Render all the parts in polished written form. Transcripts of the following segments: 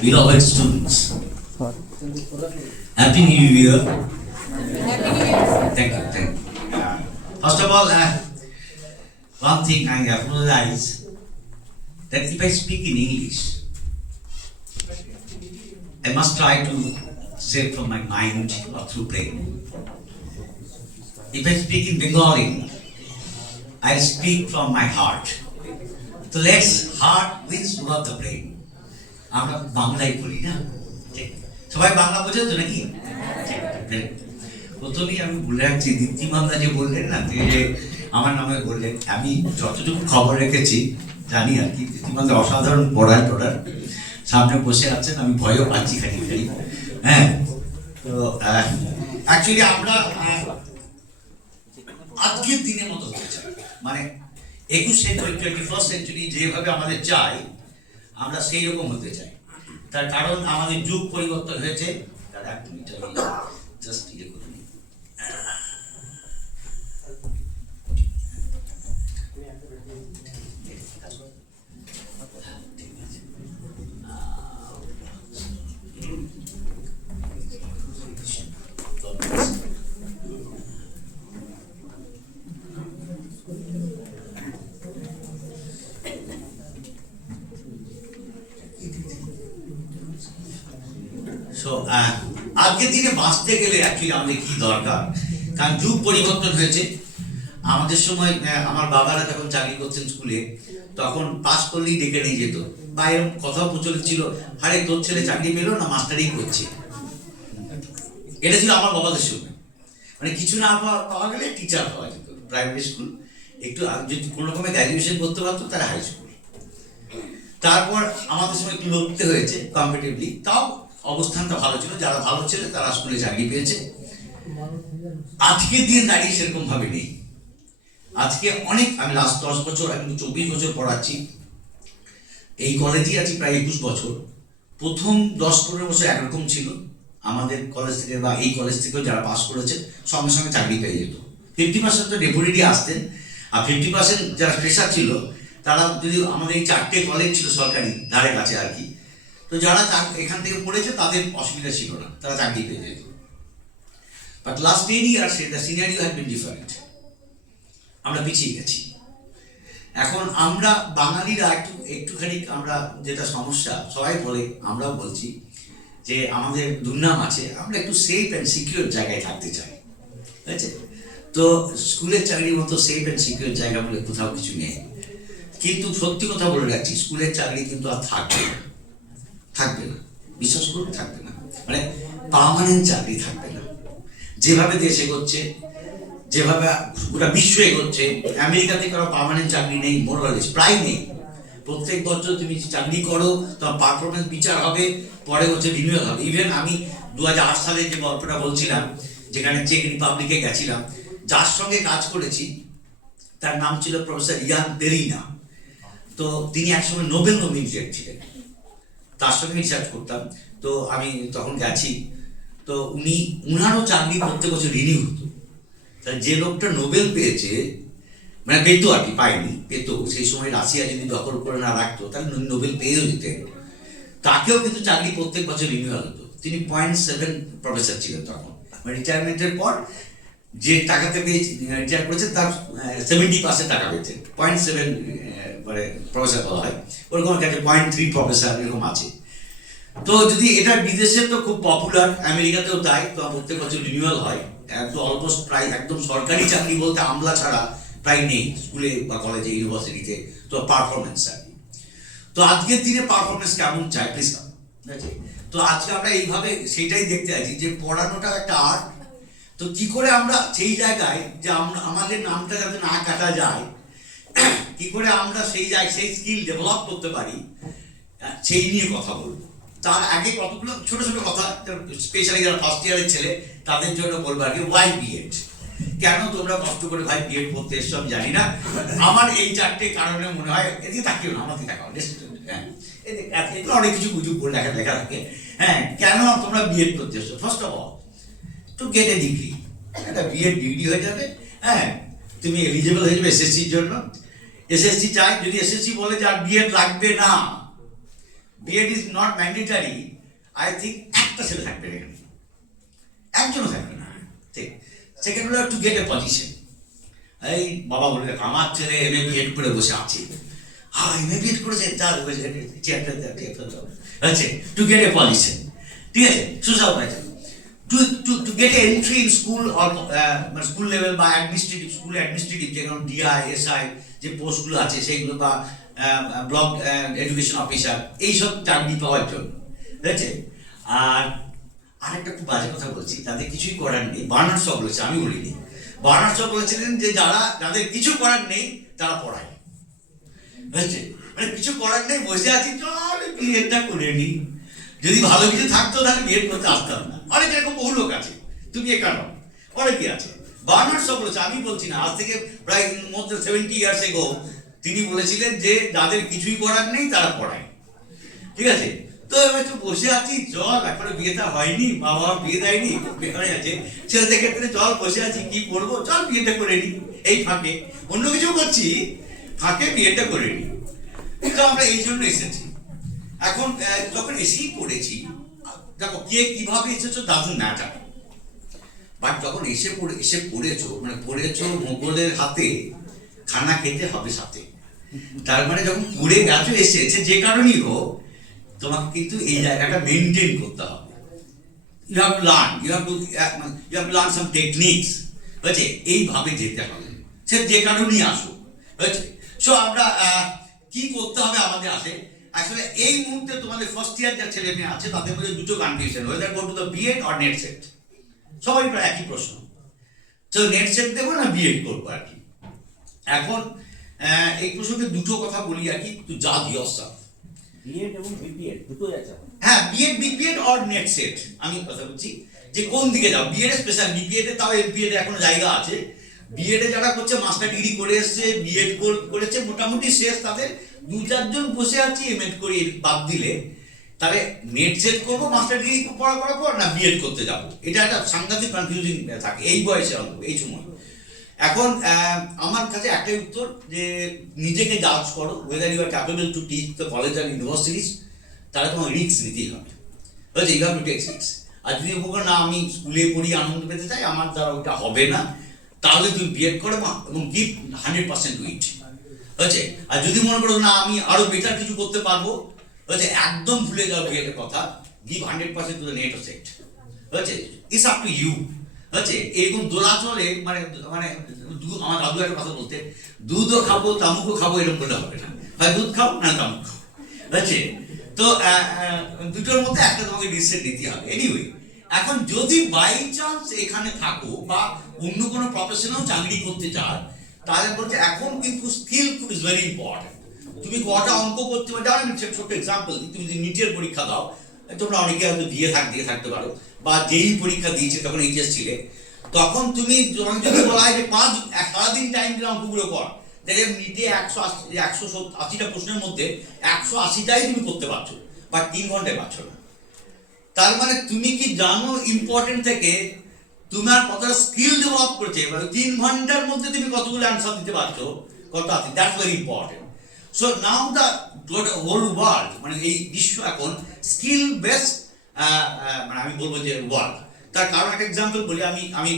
Beloved students, Happy New Year. Thank you, thank you. First of all, one thing I have realized that if I speak in English, I must try to say from my mind or through brain. If I speak in Bengali, I'll speak from my heart. So let's heart wins over the brain. আমরা বাংলায় বলি না, সবাই বাংলা বোঝেন তো নাকি? প্রথমেই আমি বলে রাখছি, দীপ্তিমানদা যে বললেন না, যে আমার নামে বললেন, আমি যতটুকু খবর রেখেছি জানি আর কি, দীপ্তিমানদা অসাধারণ পড়ার সামনে বসে আছেন, আমি ভয়ও পাচ্ছি খালি। হ্যাঁ, তো অ্যাকচুয়ালি আমরা আজকের দিনের মতো হতে চাই, মানে 21 সেঞ্চুরি 21st সেঞ্চুরি যেভাবে আমাদের চাই, আমরা সেই রকম হতে চাই। তার কারণ আমাদের যুগ পরিবর্তন হয়েছে। দাদা এক মিনিট, আমি জাস্ট ইয়ে করে নিই। আজকের দিনে বাঁচতে গেলে অ্যাকচুয়ালি আমাদের কি দরকার, কারণ যুগ পরিবর্তন হয়েছে। আমাদের সময় আমার বাবারা যখন চাকরি করতেন স্কুলে, তখন পাস করলেই ডেকে নিয়ে যেত, বা এরকম কথাও প্রচলিত ছিল, আরে তোর ছেলে চাকরি পেলো না, মাস্টারই করছে। এটা ছিল আমার বাবাদের সময়, মানে কিছু না পাওয়া গেলে টিচার পাওয়া যেত, প্রাইমারি স্কুল, একটু যদি কোনো রকমের গ্র্যাজুয়েশন করতে পারতো তারা হাই স্কুল। তারপর আমাদের সময় একটু লড়তে হয়েছে কম্পিটিভলি, তাও অবস্থানটা ভালো ছিল, যারা ভালো ছিল তারা স্কুলে চাকরি পেয়েছে। আজকের দিন দাঁড়িয়ে সেরকম ভাবে নেই। আজকে অনেক, আমি লাস্ট 10 বছর, আমি 24 বছর পড়াচ্ছি, এই কলেজেই আছি প্রায় 21 বছর। প্রথম 10-15 বছর একরকম ছিল, আমাদের কলেজ থেকে বা এই কলেজ থেকেও যারা পাস করেছে সঙ্গে সঙ্গে চাকরি পেয়ে যেত। 50% তো ডেপুটেডি আসতেন, আর 50% যারা ফ্রেশার ছিল তারা, যদি আমাদের এই 4টে কলেজ ছিল সরকারি ধারে কাছে আর কি, তো যারা এখান থেকে পড়েছে তাদের অসুবিধা ছিল না, তারা চাকরি পেয়ে যেত। But last 10 years the scenario has been different. আমরা পিছিয়ে গেছি। এখন আমরা বাঙালিরা একটুখানি, আমরা যেটা সমস্যা সবাই বলে, আমরাও বলছি যে আমাদের দুর্নাম আছে, আমরা একটু সেফ অ্যান্ড সিকিউর জায়গায় থাকতে চাই, ঠিক আছে? তো স্কুলের চাকরির মতো সেফ অ্যান্ড সিকিউর জায়গা বলে কোথাও কিছু নেই। কিন্তু সত্যি কথা বলে রাখছি, স্কুলের চাকরি কিন্তু আর থাকবে না, বিশ্বাস করুন, থাকবে না, মানে পার্মানেন্ট চাকরি থাকবে না। যেভাবে দেশ এগোচ্ছে, যেভাবে গোটা বিশ্ব এগোচ্ছে, আমেরিকাতে কারো পার্মানেন্ট চাকরি নেই, মোরালেস প্রায় নেই। প্রত্যেক বছর তুমি চাকরি করো, তোমার পারফরমেন্স বিচার হবে, পরে হচ্ছে রিনিউয়াল হবে। ইভেন আমি 2008 সালে যে গল্পটা বলছিলাম, যেখানে চেক রিপাবলিকে গেছিলাম, যার সঙ্গে কাজ করেছি তার নাম ছিল প্রফেসর ইয়ান পেরিনা। তো তিনি একসময় নোবেল নমিনেটেড ছিলেন, তার সঙ্গে রিসার্চ করতাম। তো আমি তখন গেছি, তো উনারও চাকরি প্রত্যেক বছর রিনিউ হতো। তা যে লোকটা নোবেল পেয়েছে, মানে পেতো আর কি, পায়নি, পেতো, সেই সময় রাশিয়া যদি দখল করে না রাখতো তাহলে নোবেল পেয়েও দিতেন, তাকেও কিন্তু চাকরি প্রত্যেক বছর রিনিউয়াল হতো। তিনি 0.7 প্রফেসর ছিলেন তখন, মানে রিটায়ারমেন্টের পর যে টাকাতে পেয়েছে, রিটায়ার করেছেন তার 70% টাকা পেয়েছেন, 0.7 মানে প্রফেসর বলা হয়, ওরকম কাছে 0.3 প্রফেসর এরকম আছে। তো যদি এটা বিদেশে তো খুব পপুলার, আমেরিকাতেও তাই, তো প্রত্যেক বছর রিনিউয়াল হয়। একদম অলমোস্ট প্রায় একদম সরকারি চাকরি বলতে আমলা ছাড়া প্রায় নেই স্কুলে বা কলেজে, ইউনিভার্সিটিতে, তো পারফরমেন্স আর কি। তো আজকের দিনে পারফরমেন্স কেমন চাই প্লিজ, ঠিক আছে? তো আজকে আমরা এইভাবে সেটাই দেখতে আছি যে পড়ানোটা একটা আর্ট। তো কি করে আমরা সেই জায়গায় যে আমাদের নামটা যাতে না কাটা যায়, কি করে আমরা সেই জায়গায় সেই স্কিল ডেভেলপ করতে পারি, সেই নিয়ে কথা বলবো। তার আগে কতগুলো ছোট ছোট কথা, স্পেশালি যারা ফার্স্ট ইয়ারের ছেলে তাদের জন্য বলবো আর কি। ওয়াই বিএড, কেন তোমরা কষ্ট করে ভাই বিএড করতে এসছো আমি জানি না, আমার এই 4টে কারণে মনে হয়, এদিকে তাকিও না, আমাকে তাকাও, হ্যাঁ, এগুলো অনেক কিছু গুজব করে লেখা থাকে। হ্যাঁ, কেন তোমরা বিএড করতে এসছো? First of all to get A degree, একটা বিএড ডিগ্রি হয়ে যাবে, হ্যাঁ, তুমি এলিজিবল হয়ে যাবে এসএসসির জন্য। এসএসসি চাই, যদি এসএসসি বলে যে আর বিএড লাগবে না, BEd is not mandatory, I think একটা ছেলে থাকবে এখানে, একজনও থাকবে না, ঠিক। সেকেন্ড হলো টু গেট এ পজিশন। এই বাবা বলে দেখ আমার ছেলে এমএ বিএড করে বসে আছে, হ্যাঁ এমএ বিএড করেছে, তার চেয়ারটা আচ্ছা, টু গেট এ পজিশন, ঠিক আছে, social position, to get A entry in school or school level বা অ্যাডমিনিস্ট্রেটিভ, স্কুল অ্যাডমিনিস্ট্রেটিভ যে কোনো ডিআই এসআই যে পোস্টগুলো আছে সেইগুলো, বা ব্লক এডুকেশন অফিসার, এইসব চাকরি পাওয়ার জন্য, ঠিক আছে। আর আরেকটা খুব বাজে কথা বলছি, তাদের কিছুই করার নেই, বার্নার্ড শ বলেছে, আমি বলিনি। বার্নার্ড শ বলেছিলেন যে যাদের কিছু করার নেই তারা পড়ায়, বুঝছে, মানে কিছু করার নেই, বসে আছি, চল বিএডটা করে নি, যদি ভালো কিছু থাকতো তাহলে বিএড করতে আসতাম না। অনেক এরকম বহু লোক আছে, তুমি একা নও, অনেকে আছে। বার্নার্ড শ বলেছে, আমি বলছি না, আজ থেকে প্রায় মধ্যে 70 ইয়ার্স এগো তিনি বলেছিলেন যে যাদের কিছুই করার নেই তারা পড়ায়, ঠিক আছে। তো এবার তো বসে আছি, চল এখনো বিয়েটা হয়নি, বাবা বিয়ে দেয়নি, বেকার আছে, ছেলেদের ক্ষেত্রে চল বসে আছি, কি করবো, চল বিয়েটা করে নি, এই ফাঁকে অন্য কিছু করছি, ফাঁকে বিয়েটা করে নি। তো আমরা এই জন্য এসেছি। এখন যখন এসেই পড়েছি, দেখো কে কিভাবে এসেছো ডাজন্ট ম্যাটার, বাট যখন এসে পড়েছো, মানে পড়েছো মোগলের হাতে, খানা খেতে হবে সাথে, তার মানে যখন পড়ে গেছো এসেছে যে কারণেই হোক, তোমাকে কিন্তু এই জায়গাটা মেনটেন করতে হবে। You have to learn, you have to learn some techniques, বুঝছে, এইভাবে যেতে হবে, সে যে কারণেই আসো, বুঝছে। সো আমরা কি করতে হবে আমাদের আছে, আসলে এই মুহূর্তে তোমাদের ফার্স্ট ইয়ার যা ছেলে মেয়ে আছে তাদের মধ্যে দুটো confusion, whether go to the BEd or NET SET, সবাই প্রায় একই প্রশ্ন, তো নেট সেট দেবো না বিএড করবো আর কি। এখন এই প্রসঙ্গে দুটো কথা বলি আর কি, টু জাজ ইয়োরসেলফ। বিএড এবং বিপিএড দুটোই আছে। হ্যাঁ, BEd BPEd or NET SET, আমি কথা বলছি যে কোন দিকে যাও, বিএড স্পেশাল, বিপিএড এ তাও এমপিএড এ এখনো জায়গা আছে। বিএড এ যারা করছে মাস্টার ডিগ্রি করে এসছে, বিএড করেছে মোটামুটি শেষ, তাদের 2-4 জন বসে আছে এমএড করে বাদ দিলে, তাহলে নেট সেট করবো মাস্টার ডিগ্রি পড়া করার পর না বিএড করতে যাবো, এটা একটা সাংঘাতিক কনফিউজিং থাকে এই বয়সে, এই সময়। এখন আমার কাছে একটাই উত্তর, যে নিজেকে জাজ করো, whether you are capable to teach the college আর ইউনিভার্সিটিস, তাহলে তোমার রিস্ক নিতেই হবে, বুঝছে, you have to take risk. আর যদি বলো না আমি স্কুলে পড়ি আনন্দ পেতে চাই, আমার দ্বারা ওটা হবে না, তাহলে তুমি বিএড করো এবং গিভ 100% টু ইট, বুঝছে। আর যদি মনে করো না আমি আরো বেটার কিছু করতে পারবো, বুঝছে, একদম ভুলে যাও বিএডের কথা, give 100% to the net set, বুঝছে, ইটস আপ টু ইউ, বুঝছে। এরকম দোলাচলে মানে মানে আমার দাদু একটা কথা বলতে, দুধও খাবো তামুকও খাবো এরকম বলে হবে না, হয় দুধ খাও না তামুক খাও, বুঝছে। তো দুটোর মধ্যে একটা তোমাকে ডিসিশন নিতে হবে। এনিওয়ে, এখন যদি বাই চান্স এখানে থাকো বা অন্য কোনো প্রফেশনাল চাকরি করতে চাও, তাহলে বলছে এখন কিন্তু স্কিল ইজ ভেরি ইম্পর্টেন্ট। তুমি কটা অঙ্ক করতে পারো, যেমন আমি ছোট্ট এক্সাম্পল, তুমি যদি নিটের পরীক্ষা দাও, তোমরা অনেকে হয়তো দিয়ে থাকতে পারো, বা যেই পরীক্ষা দিয়েছে তখন এইচএস ছিলে, তখন তুমি যদি বলা হয় যে সারাদিন টাইম দিলে অঙ্কগুলো কর, তাহলে নিটে 180টা প্রশ্নের মধ্যে 180টাই তুমি করতে পারছো, বা 3 ঘন্টায় পারছো না। তার মানে তুমি কি জানো ইম্পর্টেন্ট থেকে তোমার কতটা স্কিল ডেভেলপ করেছে, মানে 3 ঘন্টার মধ্যে তুমি কতগুলো অ্যান্সার দিতে পারছো, কত আছে, that's very important. So now the whole world, মানে এই বিশ্ব এখন স্কিল বেসড, মানে আমি বলবো যে ওয়ার্ল্ড। তার কারণ একটা এক্সাম্পল বলি, আমি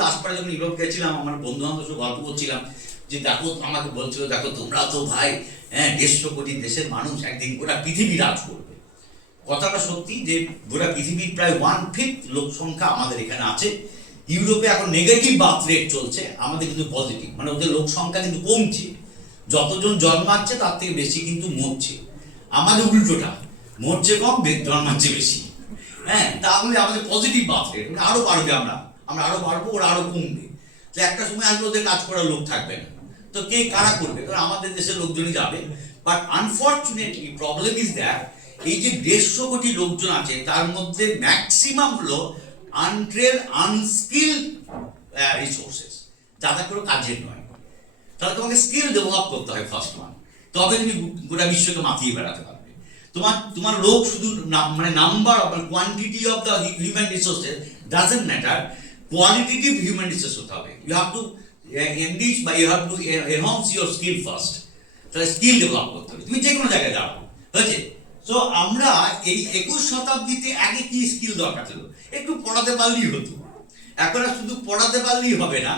লাস্ট পারে যখন ইউরোপ গেছিলাম, আমার বন্ধু বান্ধব গল্প করছিলাম যে দেখো, আমাকে বলছিল দেখো তোমরা তো ভাই 150 কোটি দেশের মানুষ, একদিন গোটা পৃথিবী রাজ করবে। কথাটা সত্যি যে গোটা পৃথিবীর প্রায় 1/5 লোক সংখ্যা আমাদের এখানে আছে। ইউরোপে এখন নেগেটিভ বার্থ রেট চলছে, আমাদের কিন্তু পজিটিভ, মানে ওদের লোক সংখ্যা কিন্তু কমছে, যতজন জন্মাচ্ছে তার থেকে বেশি কিন্তু মরছে। আমাদের উল্টোটা, মরছে কম, জন্মাচ্ছে বেশি। হ্যাঁ, তাহলে আমাদের পজিটিভ বার্থ রেট, মানে আরো বাড়বে, আমরা আরো বাড়বো, ওরা আরো কমবে। তো একটা সময় আসলে ওদের কাজ করার লোক থাকবে না, তো কে কারা করবে, কারণ আমাদের দেশের লোকজনই যাবে। But unfortunately problem is that এই যে 150 কোটি লোকজন আছে তার মধ্যে ম্যাক্সিমাম হলো আনট্রেন আনস্কিল রিসোর্সেস, যাদের কোনো কাজের নয়। তাহলে তোমাকে স্কিল ডেভেলপ করতে হয় ফার্স্ট ওয়ান, তবে তুমি গোটা বিশ্বকে মাতিয়ে বেড়াতে পারবে। তোমার লোক শুধু মানে number of quantity of the human resources doesn't matter, qualitative human resource হতে হবে। ইউ হ্যাভ টু এনরিচ বা you have to enhance your skill first. তাহলে স্কিল ডেভেলপ করতে হবে, তুমি যে কোনো জায়গায় যাও, হয়েছে। সো আমরা এই 21 শতাব্দীতে আগে কি স্কিল দরকার ছিল, একটু পড়াতে পারলেই হতো। এখন আর শুধু পড়াতে পারলেই হবে না,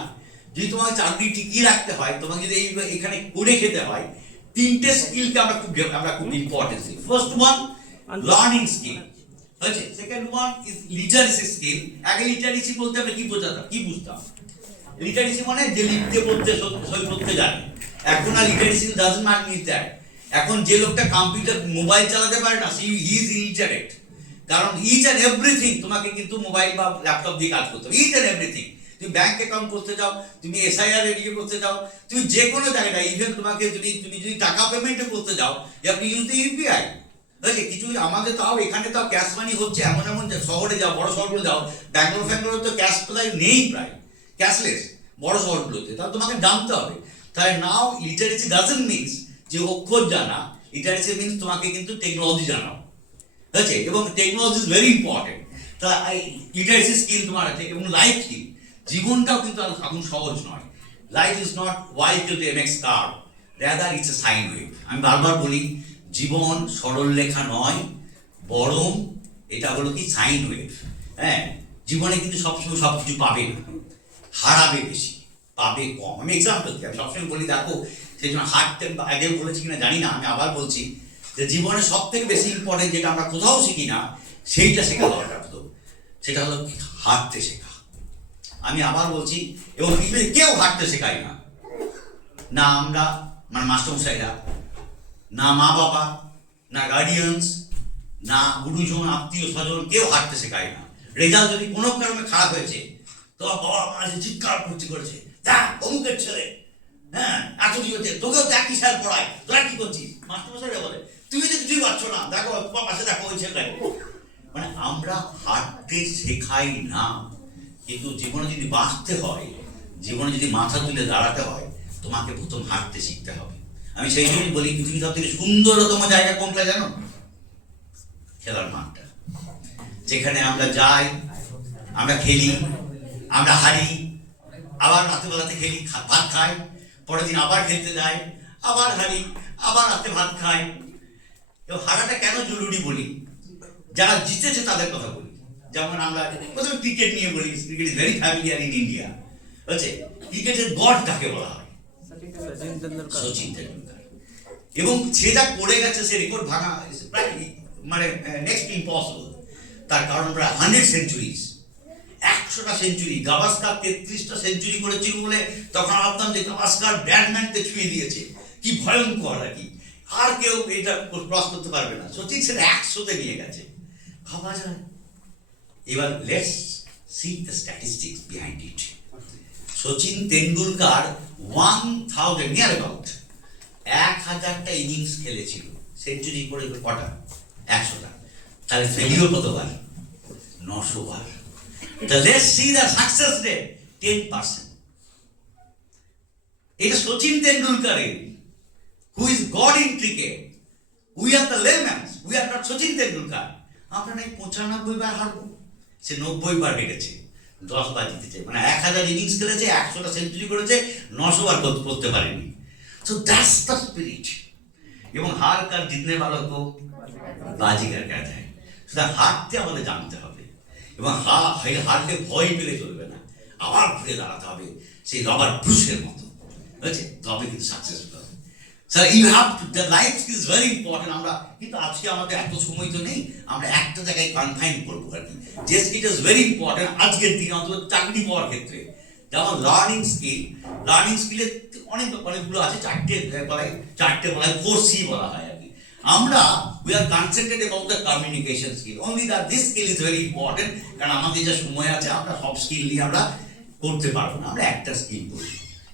যদি তোমাকে চাকরি টিকিয়ে রাখতে হয়, তোমাকে যদি এখানে করে খেতে হয়, তিনটে স্কিলকে আমরা খুব ইম্পর্টেন্স দিই। ফার্স্ট ওয়ান লার্নিং স্কিল, আচ্ছা। Second one is literacy skill. আগে লিটারেসি বলতে আমরা কি বোঝাতাম, কি বুঝতাম? লিটারেসি মানে যে লিখতে পড়তে সই করতে জানে। এখন আর লিটারেসি ডাজন্ট মিন দ্যাট। এখন যে লোকটা কম্পিউটার মোবাইল চালাতে পারে না, হি ইজ ইলিটারেট। কারণ ইচ অ্যান্ড এভরিথিং তোমাকে কিন্তু মোবাইল বা ল্যাপটপ দিয়ে কাজ করতে হবে, ইচ অ্যান্ড এভরিথিং। তুমি ব্যাংক অ্যাকাউন্ট করতে যাও, তুমি SIR রেডি করতে যাও, তুমি যে কোনো জায়গায়, ইভেন তোমাকে তুমি যদি টাকা পেমেন্টে করতে যাও, you have to use the UPI. বুঝলে, কিছু আমাদের তাও এখানে তাও ক্যাশ মানি হচ্ছে, এমন এমন শহরে যাও, বড় শহরগুলো যাও, ব্যাঙ্গালোর ফ্যাঙ্গালোর তো ক্যাশ প্রায় নেই, প্রায় ক্যাশলেস বড় শহরগুলোতে। তাহলে তোমাকে জানতে হবে। তাহলে নাও লিটারেসি ডাজন্ট মিনস যে অক্ষর জানা, লিটারেসি মিনস তোমাকে কিন্তু টেকনোলজি জানাও, ঠিক আছে? এবং টেকনোলজি ইজ ভেরি ইম্পর্টেন্ট। তা লিটারেসি স্কিল তোমার আছে, এবং লাইফ স্কিল। জীবনটাও কিন্তু আর এখন সহজ নয়। Life is not y equal to MX curve, rather it's a sine wave. আমি বারবার বলি, জীবন সরল লেখা নয়, বরং এটা হলো কি সাইন ওয়েভ। হ্যাঁ, জীবনে কিন্তু সবসময় সব কিছু পাবে না, হারাবে বেশি, পাবে কম। আমি এক্সাম্পল দিই, আমি সবসময় বলি, দেখো, সেই জন্য হাঁটতে আগে বলেছি কিনা জানি না, আমি আবার বলছি যে জীবনে সব থেকে বেশি ইম্পর্টেন্ট যেটা আমরা কোথাও শিখি না, সেইটা শেখা দরকার। তো সেটা হলো হাঁটতে শেখা। আমি আবার বলছি, এবং পৃথিবীতে কেউ হাঁটতে শেখায় না, না আমরা মানে মাস্টারমশাইরা, না মা বাবা, না গার্ডিয়ানস, না গুরুজন, আত্মীয় স্বজন, কেউ হাঁটতে শেখায় না। রেজাল্ট যদি কোনো কারণে খারাপ হয়েছে, তো বাবা মা চিৎকার করেছে, দেখ অমুকের ছেলে, হ্যাঁ এত কি হচ্ছে, তোকেও তো একই স্যার পড়ায়, তোরা কি করছিস? মাস্টারমশাইরা বলে, তুমি তো কিছুই পারছো না, দেখো পাশে দেখো ওই ছেলেটাকে। মানে আমরা হাঁটতে শেখাই না। কিন্তু জীবনে যদি বাঁচতে হয়, জীবনে যদি মাথা তুলে দাঁড়াতে হয়, তোমাকে প্রথম হাঁটতে শিখতে হবে। আমি সেই জন্যই বলি, পৃথিবীর সব থেকে সুন্দরতম জায়গা কোনটা জানো? খেলার মাঠটা। যেখানে আমরা যাই, আমরা খেলি, আমরা হারি, আবার রাতেবেলাতে খেলি, ভাত খাই, পরের দিন আবার খেলতে যাই, আবার হারি, আবার রাতে ভাত খাই। এবং হারাটা কেন জরুরি বলি, যারা জিতেছে তাদের কথা বলি। যেমন আমরা প্রথমে ক্রিকেট নিয়ে বলি, cricket is very familiar in India. বুঝছে, ক্রিকেটের গড কাকে বলা হয়? সচিন তেন্ডুলকার। এবং সে যা করে গেছে, সে রেকর্ড ভাঙা প্রায় মানে নেক্সট ইম্পসিবল। তার কারণ প্রায় 100 সেঞ্চুরিজ, 100টা সেঞ্চুরি। গাভাস্কার 33টা সেঞ্চুরি করেছিল বলে তখন ভাবতাম যে গাভাস্কার ব্যাটম্যানকে ছুঁয়ে দিয়েছে, কি ভয়ঙ্কর আর কি, আর কেউ এটা ক্রস করতে পারবে না। সচিন সেটা 100তে নিয়ে গেছে, ভাবা যায়। এবার let's see the statistics behind it. Sachin Tendulkar 1000 near about 1000টা ইনিংস খেলেছিল, সেঞ্চুরি করে কটা? 100টা। তাহলে ফেলিওর কতবার? 900 বার। Let's see the success rate 10%. এটা Sachin তেন্ডুলকারের, who is God in cricket. We are the laymen, we are not Sachin Tendulkar. আমরা নাই 95 বার হারবো, সে 90 বার হেরেছে, 10 বার জিতেছে। মানে 1000 ইনিংস খেলেছে, 100টা সেঞ্চুরি করেছে, 900 বার করতে পারেনি। So that's the spirit. এবং হার কার জিতনে वालों को बाजीगर कहते हैं। সুতরাং হারতে আমাদের জানতে হবে, এবং হারলে ভয় পেলে চলবে না, আবার ঘুরে দাঁড়াতে হবে সেই রবার্ট ব্রুসের মতো, বুঝছে? তবে কিন্তু সাকসেসফুল হবে। Sir you have to, the life is very important. আমরা কিন্তু আজকে আমাদের এত সময় তো নেই, আমরা একটা জায়গায় কনফাইন করবো আর কি। যে স্কিল ইজ ভেরি ইম্পর্টেন্ট আজকের দিনে, অন্তত চাকরি পাওয়ার ক্ষেত্রে। যেমন লার্নিং স্কিল, লার্নিং স্কিলের অনেকগুলো আছে, চারটে বলা হয়, 4C বলা হয় আর কি। আমরা we are concentrated about the communication skill, only that this skill is very important, কারণ আমাদের যা সময় আছে আমরা সব স্কিল নিয়ে আমরা করতে পারবো না, আমরা একটা স্কিল করি।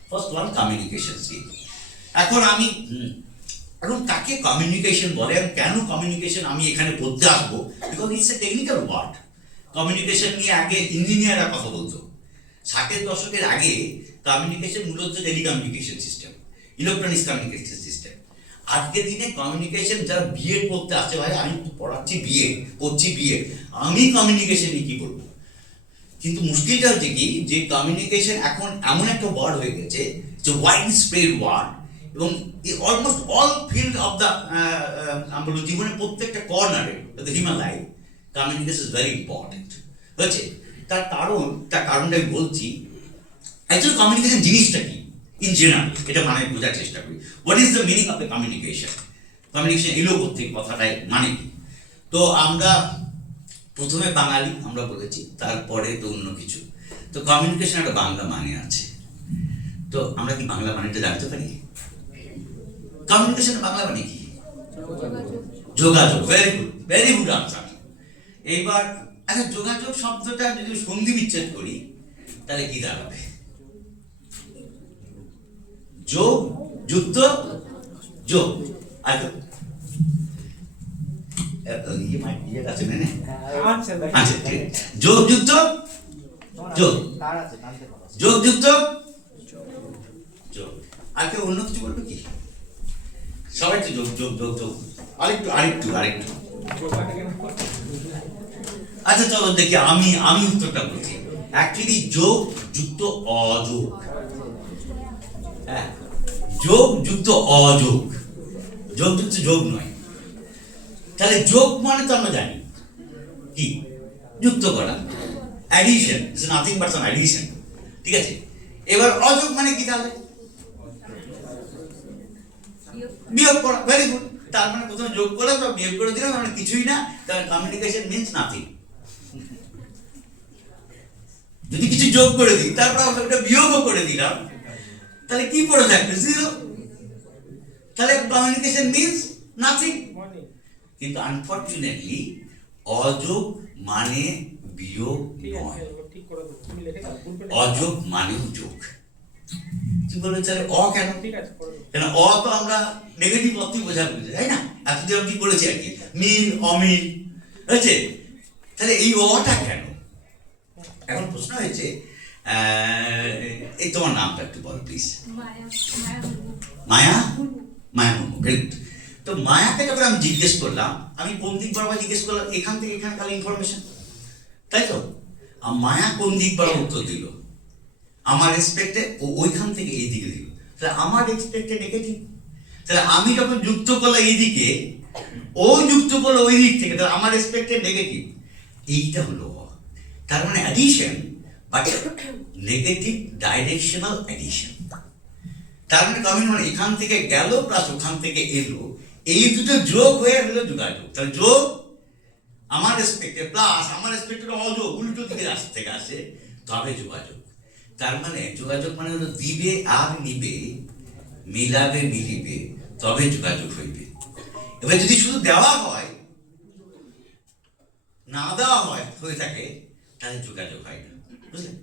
First one communication skill. এখন কাকে কমিউনিকেশন বলে, এবং কেন কমিউনিকেশন আমি এখানে বলতে আসবো, because it's a technical word. Communication নিয়ে আগে ইঞ্জিনিয়াররা কথা বলতো। 60-এর দশকের আগে কমিউনিকেশন মূলত telecommunication system, electronics communication system. আজকের দিনে কমিউনিকেশন যারা বিএড পড়তে আসছে, ভাই আমি পড়াচ্ছি বিএড, করছি বিএড, আমি কমিউনিকেশন নিয়ে কি বলবো? কিন্তু মুশকিলটা হচ্ছে কি, যে কমিউনিকেশন এখন এমন একটা ওয়ার্ড হয়ে গেছে যে ওয়াইড স্প্রেড ওয়ার্ড, এবং almost all field of the আমরা বলবো জীবনের প্রত্যেকটা কর্নারে the human life communication is very important হচ্ছে। তার কারণটা আমি বলছি। অ্যাকচুয়ালি কমিউনিকেশন জিনিসটা কি ইন জেনারেল এটা মানে বোঝার চেষ্টা করি। What is the meaning of the communication? Communication এলো কোথেকে, কথাটাই মানে কি? তো আমরা প্রথমে বাঙালি আমরা বলেছি, তারপরে তো অন্য কিছু। তো কমিউনিকেশন একটা বাংলা মানে আছে। তো আমরা কি বাংলা মানেটা জানতে পারি? কমিউনিকেশন বাংলা মানে কি? যোগাযোগ। Very good answer. এইবার আচ্ছা, যোগাযোগ শব্দটা যদি সন্ধি বিচ্ছেদ করি তাহলে কি দাঁড়াবে? যোগ যুক্ত যোগ। আর আছে না? আচ্ছা, যোগ যুক্ত যোগ, যোগ যুক্ত যোগ। আর কেউ অন্য কিছু বলবে কি? সবাই তো যোগ যোগ যোগ যোগ। আরেকটু আরেকটু আরেকটু। আচ্ছা চলো দেখি, আমি উত্তরটা বলছি। অ্যাকচুয়ালি যোগ যুক্ত অযোগ। হ্যাঁ, যোগ যুক্ত অযোগ, যোগ যুক্ত যোগ নয়। তাহলে যোগ মানে তো আমরা জানি কি, যুক্ত করা, addition, it's nothing but some addition. ঠিক আছে, এবার অযোগ মানে কি? তাহলে বিয়োগ করা। Very good. তার মানে প্রথমে যোগ করলাম তো বিয়োগ করে দিলাম, মানে কিছুই না। তাহলে কমিউনিকেশন মিন্স নাথিং। যদি কিছু যোগ করে দিই তারপর আমরা ওটা বিয়োগও করে দিলাম, তাহলে কি পড়ে থাকবে? জিরো। তাহলে কমিউনিকেশন মিন্স নাথিং। কিন্তু আনফরচুনেটলি অযোগ মানে বিয়োগ নয়, অযোগ মানেও যোগ। কি বলবে তাহলে অ কেন? কেন অ তো আমরা নেগেটিভ অর্থই বোঝা বুঝি, তাই না? এতদিন আমি কি বলেছি আর কি, মিল অমিল হয়েছে। তাহলে এই অটা কেন? এখন প্রশ্ন হয়েছে, এই তোমার নামটা একটু বলো please. Maya, Maya Murmu. Very good. তো মায়াকে যখন আমি জিজ্ঞেস করলাম, আমি কোন দিক বরাবর জিজ্ঞেস করলাম, এখান থেকে এখানে কাল ইনফরমেশন, তাই তো? মায়া কোন দিক বরাবর উত্তর দিল? আমার রেসপেক্টে ও ওইখান থেকে এই দিকে দিল। তাহলে আমার রেসপেক্টে নেগেটিভ। তাহলে আমি যখন যুক্ত করলাম এইদিকে, ও যুক্ত করলো ওই দিক থেকে, তাহলে আমার রেসপেক্টে নেগেটিভ। এইটা হলো তার মানে addition, but negative directional addition. তার মানে কমিউনিকেশন মানে এখান থেকে গেল প্লাস ওখান থেকে এলো, এই দুটো যোগ হয়ে হলো যোগাযোগ। তাহলে যোগ আমার রেসপেক্টে প্লাস আমার রেসপেক্টে অযোগ, উল্টো দিকে রাস্তা থেকে আসে, তবে যোগাযোগ। তার মানে যোগাযোগ মানে হলো দিবে আর নিবে, মিলাবে মিলিবে, তবে যোগাযোগ হইবে। এবার যদি শুধু দেওয়া হয়, না দেওয়া হয় হয়ে থাকে, তাহলে যোগাযোগ হয় না। বুঝলেন?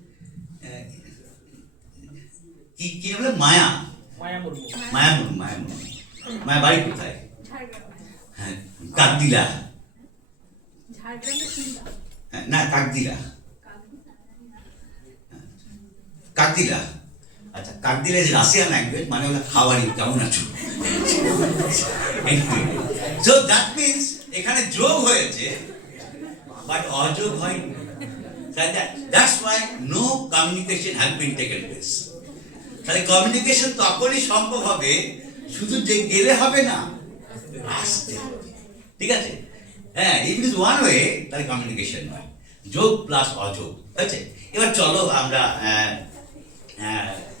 কি কি বলে? মায়া, মায়া মুর্মু। মায়া মুর্মু, মায়া মুর্মু। মায়া বাড়ি কোথায়? হ্যাঁ, কাকদিলা। না, কাকদিলা, কাকদিলা। আচ্ছা, কাকদিলা ইজ রাশিয়ান ল্যাঙ্গুয়েজ, মানে হলো হাউ আর ইউ, কেমন আছো। সো দ্যাট মিন্স এখানে যোগ হয়েছে বাট অযোগ হয়নি। That's why no communication has been taken place. তাহলে কমিউনিকেশন তখনই সম্ভব হবে, শুধু যে গেলে হবে না, আসতে হবে। ঠিক আছে? হ্যাঁ, if it is one way তাহলে কমিউনিকেশন নয়, যোগ প্লাস অযোগ। আছে, এবার চলো আমরা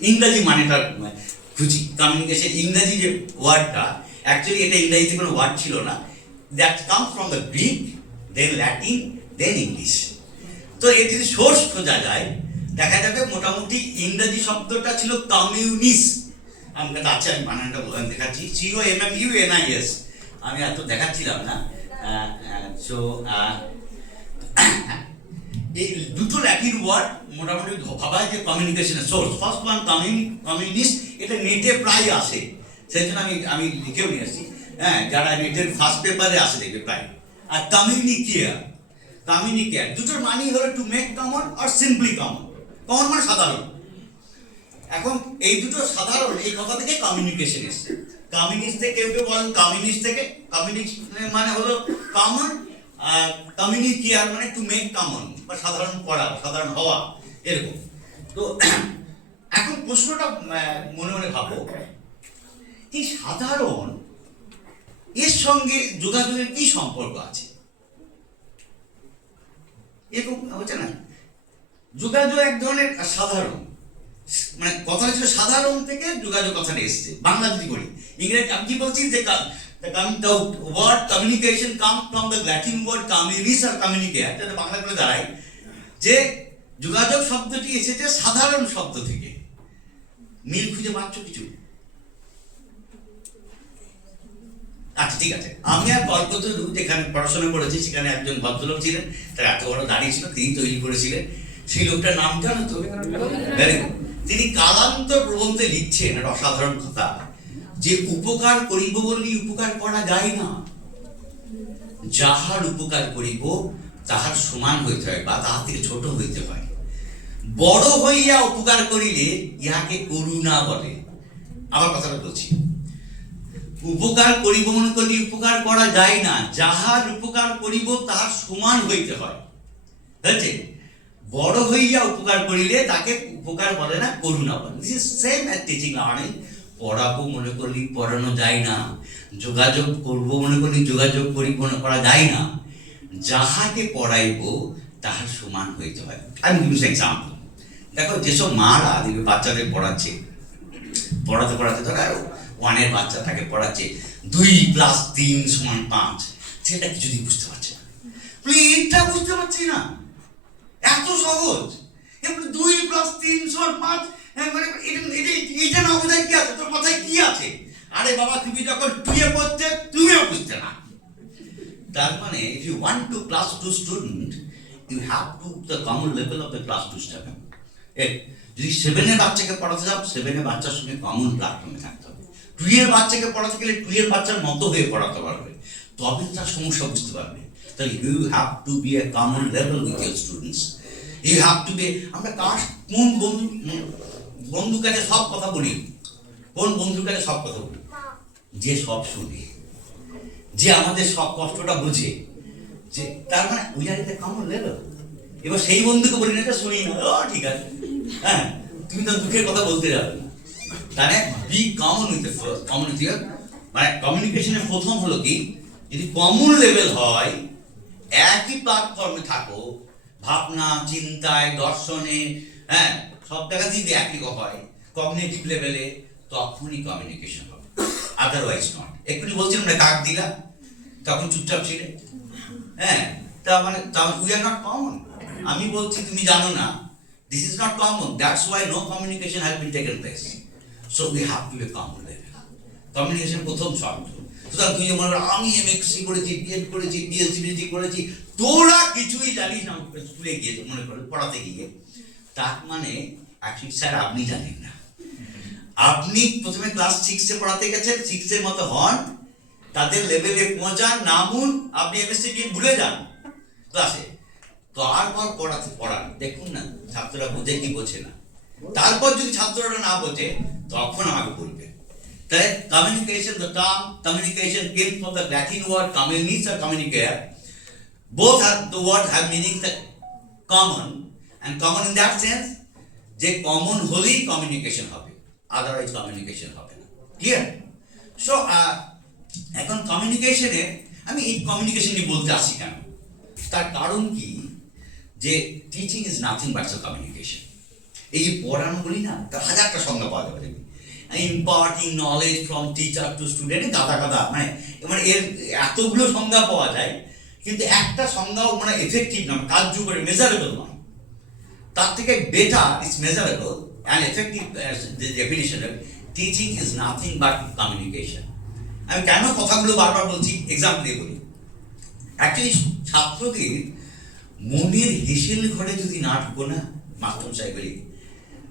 ইংরাজি মানেটা খুঁজি। কমিউনিকেশন ইংরাজি যে ওয়ার্ডটা, অ্যাকচুয়ালি এটা ইংরাজিতে কোনো ওয়ার্ড ছিল না, that comes from the Greek, then Latin, then English. তো এর যদি সোর্স খোঁজা যায়, দেখা যাবে মোটামুটি ইংরেজি শব্দটা ছিল কমিউনিস্ট। আমরা আচ্ছা, আমি বানানটা দেখাচ্ছি, COMMUNIS। আমি এত দেখাচ্ছিলাম না। সো এই দুটো ল্যাটিন ওয়ার্ড মোটামুটি ভাবা যে কমিউনিকেশনের সোর্স। ফার্স্ট ওয়ান কমিউনিস্ট, এটা নেটে প্রায় আসে, সেই জন্য আমি লিখেও নিয়ে আসছি। হ্যাঁ, যারা নেটের ফার্স্ট পেপারে আসে দেখবে প্রায়। আর কমিউনিকেয়ার, কমিউনিকেট, দুটোর মানেই হলো টু মেক কমন আর সিম্পলি কমন। কমন মানে সাধারণ। এখন এই দুটো সাধারণ, এই কথা থেকে কমিউনিকেশন এসছে। কমিউনিস্ট থেকে কেউ কেউ বলেন, কমিউনিস্ট থেকে, কমিউনিস্ট মানে হলো কমন, আর কমিউনিকেয়ার মানে টু মেক কমন বা সাধারণ করা, সাধারণ হওয়া, এরকম। তো এখন প্রশ্নটা মনে মনে ভাবো, এই সাধারণ এর সঙ্গে যোগাযোগের কি সম্পর্ক আছে? এরকম হচ্ছে না, যোগাযোগ এক ধরনের সাধারণ, মানে কথাটা ছিল সাধারণ থেকে যোগাযোগ কথাটা এসছে। বাংলা যদি বলি, ইংরেজি আমি কি বলছি যে the word communication comes from the Latin word communis or communicare, যেটা বাংলা করে দাঁড়ায় যে যোগাযোগ শব্দটি এসেছে সাধারণ শব্দ থেকে। মিল খুঁজে পাচ্ছ কিছু? আচ্ছা ঠিক আছে, আমি আর কল্পতরু যেখানে পড়াশোনা করেছি সেখানে একজন ভদ্রলোক ছিলেন, তার এত বড় দাড়ি ছিল, তিনি তৈরি করেছিলেন। সেই লোকটার নাম জানো তো? Very good. তিনি কালান্তর প্রবন্ধে লিখছেন একটা অসাধারণ কথা, যে উপকার করিব বলি উপকার করা যায় না, যাহার উপকার করিব তাহার সমান হইতে হয় বা তাহার থেকে ছোট হইতে হয়। বড় হইয়া উপকার করিলে ইহাকে করুণা বলে। আবার কথাটা বলছি, উপকার করিব মনে করলে উপকার করা যায় না, যাহার উপকার করিব তাহার সমান হইতে হয়। হয়েছে? বড় হইয়া উপকার করিলে তাকে উপকার বলে না, করুণা বলে। This is same as teaching learning. পড়াবো মনে করলে পড়ানো যায় না, যোগাযোগ করব মনে করলে যোগাযোগ করা যায় না, যাহাকে পড়াইব তাহার সমান হইতে হয়। আমি গিভ এক্সাম্পল। দেখো, যেসব মারা দেখবে বাচ্চাদের পড়াতে ধরো ওয়ানের বাচ্চাটাকে পড়াচ্ছে 2 + 3 = 5, সেটা কিছুতেই বুঝতে পারছে না। এটা বুঝতে পারছি না, এত সহজ। 2 + 3 = 5, মানে এটা না বোঝায় কি আছে তোর মাথায়, কি আছে? আরে বাবা, তুমি যখন 2 এ পড়তে তুমিও বুঝতে না। তার মানে if you want to class 2 student, you have to the common level of the class 2 student. যদি 7 এর বাচ্চাকে পড়াতে যাও, 7 এর বাচ্চার সঙ্গে কমন প্ল্যাটফর্মে থাকতে হবে। 2 এর বাচ্চাকে পড়াতে গেলে 2 এর বাচ্চার মতো হয়ে পড়াতে পারবে, তবে তার সমস্যা বুঝতে পারবে। তাহলে you have to be a common level with your students. You have to be, আমরা কোন বন্ধুর কাছে সব কথা বলি, কোন বন্ধুর কাছে সব কথা বলি? যে সব শুনে, যে আমাদের সব কষ্টটা বুঝে, যে তার মানে we are at common level. এবার সেই বন্ধুকে বলি না, এটা শুনি না, ও ঠিক আছে, হ্যাঁ তুমি তো দুঃখের কথা বলতে যাবে না। তাহলে বি কমন উইথ মানে কমিউনিকেশনের প্রথম হলো কি, যদি কমন লেভেল হয়, একই প্ল্যাটফর্মে থাকো, ভাবনা চিন্তায় দর্শনে, হ্যাঁ সব জায়গাতেই যদি একই হয় কগনিটিভ লেভেলে, তখনই কমিউনিকেশন হবে, আদারওয়াইজ নট। এক্ষুনি বলছিলাম না কাক দিলা, তখন চুপচাপ ছিলে, হ্যাঁ তার মানে উই আর নট কমন। আমি বলছি তুমি জানো না, this is not common, that's why no communication has been taken place. So we have to be common level. Communication প্রথম শর্ত। সুতরাং তুই মনে করো আমি এমএসসি করেছি, বিএড করেছি, পিএইচডি করেছি, তোরা কিছুই জানিস না, স্কুলে গিয়ে মনে করো পড়াতে গিয়ে, তার মানে অ্যাকচুয়ালি স্যার আপনি জানেন না। আপনি প্রথমে ক্লাস 6-এ পড়াতে গেছেন, 6-এর মতো হন, তাদের লেভেলে পৌঁছান, নামুন, আপনি এমএসসি গিয়ে ভুলে যান ক্লাসে, তারপর পড়ান, দেখুন না ছাত্ররা বোঝে কি বোঝে না। তারপর যদি ছাত্ররা না বোঝে, তখন আমাকে বলবে। তাই communication, the term communication came from the Latin word communis or communicare. Both the words have meaning the common, and common in that sense যে কমন হলেই কমিউনিকেশন হবে, আদারওয়াইজ কমিউনিকেশন হবে না। ক্লিয়ার? সো এখন কমিউনিকেশনে আমি এই কমিউনিকেশন নিয়ে বলতে আসি কেন, তার কারণ কি, যে teaching is nothing but communication. এই যে পড়ানো বলি না, তার হাজারটা সংজ্ঞা পাওয়া যাবে, imparting knowledge from teacher to student, গাদা মানে এর এতগুলো সংজ্ঞা পাওয়া যায়, কিন্তু একটা সংজ্ঞাও মানে এফেক্টিভ নয়, কার্যকরী, মেজারেবল নয়। তার থেকে better is measurable and effective definition, teaching is nothing but communication. আমি কেন কথাগুলো বারবার বলছি, এক্সাম্পল দিয়ে বলি। অ্যাকচুয়ালি ছাত্রদের মনের হেসেল ঘরে যদি না ঢুকো না মাস্টার সাহেবের,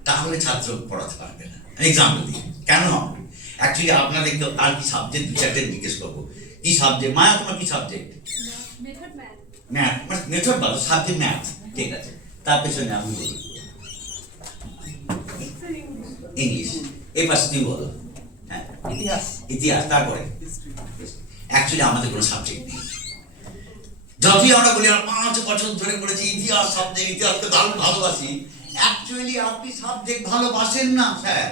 তাহলে ছাত্র পড়াতে পারবে না। এক্সাম্পল দিই কেন হবে। অ্যাকচুয়ালি আপনাদের আর কি সাবজেক্ট 2-4টে জিজ্ঞেস করবো, কি সাবজেক্ট? মায়া তোমার কি সাবজেক্ট? ম্যাথ। মানে মেথড ভালো, সাবজেক্ট ম্যাথ, ঠিক আছে। তার পেছনে আমি বলি ইংলিশ, এই পাশে তুমি বলো হ্যাঁ ইতিহাস, তারপরে অ্যাকচুয়ালি আমাদের কোনো সাবজেক্ট নেই। যতই আমরা বলি আমরা 5 বছর ধরে পড়েছি ইতিহাস সাবজেক্ট, ইতিহাসকে দারুণ ভালোবাসি, অ্যাকচুয়ালি আপনি সাবজেক্ট ভালোবাসেন না স্যার।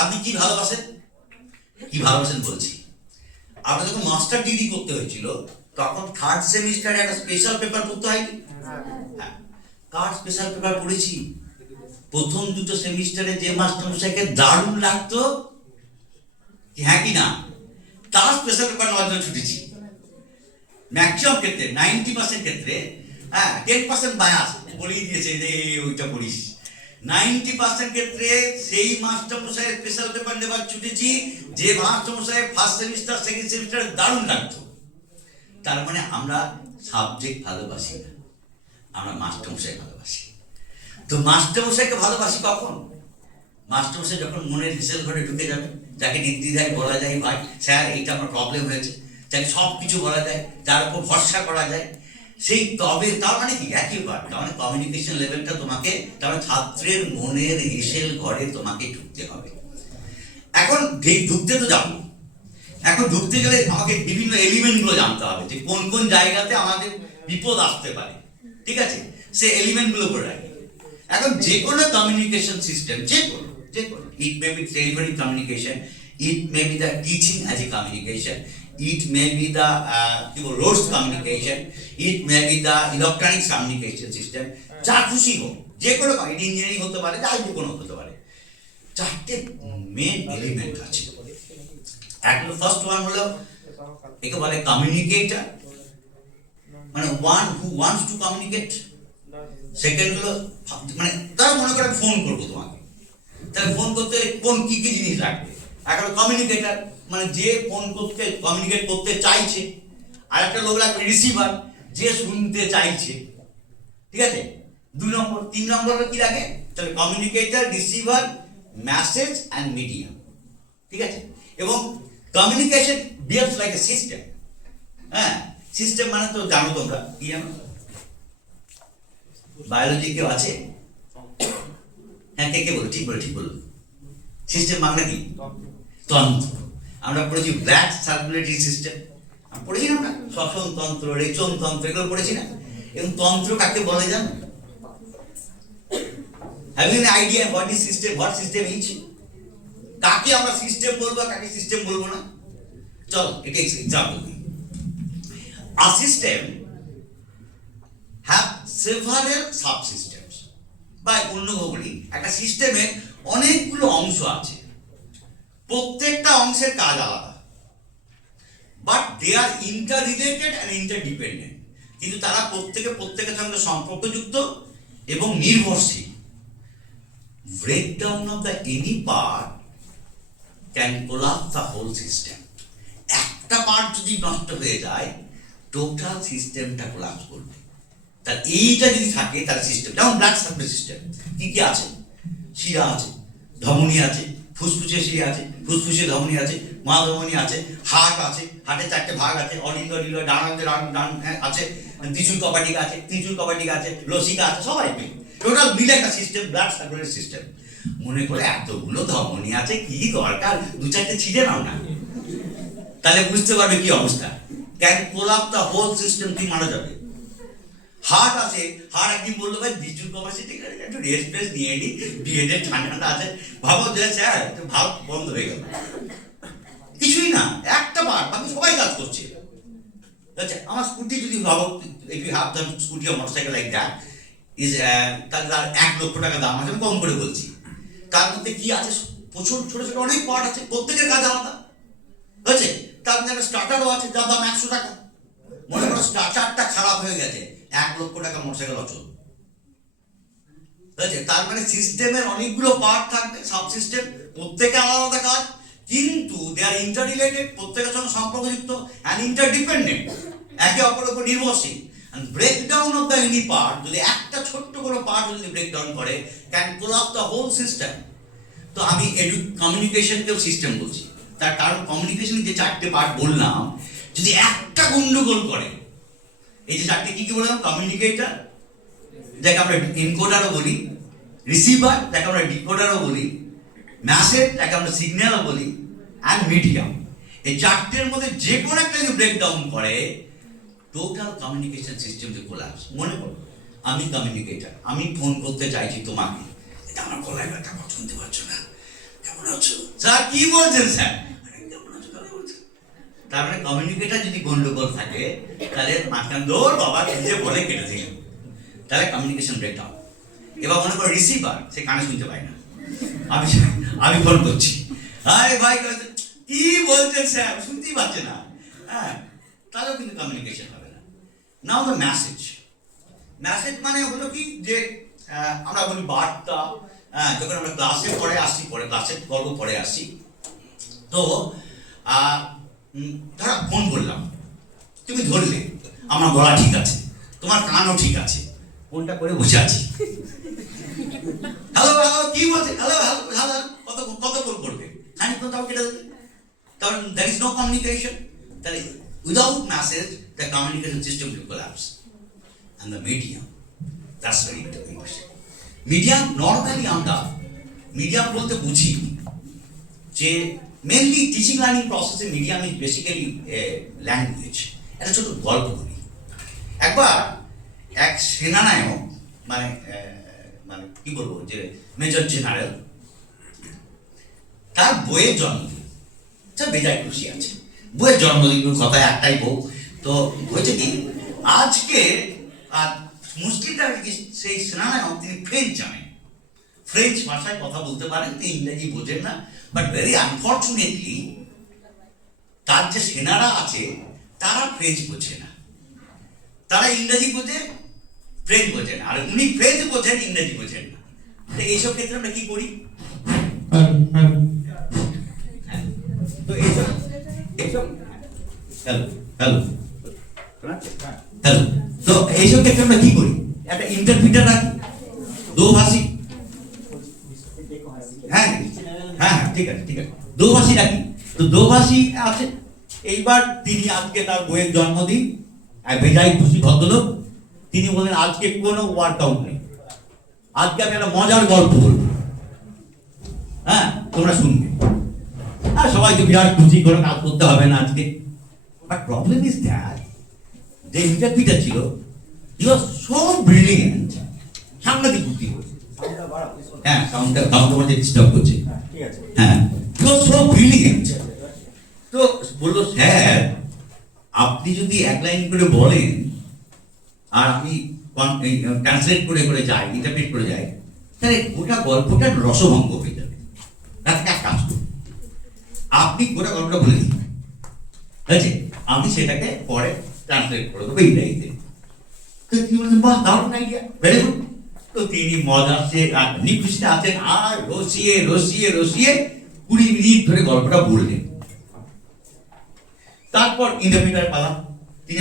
আপনি কি ভালোবাসেন? কি ভালোবাসেন বলছি। আমরা যখন মাস্টার ডিগ্রি করতে হয়েছিল তখন থার্ড সেমিস্টারে একটা স্পেশাল পেপার পড়তে হয়নি? হ্যাঁ, কার স্পেশাল পেপার পড়েছি। প্রথম দুটো সেমিস্টারে যে মাস্টারমশাইকে দারুণ লাগতো, হ্যাঁ কি না, তার স্পেশাল পেপার নেওয়ার জন্য ছুটেছি। ম্যাক্সিমাম ক্ষেত্রে 90% ক্ষেত্রে, হ্যাঁ 10% বায়াস বলেই দিয়েছে যে ওইটা পড়িস। 90% ক্ষেত্রে সেই মাস্টারমশাইয়ের স্পেশাল পেপার নেবার ছুটেছি যে মাস্টারমশাই ফার্স্ট সেমিস্টার সেকেন্ড সেমিস্টারে দারুণ লাগতো। তার মানে আমরা সাবজেক্ট ভালোবাসি না, আমরা মাস্টারমশাই ভালোবাসি। তো মাস্টারমশাইকে ভালোবাসি কখন? মাস্টারমশাই যখন মনের বিশেষ ঘরে ঢুকে যাবে, যাকে নির্দ্বিধায় বলা যায় ভাই স্যার এইটা আমার প্রবলেম হয়েছে, যাকে সব কিছু বলা যায়, যার উপর ভরসা করা যায়, সেই তবে তার মানে কি একই বার, তার মানে কমিউনিকেশন লেভেলটা তোমাকে, তার মানে ছাত্রের মনের হেসেল ঘরে তোমাকে ঢুকতে হবে। এখন ঢুকতে তো যাবো, এখন ঢুকতে গেলে আমাকে বিভিন্ন এলিমেন্টগুলো জানতে হবে যে কোন কোন জায়গাতে আমাদের বিপদ আসতে পারে, ঠিক আছে, সে এলিমেন্টগুলো করে রাখি। এখন যে কোনো কমিউনিকেশন সিস্টেম, যে কোনো it may be telephonic communication, it may be the teaching as a communication, it may be the roads communication, it may be the electronics communication system, যা খুশি হোক, যে কোনো ইঞ্জিনিয়ারিং হতে পারে, যাই কোনো হতে পারে। চারটে মেন এলিমেন্ট আছে। একটা ফার্স্ট ওয়ান হলো একে বলে কমিউনিকেটর, মানে one who wants to communicate. Second হলো মানে তার মনে করে ফোন করবো তোমাকে, তাহলে ফোন করতে কোন কি কি জিনিস লাগবে। একটা কমিউনিকেটর মানে যে ফোন করতে কমিউনিকেট করতে চাইছে, আর একটা লোক লাগবে রিসিভার, যে শুনতে চাইছে, ঠিক আছে। 2 নম্বর 3 নম্বর কি লাগে, তাহলে communicator, receiver, message and media, ঠিক আছে। এবং communication behaves like a system. হ্যাঁ, সিস্টেম মানে তো জানো তোমরা কি জানো, বায়োলজি কেউ আছে? হ্যাঁ, কে বলো, ঠিক বলো। সিস্টেম মানে কি? তন্ত্র। আমরা পড়েছি ব্ল্যাক সার্কুলেটরি সিস্টেম, আমরা পড়েছি না, আমরা শ্বসন তন্ত্র, রেচন তন্ত্র, এগুলো পড়েছি না। এবং তন্ত্র কাকে বলে জানো? Have U an idea what is system, what system is? কাকে আমরা সিস্টেম বলবো, কাকে সিস্টেম বলবো না? চল এটা এক্সাম্পল দিই। আ সিস্টেম হ্যাভ সেভারাল সাবসিস্টেমস, বা অন্য বলি একটা সিস্টেমে অনেকগুলো অংশ আছে, প্রত্যেকটা অংশের কাজ আলাদা, but they are inter related and interdependent, কিন্তু তারা প্রত্যেকের সঙ্গে সম্পর্কযুক্ত এবং নির্ভরশীল। Breakdown of the any part can collapse the whole system. একটা পার্ট যদি নষ্ট হয়ে যায়, টোটাল সিস্টেমটা কোলাপস করবে। তার এইটা যদি থাকে তার সিস্টেম, যেমন ব্লাড সাপ্লাই সিস্টেম, কি কি আছে? শিরা আছে, ধমনী আছে, ফুসফুসে শিরা আছে, ফুসফুসে ধমনী আছে, মা ধমনী আছে, হার্ট আছে, হার্টের 4টে ভাগ আছে, অলিন্দ ডান আছে, ত্রিশূল কপাটিকা আছে, লসিকা আছে, সবাই টোটাল মিলে একটা সিস্টেম, ব্লাড সার্কুলেটরি সিস্টেম। মনে করে এতগুলো ধমনী আছে, কি দরকার 2-4টে ছিঁড়ে নাও না, তাহলে বুঝতে পারবে কি অবস্থা। Can collapse the whole system, কি মারা যাবে। হার্ট আছে, হার্ট একদিন বললো ভাই বিজুর ক্যাপাসিটি একটু রেস্ট ফেস্ট নিয়ে নি, বিএডের ঠান্ডাটা আছে, ভাবো যে স্যার ভাব বন্ধ হয়ে গেল, কিছুই না, একটা পার্ট, বাকি সবাই কাজ করছে। আচ্ছা, আমার স্কুটি যদি ভাবো, if you have the scooty or motorcycle like that is, তাহলে তার 1 লক্ষ টাকা দাম আছে, আমি কম করে বলছি। তার মধ্যে কি আছে, প্রচুর ছোট ছোট অনেক পার্ট আছে, প্রত্যেকের কাজ আলাদা, বুঝছে। তার মধ্যে একটা স্টার্টারও আছে, যার দাম 100 টাকা। মনে করো স্টার্টারটা খারাপ হয়ে গেছে, 1 লক্ষ টাকা মোটরসাইকেল অচল, বুঝছে। তার মানে সিস্টেমের অনেকগুলো পার্ট থাকবে, সাব সিস্টেম, প্রত্যেকে আলাদা কাজ, কিন্তু দে আর ইন্টার রিলেটেড, প্রত্যেকের সঙ্গে সম্পর্কযুক্ত অ্যান্ড ইন্টারডিপেন্ডেন্ট, একে অপরের উপর নির্ভরশীল। Breakdown of the any part, যদি একটা ছোট্ট কোনো পার্ট যদি ব্রেকডাউন করে, can collapse the whole system. তো আমি কমিউনিকেশনকেও সিস্টেম বলছি, তার কারণ কমিউনিকেশন যে 4টে পার্ট বললাম, যদি একটা গন্ডগোল করে, এই যে 4টে কি বললাম, কমিউনিকেটর যাকে আমরা এনকোডারও বলি, রিসিভার যাকে আমরা ডিকোডারও বলি, মেসেজ যাকে আমরা সিগন্যালও বলি, অ্যান্ড মিডিয়াম, এই 4টের মধ্যে যে কোনো একটা যদি ব্রেকডাউন করে, টোটাল কমিউনিকেশন সিস্টেম যে কোলাপস। মনে করো আমি কমিউনিকেটর, আমি ফোন করতে চাইছি তোমাকে, এটা আমার গলায় ব্যথা, শুনতে পাচ্ছ না, কেমন আছো স্যার, কি বলছেন স্যার, তার মানে কমিউনিকেটার যদি গন্ডগোল থাকে তাহলে মাঝখান দৌড় বাবা নিজে বলে কেটে দিল, তাহলে কমিউনিকেশন ব্রেকডাউন। এবার মনে করো রিসিভার, সে কানে শুনতে পায় না, আমি আমি ফোন করছি, আরে ভাই কি বলছেন স্যার, শুনতেই পাচ্ছে না, হ্যাঁ, তাহলেও কিন্তু কমিউনিকেশন হবে না। নাও দ্য মেসেজ, মেসেজ মানে হলো কি যে আমরা বলি বার্তা, যখন আমরা ক্লাসে পড়ে আসি, ক্লাসের গল্প পড়ে আসি, তো ধরো ফোন করলাম, তুমি ধরলে, আমার গলা ঠিক আছে, তোমার কানও ঠিক আছে, ফোনটা করে বসে আছি, হ্যালো হ্যালো কি বলছে, হ্যালো হ্যালো হ্যালো, কত কল করবে, খানিকক্ষণ তাও কেটে দেবে, কারণ দ্যার ইজ নো কমিউনিকেশন। তাহলে without message the communication system will collapse. And the medium, that's very important. Medium normally আমরা মিডিয়াম বলতে বুঝি যে মেনলি টিচিং লার্নিং প্রসেসে মিডিয়াম ইজ বেসিক্যালি ল্যাঙ্গুয়েজ। একটা ছোট গল্প বলি। একবার এক সেনানায়ক মানে মানে কি বলবো যে মেজর জেনারেল, তার বইয়ের জন্মদিন, স্যার বেজায় খুশি আছে, বইয়ের জন্মদিন কথা একটাই বউ, তো হয়েছে কি আজকে আর মুশকিলটা কি সেই সেনানায়ক তিনি ফ্রেঞ্চ জানেন, ফ্রেঞ্চ ভাষায় কথা বলতে পারেন, তিনি ইংরেজি বোঝেন না, বাট ভেরি আনফর্চুনেটলি তার যে সেনারা আছে তারা ফ্রেঞ্চ বোঝে না, তারা ইংরেজি বোঝে, ফ্রেঞ্চ বোঝে না, আর উনি ফ্রেঞ্চ বোঝেন, ইংরেজি বোঝেন না। তো এইসব ক্ষেত্রে আমরা কি করি? তো এইসব হ্যালো হ্যালো হ্যালো, তো এইসব ক্ষেত্রে আমরা কি করি? একটা ইন্টারপ্রিটার রাখি, দোভাষী, হ্যাঁ হ্যাঁ ঠিক আছে ঠিক আছে, দোভাষী রাখি। তো দোভাষী আছে, এইবার তিনি আজকে তার বইয়ের জন্মদিন, বেজায় খুশি ভদ্রলোক, তিনি বলেন আজকে কোনো ওয়ার্কআউট নেই, আজকে আমি একটা মজার গল্প বলবো, হ্যাঁ তোমরা শুনবে, আর সবাইকে বিরাট খুশি করে কাজ করতে হবে না আজকে। বাট প্রবলেম ইজ দ্যাট যে ইন্টারপ্রিটার ছিল, হি ওয়াজ সো ব্রিলিয়েন্ট, সাংঘাতিক বুদ্ধি করে, হ্যাঁ সাউন্ডটা মধ্যে ডিস্টার্ব করছে, হ্যাঁ হি ওয়াজ সো ব্রিলিয়েন্ট। তো বললো স্যার আপনি যদি এক লাইন করে বলেন আর আমি ট্রান্সলেট করে করে যাই, ইন্টারপ্রেট করে যাই, তাহলে গোটা গল্পটার রসভঙ্গ হয়ে যাবে। তাতে এক কাজ করুন, আপনি গোটা গল্পটা বলে দিন, ঠিক আছে, আমি সেটাকে পরে ট্রান্সলেট করে দেবো ইংরেজিতে। তো তিনি বলছেন বাহ দারুণ আইডিয়া, ভেরি গুড। তো তিনি মজা সে আর খুশিতে আছেন, আর রসিয়ে রসিয়ে রসিয়ে 20 মিনিট ধরে গল্পটা বললেন। তারপর ইন্টারপ্রিটার পালা, তিনি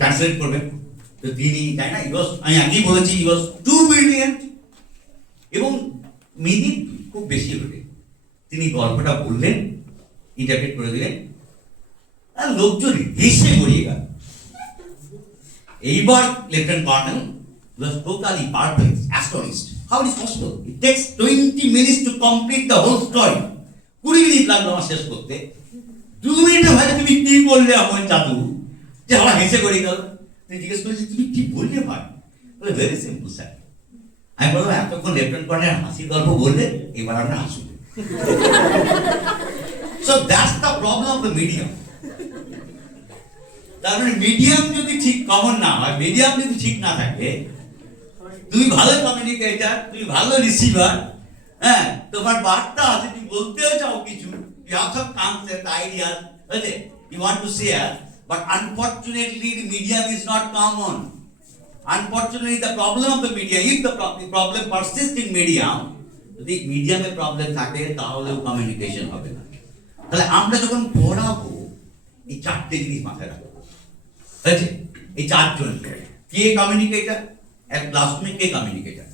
ট্রান্সলেট করবেন। তো তিনি তাই না, আমি আগেই বলেছি ই ওয়াজ টু ব্রিলিয়েন্ট, এবং মিনিট খুব বেশি হলে তিনি গল্পটা বললেন, ইন্টারপ্রেট করে দিলেন, আর লোকজন হেসে গড়িয়ে গেল। এইবার lieutenant colonel was totally perplexed, astonished. How it is possible? It takes 20 minutes to complete the whole story. 20 minute লাগলো আমার শেষ করতে, 2 মিনিটে ভাই তুমি কি বললে আমার জাদু, যে আমার হেসে গড়িয়ে গেল। তুমি জিজ্ঞেস করেছি তুমি কি বললে ভাই, বলে ভেরি সিম্পল স্যার। আমি বললাম এতক্ষণ লেফটেন্যান্ট কর্নেল হাসির গল্প বললে, এবার আমরা হাসুন। So that's the problem of the medium. তার মানে মিডিয়াম যদি ঠিক কমন না হয়, মিডিয়াম যদি ঠিক না থাকে, তুমি ভালো কমিউনিকেটর, তুমি ভালো রিসিভার, হ্যাঁ তোমার বার্তা আছে, তুমি বলতেও চাও কিছু, you have some concept, ideas, okay, you want to share, but unfortunately the medium is not common. Unfortunately the problem of the media, if the problem persists in medium, যদি মিডিয়ামে প্রবলেম থাকে তাহলেও কমিউনিকেশন হবে না। তাহলে আমরা যখন পড়াবো এই 4টে জিনিস মাথায় রাখবো, ঠিক আছে, এই 4 জন কে কমিউনিকেটর, এক ক্লাসরুমে কে কমিউনিকেটর,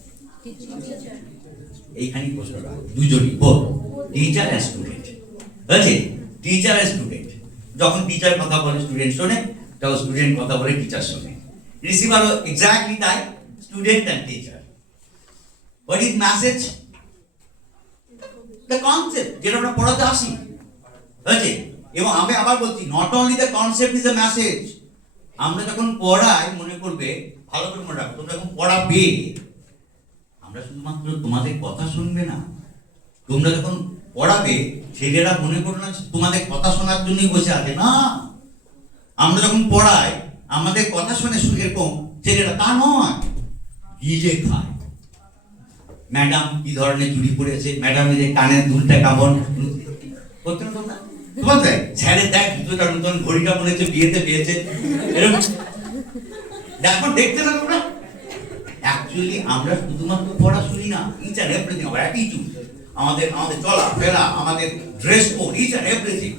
এইখানেই প্রশ্নটা, দুজনই বল, টিচার আর স্টুডেন্ট, ঠিক আছে, টিচার আর স্টুডেন্ট, যখন টিচার কথা বলে স্টুডেন্ট শোনে, তখন স্টুডেন্ট কথা বলে টিচার শোনে, রিসিভারও এক্স্যাক্টলি তাই, student and teacher. What is message? The concept, যেটা আমরা পড়াতে আসি, ঠিক আছে, এবং আমি আবার বলছি not only the concept is the message. আমরা যখন পড়াই, মনে করবে ভালো করে মনে রাখো, তোমরা যখন পড়াবে, আমরা শুধুমাত্র তোমাদের কথা শুনবে না, তোমরা যখন পড়াবে ছেলেরা মনে করো না যে তোমাদের কথা শোনার জন্যই বসে আছে, না। আমরা যখন পড়াই আমাদের কথা শুনে এরকম ছেলেরা তা নয়, গিলে খায়। ম্যাডাম কি ধরনের চুড়ি পরেছে, ম্যাডাম এই যে কানের দুলটা কেমন করতে না তোমরা? বলতে স্যারের দেখ জুতোটা নতুন, ঘড়িটা মনে হচ্ছে বিয়েতে পেয়েছে, এরকম এখন দেখতে না তোমরা? অ্যাকচুয়ালি আমরা শুধুমাত্র পড়া শুনি না, each and everything, our attitude, আমাদের চলা ফেরা, আমাদের dress code, each and everything,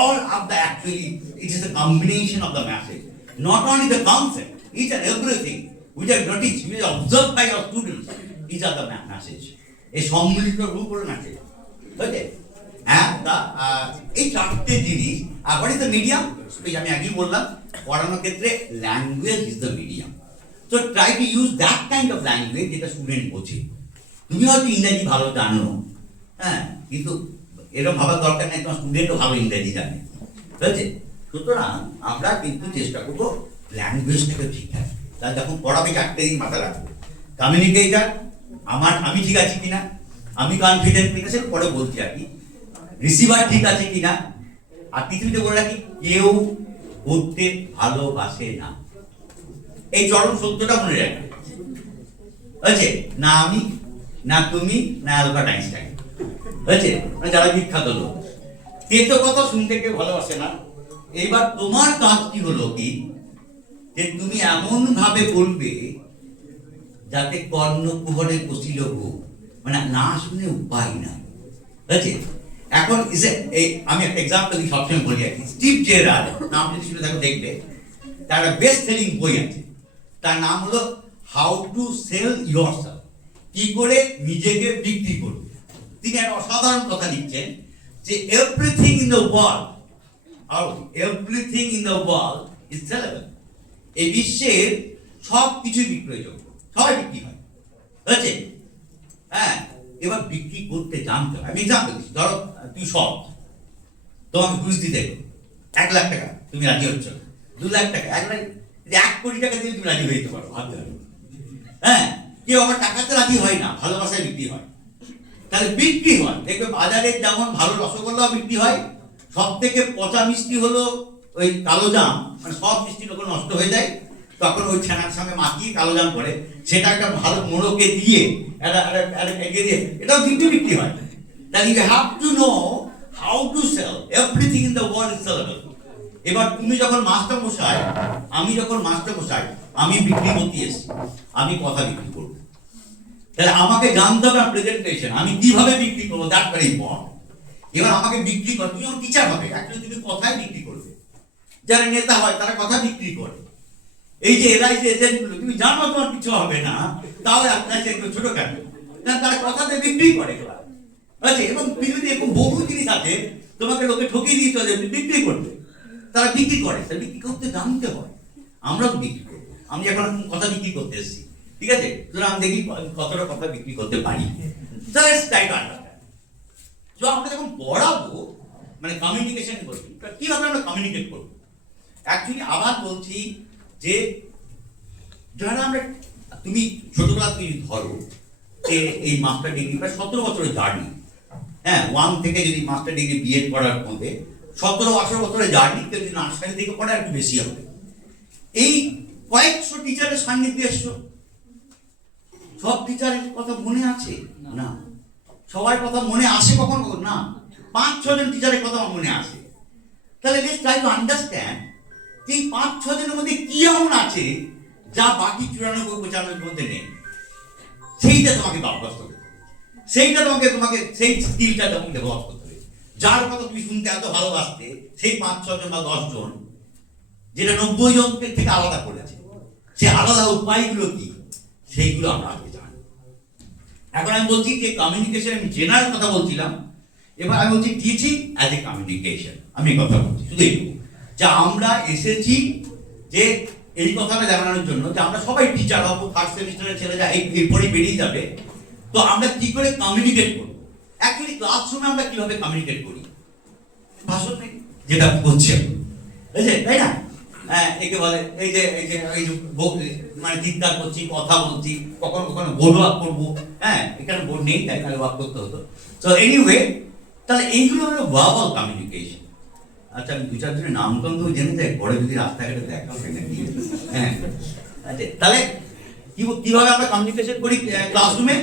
all of the actually it is a combination of the message, not only the concept, each and everything which are noticed, which are observed by our students, these are the message. এই সম্মিলিত রূপ হলো message. Okay? And the এই চারটে জিনিস, আর what is the medium? আমি আগেই বললাম, পড়ানোর ক্ষেত্রে language is the medium. So try to use that kind of language যেটা স্টুডেন্ট বোঝে। তুমি হয়তো ইংরেজি ভালো জানো, হ্যাঁ, কিন্তু এরকম ভাবার দরকার নেই তোমার স্টুডেন্টও ভালো ইংরেজি জানে, ঠিক আছে? সুতরাং আমরা কিন্তু চেষ্টা করবো ল্যাঙ্গুয়েজটাকে ঠিক আছে। তাহলে যখন পড়াবে চারটে দিন মাথা রাখবো, কমিউনিকেটার আমি ঠিক আছি কিনা, আমি কনফিডেন্ট কিনা, সেটা পরে বলছি আর কি, রিসিভার ঠিক আছে কিনা, আর পৃথিবীতে বলে রাখি কেউ পড়তে ভালোবাসে না, এই চরম সত্যটা মনে রাখবে, আছে না আমি, না তুমি, না অ্যালবার্ট আইনস্টাইন, আছে যারা বিখ্যাত লোক, তেতো কথা শুনতে কেউ ভালোবাসে না। এইবার তোমার কাজ কি হলো কি, যে তুমি এমন ভাবে বলবে যাতে কর্ণকুহরে বসিল গো, মানে না শুনে উপায় নাই, আছে। এখন আমি একটা এক্সাম্পল দিই, সবসময় বলি আর কি, স্টিভ জেরার্ড নাম যদি শুনে থাকো দেখবে, তার একটা বেস্ট সেলিং বই আছে, তার নাম হলো হাউ টু সেল ইয়োরসেলফ, কি করে নিজেকে বিক্রি করবে। তিনি একটা অসাধারণ কথা লিখছেন যে everything in the world, everything in the world is sellable. এই বিশ্বের সব কিছুই বিক্রয়যোগ্য, সবাই বিক্রি হয়, বুঝছে? হ্যাঁ, এবার বিক্রি করতে জানতে হবে। আমি এক্সাম্পল দিচ্ছি, ধরো তুমি সব, তোমাকে ঘুষ দিতে 1 লাখ টাকা, তুমি রাজি হচ্ছ, 2 লাখ টাকা, 1 কোটি টাকা দিয়ে তুমি রাজি হয়ে যেতে পারো, ভাবতে পারো। হ্যাঁ, কেউ আমার টাকাতে রাজি হয় না, ভালোবাসায় বিক্রি হয়। তাহলে বিক্রি হয়, দেখবে বাজারে যেমন ভালো রসগোল্লা বিক্রি হয়, সব থেকে পচা মিষ্টি হলো ওই কালো জাম, মানে সব মিষ্টি যখন নষ্ট হয়ে যায় তখন ওই ছানার সঙ্গে মাখিয়ে কালো জাম করে, সেটা একটা ভালো মোড়কে দিয়ে এটাও কিন্তু বিক্রি হয়। তাহলে you have to know how to sell, everything in the world is saleable. এবার তুমি যখন মাস্টার মশাই, আমি যখন মাস্টার মশাই, আমি বিক্রি করতে এসেছি, আমি কথা বিক্রি করবো, তাহলে আমাকে জানতে হবে প্রেজেন্টেশন, আমি কিভাবে বিক্রি করবো, দ্যাট ভেরি ইম্পর্টেন্ট। এবার আমাকে বিক্রি কর, তুমি যখন টিচার হবে, অ্যাকচুয়ালি তুমি কথাই বিক্রি করবে। যারা নেতা হয় তারা কথা বিক্রি করে। এই যে এলআইসি এজেন্টগুলো, তুমি জানো তোমার কিছু হবে না, তাও আপনার একটু ছোট কেন, তারা কথাতে বিক্রি করে। আচ্ছা, এবং পৃথিবীতে এরকম বহু জিনিস আছে, তোমাকে লোকে ঠকিয়ে দিয়ে চলে বিক্রি করবে, তারা বিক্রি করে, তারা বিক্রি করতে জানতে হয়। আমরাও বিক্রি করবো, আমি এখন কথা বিক্রি করতে এসেছি, ঠিক আছে? সুতরাং আমি দেখি কতটা কথা বিক্রি করতে পারি। আমরা যখন পড়াবো, মানে কমিউনিকেশন করছি, কিভাবে আমরা কমিউনিকেট করবো? অ্যাকচুয়ালি আবার বলছি যে যারা আমরা, তুমি ছোটবেলা তুমি ধরো যে এই মাস্টার ডিগ্রি প্রায় 17 বছরের জার্নি, হ্যাঁ, 1 থেকে যদি মাস্টার ডিগ্রি বিএড করার মধ্যে 17-18 বছরের জার্নি, কেউ যদি নার্সারি থেকে পড়ে একটু বেশি হবে। এই কয়েকশো টিচারের সান্নিধ্যে এসছো, সব টিচারের কথা মনে আছে না, সবার কথা মনে আসে কখন কখন না, 5-6 জন টিচারের কথা মনে আসে। তাহলে লেটস ট্রাই টু আন্ডারস্ট্যান্ড এই 5-6 জনের মধ্যে কি এমন আছে যা বাকি 94-95 মধ্যে নেই। সেইটা তোমাকে অভ্যস্ত করতে হবে, সেইটা তোমাকে সেই স্কিলটা তোমাকে ডেভেলপ করতে হবে। যার কথা তুমি শুনতে এত ভালোবাসতে, সেই 5-6 জন বা 10 জন যেটা 90 জন থেকে আলাদা করেছে, সে আলাদা উপায়গুলো কি, সেইগুলো আমরা আগে জানি। এখন আমি বলছি যে কমিউনিকেশন, আমি জেনারেল কথা বলছিলাম, এবার আমি বলছি টিচিং অ্যাজ এ কমিউনিকেশন। আমি কথা বলছি শুধু এইটুকু, যে আমরা এসেছি যে এই কথাটা জানানোর জন্য যে আমরা সবাই টিচার হবো, 3rd সেমিস্টারের ছেলেরা এরপরই বেরিয়ে যাবে, তো আমরা কি করে কমিউনিকেট করবো? অ্যাকচুয়ালি ক্লাসরুমে আমরা কিভাবে কমিউনিকেট করি? ভাষণ নেই, যেটা বলছি, বুঝলে, তাই না? হ্যাঁ, একে বলে এই যে মানে চিৎকার করছি, কথা বলছি, কখনো কখনো বোর্ড ওয়ার্ক করবো। হ্যাঁ, এখানে বোর্ড নেই, তাই খালি ওয়ার্ক করতে হতো। তো এনিওয়ে, তাহলে এইগুলো হলো ভার্বাল কমিউনিকেশন। আচ্ছা, আমি দু চারজনের নামগন্ধ জেনে যাই, পরে যদি রাস্তাঘাটে দেখা হয় নাকি। হ্যাঁ, আচ্ছা, তাহলে কিভাবে আমরা কমিউনিকেশন করি ক্লাসরুমে?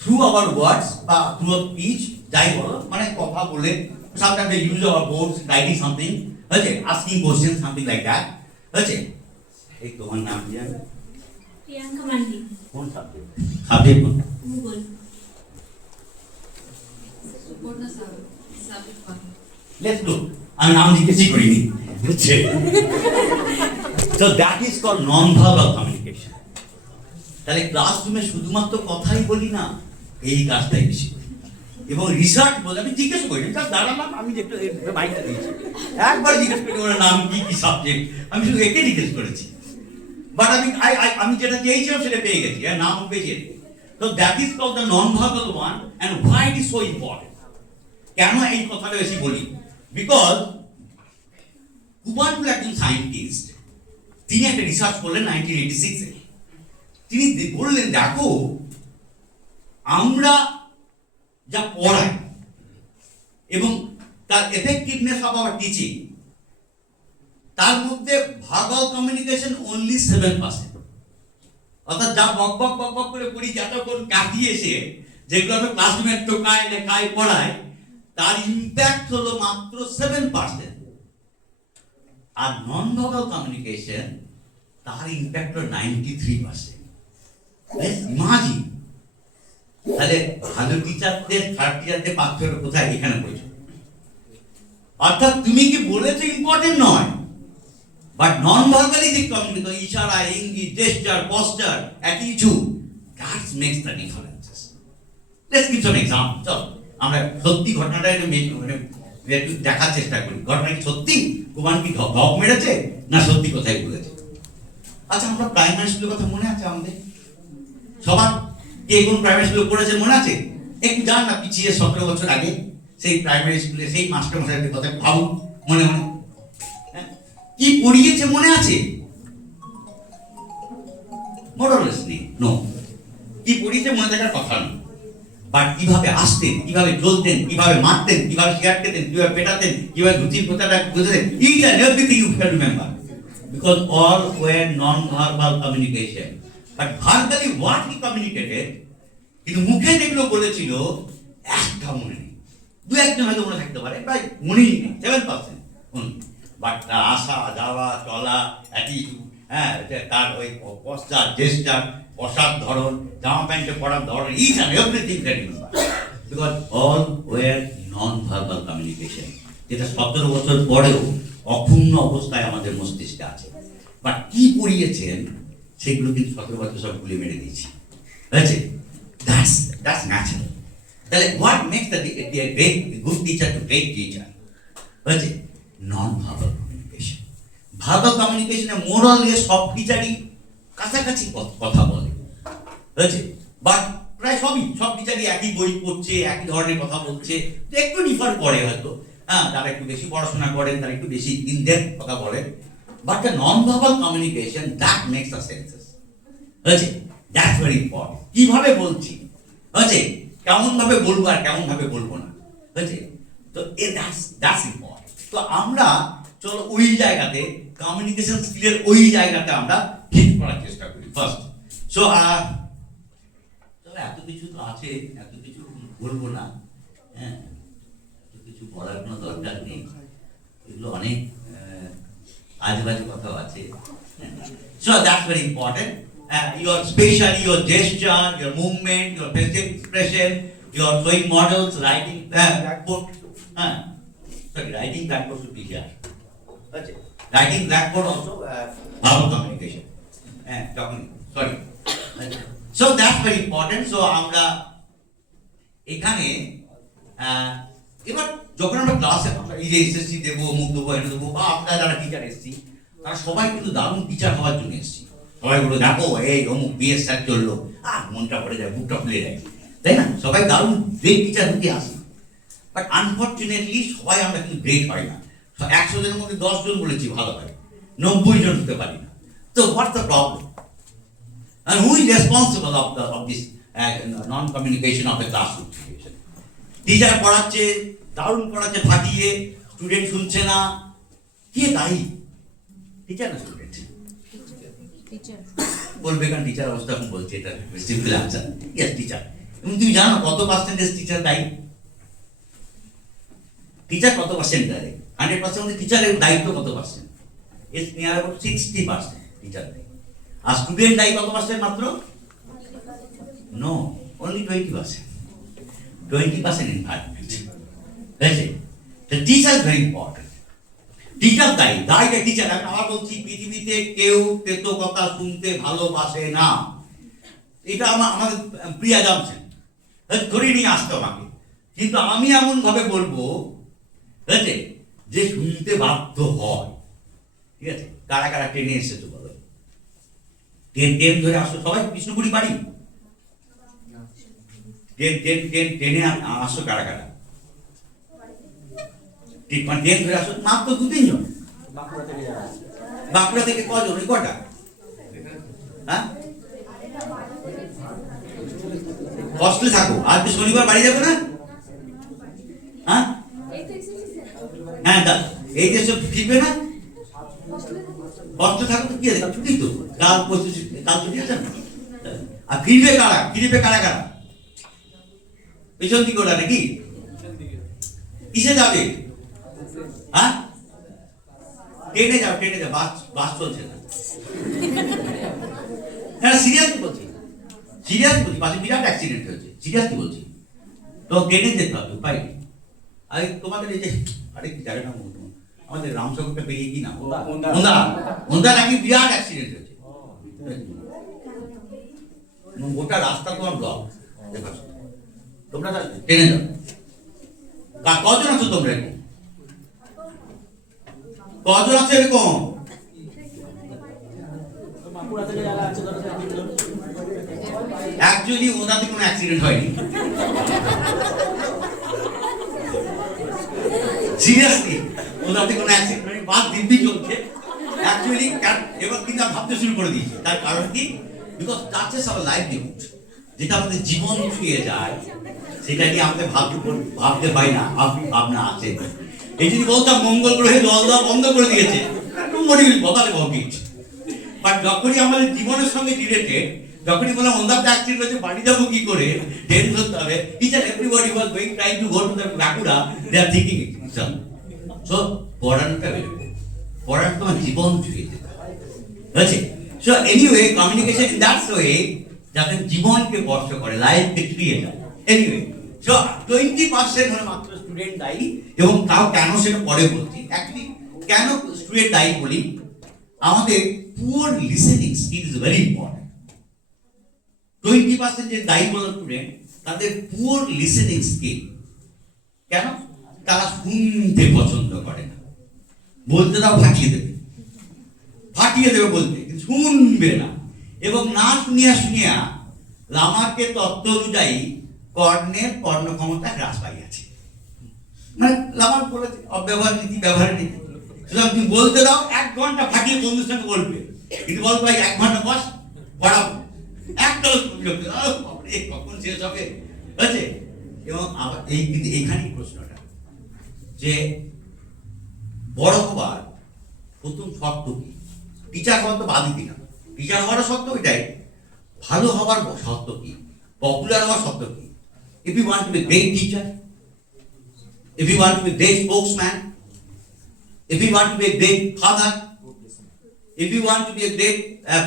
থ্রু আওয়ার ওয়ার্ডস বা থ্রু আ স্পিচ, যাই বলো, মানে কথা বলে। sometimes they use our boards writing something, okay, asking questions, something like that, okay. এই তোমার নাম কি জানো? প্রিয়াঙ্কা মান্ডি, কোন সাবজেক্ট? সাবজেক্ট কোন? ভূগোল। সুপর্ণা সাবজেক্ট কত? লেটস লুক, আমি নাম জিজ্ঞেসই করিনি, বুঝছে? So that is called non-verbal communication. তাহলে ক্লাসরুমে শুধুমাত্র কথাই বলি না, এই কাজটাই বেশি করি। এবং রিসার্চ বলে আমি জিজ্ঞেস করি, তার দাঁড়ালাম, আমি একটু মাইকটা দিয়েছি, একবার জিজ্ঞেস করি ওর নাম কি, কি সাবজেক্ট, আমি শুধু একে জিজ্ঞেস করেছি। বাট আমি যেটা চেয়েছিলাম সেটা পেয়ে গেছি, আর নাম পেয়েছি। তো that is called the non verbal one, and why it is so important. কেন এই কথাটা বেশি বলি? বিকজ কুবান্টু একজন সায়েন্টিস্ট, তিনি একটা রিসার্চ করলেন 1986-এ। তিনি বললেন, দেখো, আমরা যা পড়াই এবং তার এফেক্টিভনেস অফ আওয়ার টিচিং, তার মধ্যে ভার্বাল কমিউনিকেশন অনলি 7%। অর্থাৎ যা বক বক বক বক করে পড়ি, যতক্ষণ কাটিয়ে এসে যেগুলো আমরা ক্লাসরুমে টোকায় লেখায় পড়াই, তার ইম্প্যাক্ট হলো মাত্র 7%। আর নন ভার্বাল কমিউনিকেশন, তার ইম্প্যাক্ট হলো 93%। ইমাজিন, তাহলে ভালো টিচারদের খারাপ টিচারদের পার্থক্য কোথায়? এখানে বলছো। অর্থাৎ তুমি কি বলেছো ইম্পর্টেন্ট নয়, বাট নন ভার্বালি যে কমিউনিকেশন, ইশারা, ইঙ্গিত, gesture, posture, attitude, that makes the differences. Let's give some example. চল, আমরা সত্যি ঘটনাটা একটু একটু দেখার চেষ্টা করি। ঘটনা কি সত্যি কুমান কি ধপ মেরেছে, না সত্যি কথাই বলেছে? আচ্ছা, আমরা প্রাইমারি স্কুলের কথা মনে আছে আমাদের সবার? কে কোন প্রাইমারি স্কুলে পড়েছে মনে আছে? একটু যান না পিছিয়ে 17 বছর আগে, সেই প্রাইমারি স্কুলে সেই মাস্টার মশাইদের কথা ভাবুন মনে মনে। কি পড়িয়েছে মনে আছে? মোরালেস নেই, নো। কি পড়িয়েছে মনে থাকার কথা নেই, বাট কিভাবে আসতেন, কিভাবে চলতেন, কিভাবে মারতেন, কিভাবে শেয়ার খেতেন, কিভাবে পেটাতেন, কিভাবে ধুতির কথাটা বুঝতেন, each and everything you can remember, because all were non verbal communication. But verbally what he communicated, কিন্তু মুখে যেগুলো বলেছিল একটা মনে নেই। দু একজন হয়তো মনে থাকতে পারে, প্রায় মনেই নেই, 7% বাট তার আসা যাওয়া চলা, অ্যাটিটিউড, হ্যাঁ, তার ওই পশ্চাৎ জেস্টার, বসার ধরন, জামা প্যান্টে পরার ধরন, each and everything can remember, because all were non verbal communication, যেটা 17 বছর পরেও অক্ষুণ্ণ অবস্থায় আমাদের মস্তিষ্কে আছে। বাট কি পড়িয়েছেন সেগুলো কিন্তু 17 বছর সব ভুলে মেরে দিয়েছি। বুঝেছে? That's natural. তাহলে what makes the good teacher to great teacher? বুঝেছে? Non-verbal communication. ভার্বাল কমিউনিকেশনে মোরালে সব টিচারই কাছাকাছি কথা বলে, বুঝেছে? বাট প্রায় সব টিচারই একই বই পড়ছে, একই ধরনের কথা বলছে, একটু ডিফার করে হয়তো। হ্যাঁ, তারা একটু বেশি পড়াশোনা করেন, তারা একটু বেশি ইন ডেপথ কথা বলেন। But the non-verbal communication, that makes the senses. বুঝেছে? That's very important. কিভাবে বলছি, বুঝেছে, কেমন ভাবে বলবো আর কেমন ভাবে বলবো না, বুঝেছে? তো দ্যাটস ইম্পর্টেন্ট। তো আমরা চলো ওই জায়গাতে কমিউনিকেশন স্কিলের ওই জায়গাতে আমরা ঠিক করার চেষ্টা করি ফার্স্ট। সো এত কিছু তো আছে, এত কিছু বলবো না, হ্যাঁ, এত কিছু বলার কোনো দরকার নেই, এগুলো অনেক আজেবাজে কথাও আছে। So that's very important. Your spatial, your gesture, your movement, your facial expression, your showing models, writing blackboard. Sorry, writing blackboard should be here. Okay. Writing blackboard also verbal communication. Talking. Sorry. So that's very important. So আমরা এখানে এবার যখন আমরা ক্লাসে এই যে SSC দেবো, মুখ দেবো, এটা দেবো, বা আপনারা যারা টিচার এসেছি, তারা সবাই কিন্তু দারুণ টিচার হওয়ার জন্য এসেছি। সবাই বলো, দেখো এই অমুক বিএস স্যার চললো, মনটা পড়ে যায়, বুকটা খুলে যায়, তাই না? সবাই দারুণ গ্রেট টিচার হতে আসে। বাট আনফর্চুনেটলি সবাই আমরা কিন্তু গ্রেট হয় না। 100 জনের মধ্যে 10 জন বলেছি ভালো হয়, 90 জন হতে পারি না। তো what's the problem? And who is responsible of this non-communication of a classroom situation? Teacher পড়াচ্ছে, দারুণ পড়াচ্ছে, ফাটিয়ে, স্টুডেন্ট শুনছে না, কে দায়ী? টিচার না স্টুডেন্ট? টিচার বলবে কারণ টিচার অবস্থা এখন বলছে, এটা সিম্পল আনসার, ইয়েস টিচার। এবং তুমি জানো কত পার্সেন্টেজ টিচার দায়ী? টিচার কত পার্সেন্ট দায়ী? 100% মধ্যে টিচারের দায়িত্ব কত percent? It's near about 60% teacher দায়ী। আর স্টুডেন্ট দায়ী কত পার্সেন্ট মাত্র? No, only 20%। 20% environment. That's it. The teacher is very important. Teacher দায়ী, দায়ীটা টিচার। আমি আবার বলছি, পৃথিবীতে কেউ তেতো কথা শুনতে ভালোবাসে না। এটা আমাদের প্রিয়া জানছেন, ধরে নিয়ে আসতো আমাকে। কিন্তু আমি এমন ভাবে বলবো, বুঝেছে, যে শুনতে বাধ্য হয়। ঠিক আছে, কারা কারা ট্রেনে এসেছো বলো? ট্রেন ধরে আসো সবাই, বিষ্ণুপুরি বাড়ি। ট্রেনে আসো কারা কারা? ট্রেন ধরে আসো মাত্র 2-3 জন। বাঁকুড়া থেকে যারা আসছে। বাঁকুড়া থেকে কজন? ওই কটা? হ্যাঁ, হস্টেলে থাকো। আজকে শনিবার বাড়ি যাবে না? হ্যাঁ হ্যাঁ, এই যে সব ফিরবে না, হস্টেলে থাকো তো কি আছে, ছুটি তো, কাল ছুটি আছে না? আর ফিরবে কারা? ফিরবে কারা কারা? পেছন দিকে ওটা নাকি? কিসে যাবে? হ্যাঁ, ট্রেনে যাও, ট্রেনে যাও, বাস চলছে না। হ্যাঁ, সিরিয়াসলি বলছি, সিরিয়াসলি বলছি, বাসে বিরাট অ্যাক্সিডেন্ট হয়েছে, সিরিয়াসলি বলছি। তো ট্রেনে যেতে হবে, উপায় নেই। আর তোমাদের এই যে আরে কি জায়গাটা আমাদের রামসাগরটা পেরিয়ে কি না, ওন্দা নাকি বিরাট অ্যাক্সিডেন্ট হয়েছে। গোটা রাস্তা তোমার ব্লক। তোমরা ট্রেনে যাও। কজন আছো তোমরা এরকম? কজন আছো এরকম? বাঁকুড়া থেকে যারা আছে তারা তো আমি বলবো। অ্যাকচুয়ালি ওনাদের কোনো অ্যাক্সিডেন্ট হয়নি, সিরিয়াসলি ওনাদের কোনো অ্যাক্সিডেন্ট হয়নি, বাস দিব্যি চলছে অ্যাকচুয়ালি। এবার কিন্তু ভাবতে শুরু করে দিয়েছে, তার কারণ কি? বিকজ টাচেস আওয়ার লাইভলিহুড, যেটা আমাদের জীবন ছুঁয়ে যায়, সেটা নিয়ে আমাদের ভাবতে পাই না, ভাবনা আছে। এই যদি বলতাম মঙ্গল গ্রহে জল দেওয়া বন্ধ করে দিয়েছে, বদলে ভবিট। বাট যখনই আমাদের জীবনের সঙ্গে রিলেটেড, যখনই বললাম অন্ধারটা অ্যাক্সিডেন্ট হয়েছে, বাড়ি যাবো কি করে, ট্রেন ধরতে হবে, each and everybody was going trying to go to the Bankura, they are thinking it. So পড়ানোটা বেরোবে, পড়ানো তোমার জীবন ছুঁয়ে যেতে হবে, বুঝেছে? So anyway, communication in that's way যাতে জীবনকে স্পর্শ করে, লাইফকে ছুঁয়ে যায়। এনিওয়ে, সো 20% হলো মাত্র স্টুডেন্ট দায়ী। এবং তাও কেন সেটা পরে বলছি। অ্যাকচুয়ালি কেন স্টুডেন্ট দায়ী বলি, আমাদের poor listening skill is very important. 20% যে দায়ী বলো স্টুডেন্ট, তাদের পুয়ার লিসেনিং স্কিল। কেন? তারা শুনতে পছন্দ করে না। বলতে দাও, ফাটিয়ে দেবে বলতে, কিন্তু শুনবে না। এবং না শুনিয়া শুনিয়া লামার্কের তত্ত্ব অনুযায়ী কর্ণের কর্ণক্ষমতা হ্রাস পাইয়াছে। মানে লামার্ক বলেছে অব্যবহার নীতি, ব্যবহার নীতি। সুতরাং তুমি বলতে দাও, 1 ঘন্টা ফাটিয়ে বন্ধুর সঙ্গে বলবে, কিন্তু বলতো ভাই 1 ঘন্টা বস, পড়াবো, একটা কখন শেষ হবে, বুঝেছে? এবং আবার কিন্তু এইখানেই প্রশ্নটা, যে বড় হবার প্রথম শর্ত কি? টিচার হওয়ার তো বাদই দিলাম, টিচার হওয়ার শর্ত এটাই, ভালো হবার শর্ত কি, পপুলার হওয়ার শর্ত কি? If you want to be a great teacher, if you want to be a great spokesman, if you want to be a great father, if you want to be a great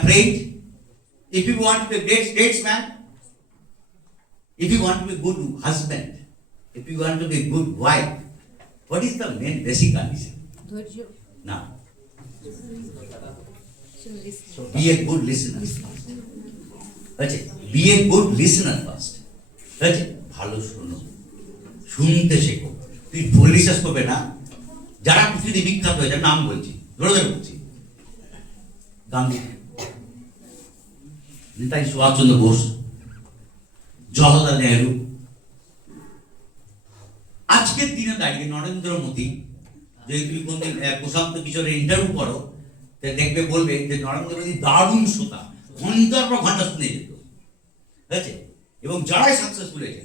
friend, if you want to be a great statesman, if you want to be a good husband, if you want to be a good wife, what is the main basic condition? ধৈর্য Now, listen be a good listener first. Okay, be a good listener first. Okay, ভালো শোনো, শুনতে শেখো। তুই বলে শেষ করবে না। যারা পৃথিবীতে বিখ্যাত হয়ে যায়, নাম বলছি, ধরে ধরে বলছি, গান্ধী, নেতাজি সুভাষচন্দ্র বোস, জওহরলাল নেহরু। আজকের দিনে দাঁড়িয়ে নরেন্দ্র মোদী, যদি তুমি কোনদিন প্রশান্ত কিশোরের ইন্টারভিউ করো, দেখবে বলবে যে নরেন্দ্র মোদী দারুণ শ্রোতা, ঘন্টার পর ঘন্টা শুনে যেত, ঠিক আছে? এবং যারাই সাকসেসফুল হয়েছে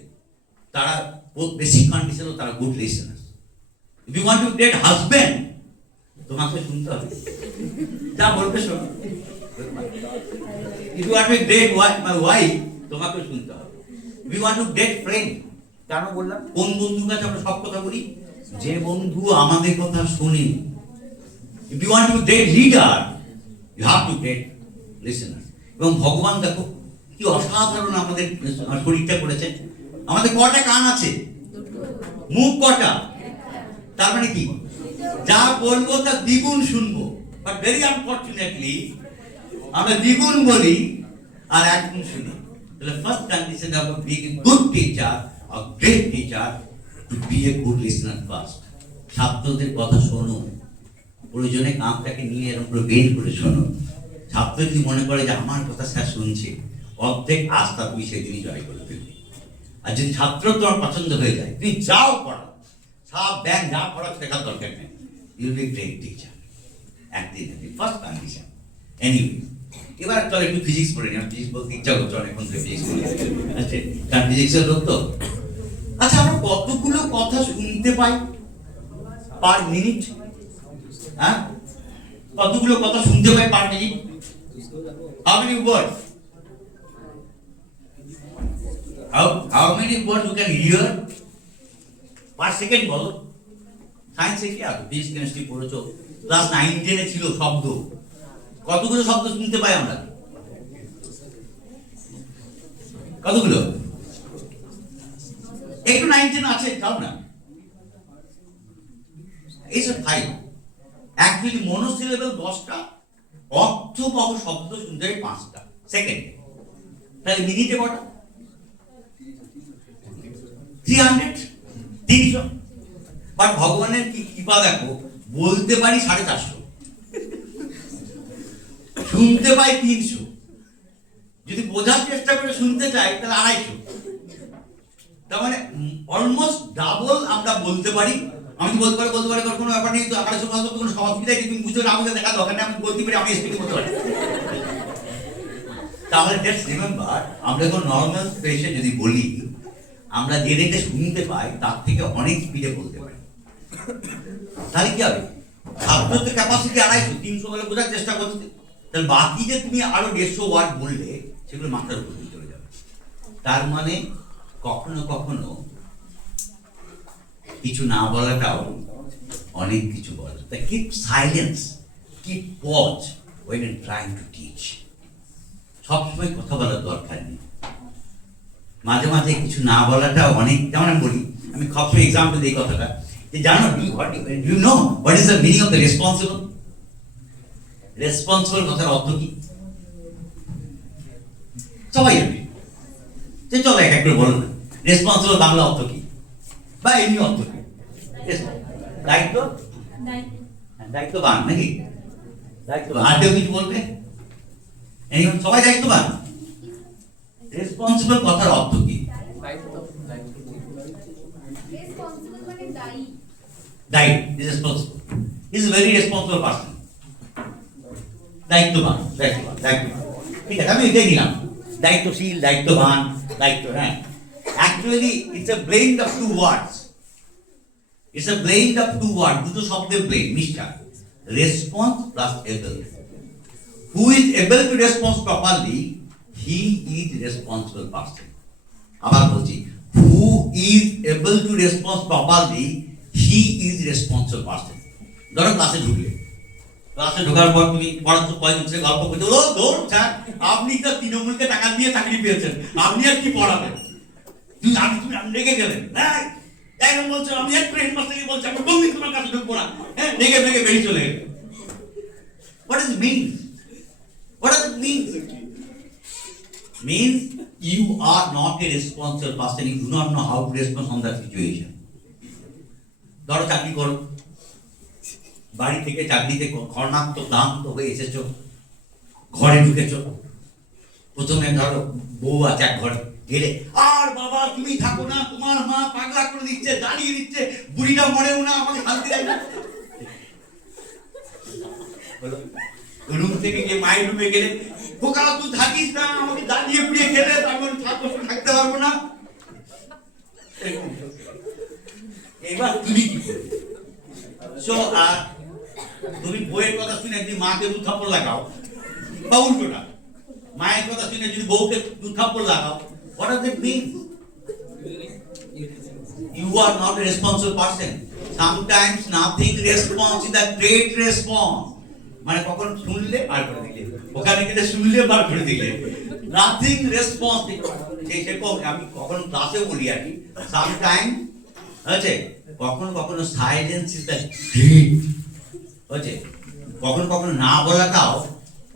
তারা বেসিক কন্ডিশন তারা good listener. If you want to get husband, তোমাকে শুনতে হবে, যা বলবে শোনো। If you want to get my wife, তোমাকে শুনতে হবে। If you want to get friend, কেন বললাম কোন বন্ধুর কাছে আমরা সব কথা বলি? যে বন্ধু আমাদের কথা শোনে। If you want to get leader, you have to get listeners. এবং ভগবান দেখো কি অসাধারণ আমাদের শরীরটা করেছে। আমাদের কটা কান আছে, মুখ কটা, তার মানে কি যা বলবো তা দ্বিগুণ শুনবো। বাট ভেরি আনফর্চুনেটলি আমরা দ্বিগুণ বলি আর একগুণ শুনি। তাহলে first condition of being a good teacher or great teacher to be a good listener first. ছাত্রদের কথা শোনো, প্রয়োজনে কামটাকে নিয়ে এরকম করে বের করে শোনো। ছাত্র যদি মনে করে যে আমার কথা স্যার শুনছে, অর্ধেক আস্থা তুমি সেদিনই জয় করে ফেলবে। আর যদি ছাত্র তোমার পছন্দ হয়ে যায়, তুমি যাও পড়াও, সাপ ব্যাং যা পড়াও শেখার দরকার নেই, you will be great teacher একদিন। First condition. এনিওয়ে, এবার চল একটু ফিজিক্স পড়ে নি। ফিজিক্স বলতে ইচ্ছা করছে অনেকক্ষণ ধরে ফিজিক্স পড়ে, আচ্ছা কারণ ফিজিক্সের লোক তো। আচ্ছা, আমরা কতগুলো কথা শুনতে পাই পার মিনিট? হ্যাঁ, কতগুলো কথা শুনতে পাই per minute? How many words? How many words you can hear per second? বলো। সায়েন্সে কি আছে, ফিজিক্স কেমিস্ট্রি পড়েছো, ক্লাস 9-10 ছিল শব্দ। কতগুলো শব্দ শুনতে পাই আমরা? কতগুলো? একটু 9-10 আছে, যাও না, এইসব খাই। অ্যাকচুয়ালি মনোসিলেবল 10টা, অর্থবহ শব্দ শুনতে হয় 5টা সেকেন্ডে। তাহলে মিনিটে কটা? 300। বাট ভগবানের কি কৃপা দেখো, বলতে পারি 450, শুনতে পাই 300। যদি বোঝার চেষ্টা করে শুনতে চাই তাহলে 250। তার মানে অলমোস্ট ডাবল আমরা বলতে পারি। আমি বলতে পারি কোনো ব্যাপার নেই, তো আমার সমাজ কোনো অসুবিধা নেই, তুমি বুঝতে না বুঝে দেখা দরকার নেই, আমি বলতে পারি, আমি স্পিকিং করতে পারি। তাহলে জাস্ট রিমেম্বার, আমরা যখন নর্মাল স্পেসে যদি বলি, আমরা যে রেটে শুনতে পাই তার থেকে অনেক স্পিডে বলতে পারি। তাহলে কি হবে? ছাত্রদের ক্যাপাসিটি 250-300 বলে বোঝার চেষ্টা করছে, তাহলে বাকি যে তুমি আরো 150 ওয়ার্ড বললে সেগুলো মাথার উপর দিয়ে চলে যাবে। তার মানে কখনো কখনো কিছু না বলাটাও অনেক কিছু বলে। তা keep silence, keep pause when you're trying to teach. সবসময় কথা বলার দরকার নেই, মাঝে মাঝে কিছু না বলাটাও অনেক। যেমন আমি বলি, আমি সবসময় এক্সাম্পল দিই কথাটা, যে জানো you know what is the meaning of the responsible? Responsible কথার অর্থ কি? সবাই জানে, যে চলো এক এক করে বলো না, রেসপন্সিবল বাংলা অর্থ কি বা এমনি অর্থ কি? দায়িত্ব, দায়িত্ববান নাকি? দায়িত্ববান। আর কেউ কিছু বলবে? সবাই দায়িত্ববান। রেসপন্সিবল কথার অর্থ কি? দায়ী, responsible, is a very responsible person. দায়িত্ববান, দায়িত্ববান, দায়িত্ববান, ঠিক আছে, আমি এটাই নিলাম। দায়িত্বশীল, দায়িত্ববান, দায়িত্ব। হ্যাঁ, actually it's a blend of two words. It's a blend of two words, দুটো শব্দের blend, mister. Response plus able. Who is able to respond properly, he is responsible person. আবার বলছি, who is able to respond properly, he is responsible person. ধরো ক্লাসে ঢুকলে, ক্লাসে ঢোকার পর তুমি পড়াচ্ছ, কয়েকজন ছেলে গল্প করছে, ও ধর স্যার আপনি তো তৃণমূলকে টাকা দিয়ে চাকরি পেয়েছেন, আপনি আর কি পড়াবেন? তুমি রেগে গেলেন, হ্যাঁ এখন বলছো আমি একটু হেডমাস্টারকে বলছি আমি কোনদিন তোমার কাছে ঢুকবো না, হ্যাঁ রেগে রেগে বেরিয়ে চলে গেল। What does it mean? What does it mean? Means you are not a responsible person, you do not know how to respond on that situation. ধরো চাকরি করো, বাড়ি থেকে চাকরিতে খরনাক্ত ক্লান্ত হয়ে এসেছো, ঘরে ঢুকেছো, প্রথমে ধরো বউ আছে এক ঘরে, গেলে আর বাবা তুমি থাকো না, তোমার মা পাগলা করে দিচ্ছে, দাঁড়িয়ে দিচ্ছে, বুড়িটা মরেও না, আমাকে শান্তি দেয় না। রুম থেকে গিয়ে মায়ের রুমে গেলে খোকা তুই থাকিস না, আমাকে জ্বালিয়ে পুড়িয়ে খেলে আমি থাকতে পারবো না। এবার তুমি কি করবে? সো তুমি বইয়ের কথা শুনে যদি মাকে দু থাপ্পড় লাগাও, বা উল্টোটা মায়ের কথা শুনে যদি বউকে দু থাপ্পড় লাগাও, what does it mean? You are not a responsible person. Sometimes nothing response is a great response. মানে কখন শুনলে বার করে দিলে, ওখানে গেলে শুনলে বার করে দিলে, নাথিং রেসপন্স। সেরকম আমি কখনো ক্লাসে বলি আর কি, সামটাইম হচ্ছে কখনো কখনো সাইলেন্স ইজ দ্য গ্রেট, হচ্ছে কখনো কখনো না বলাটাও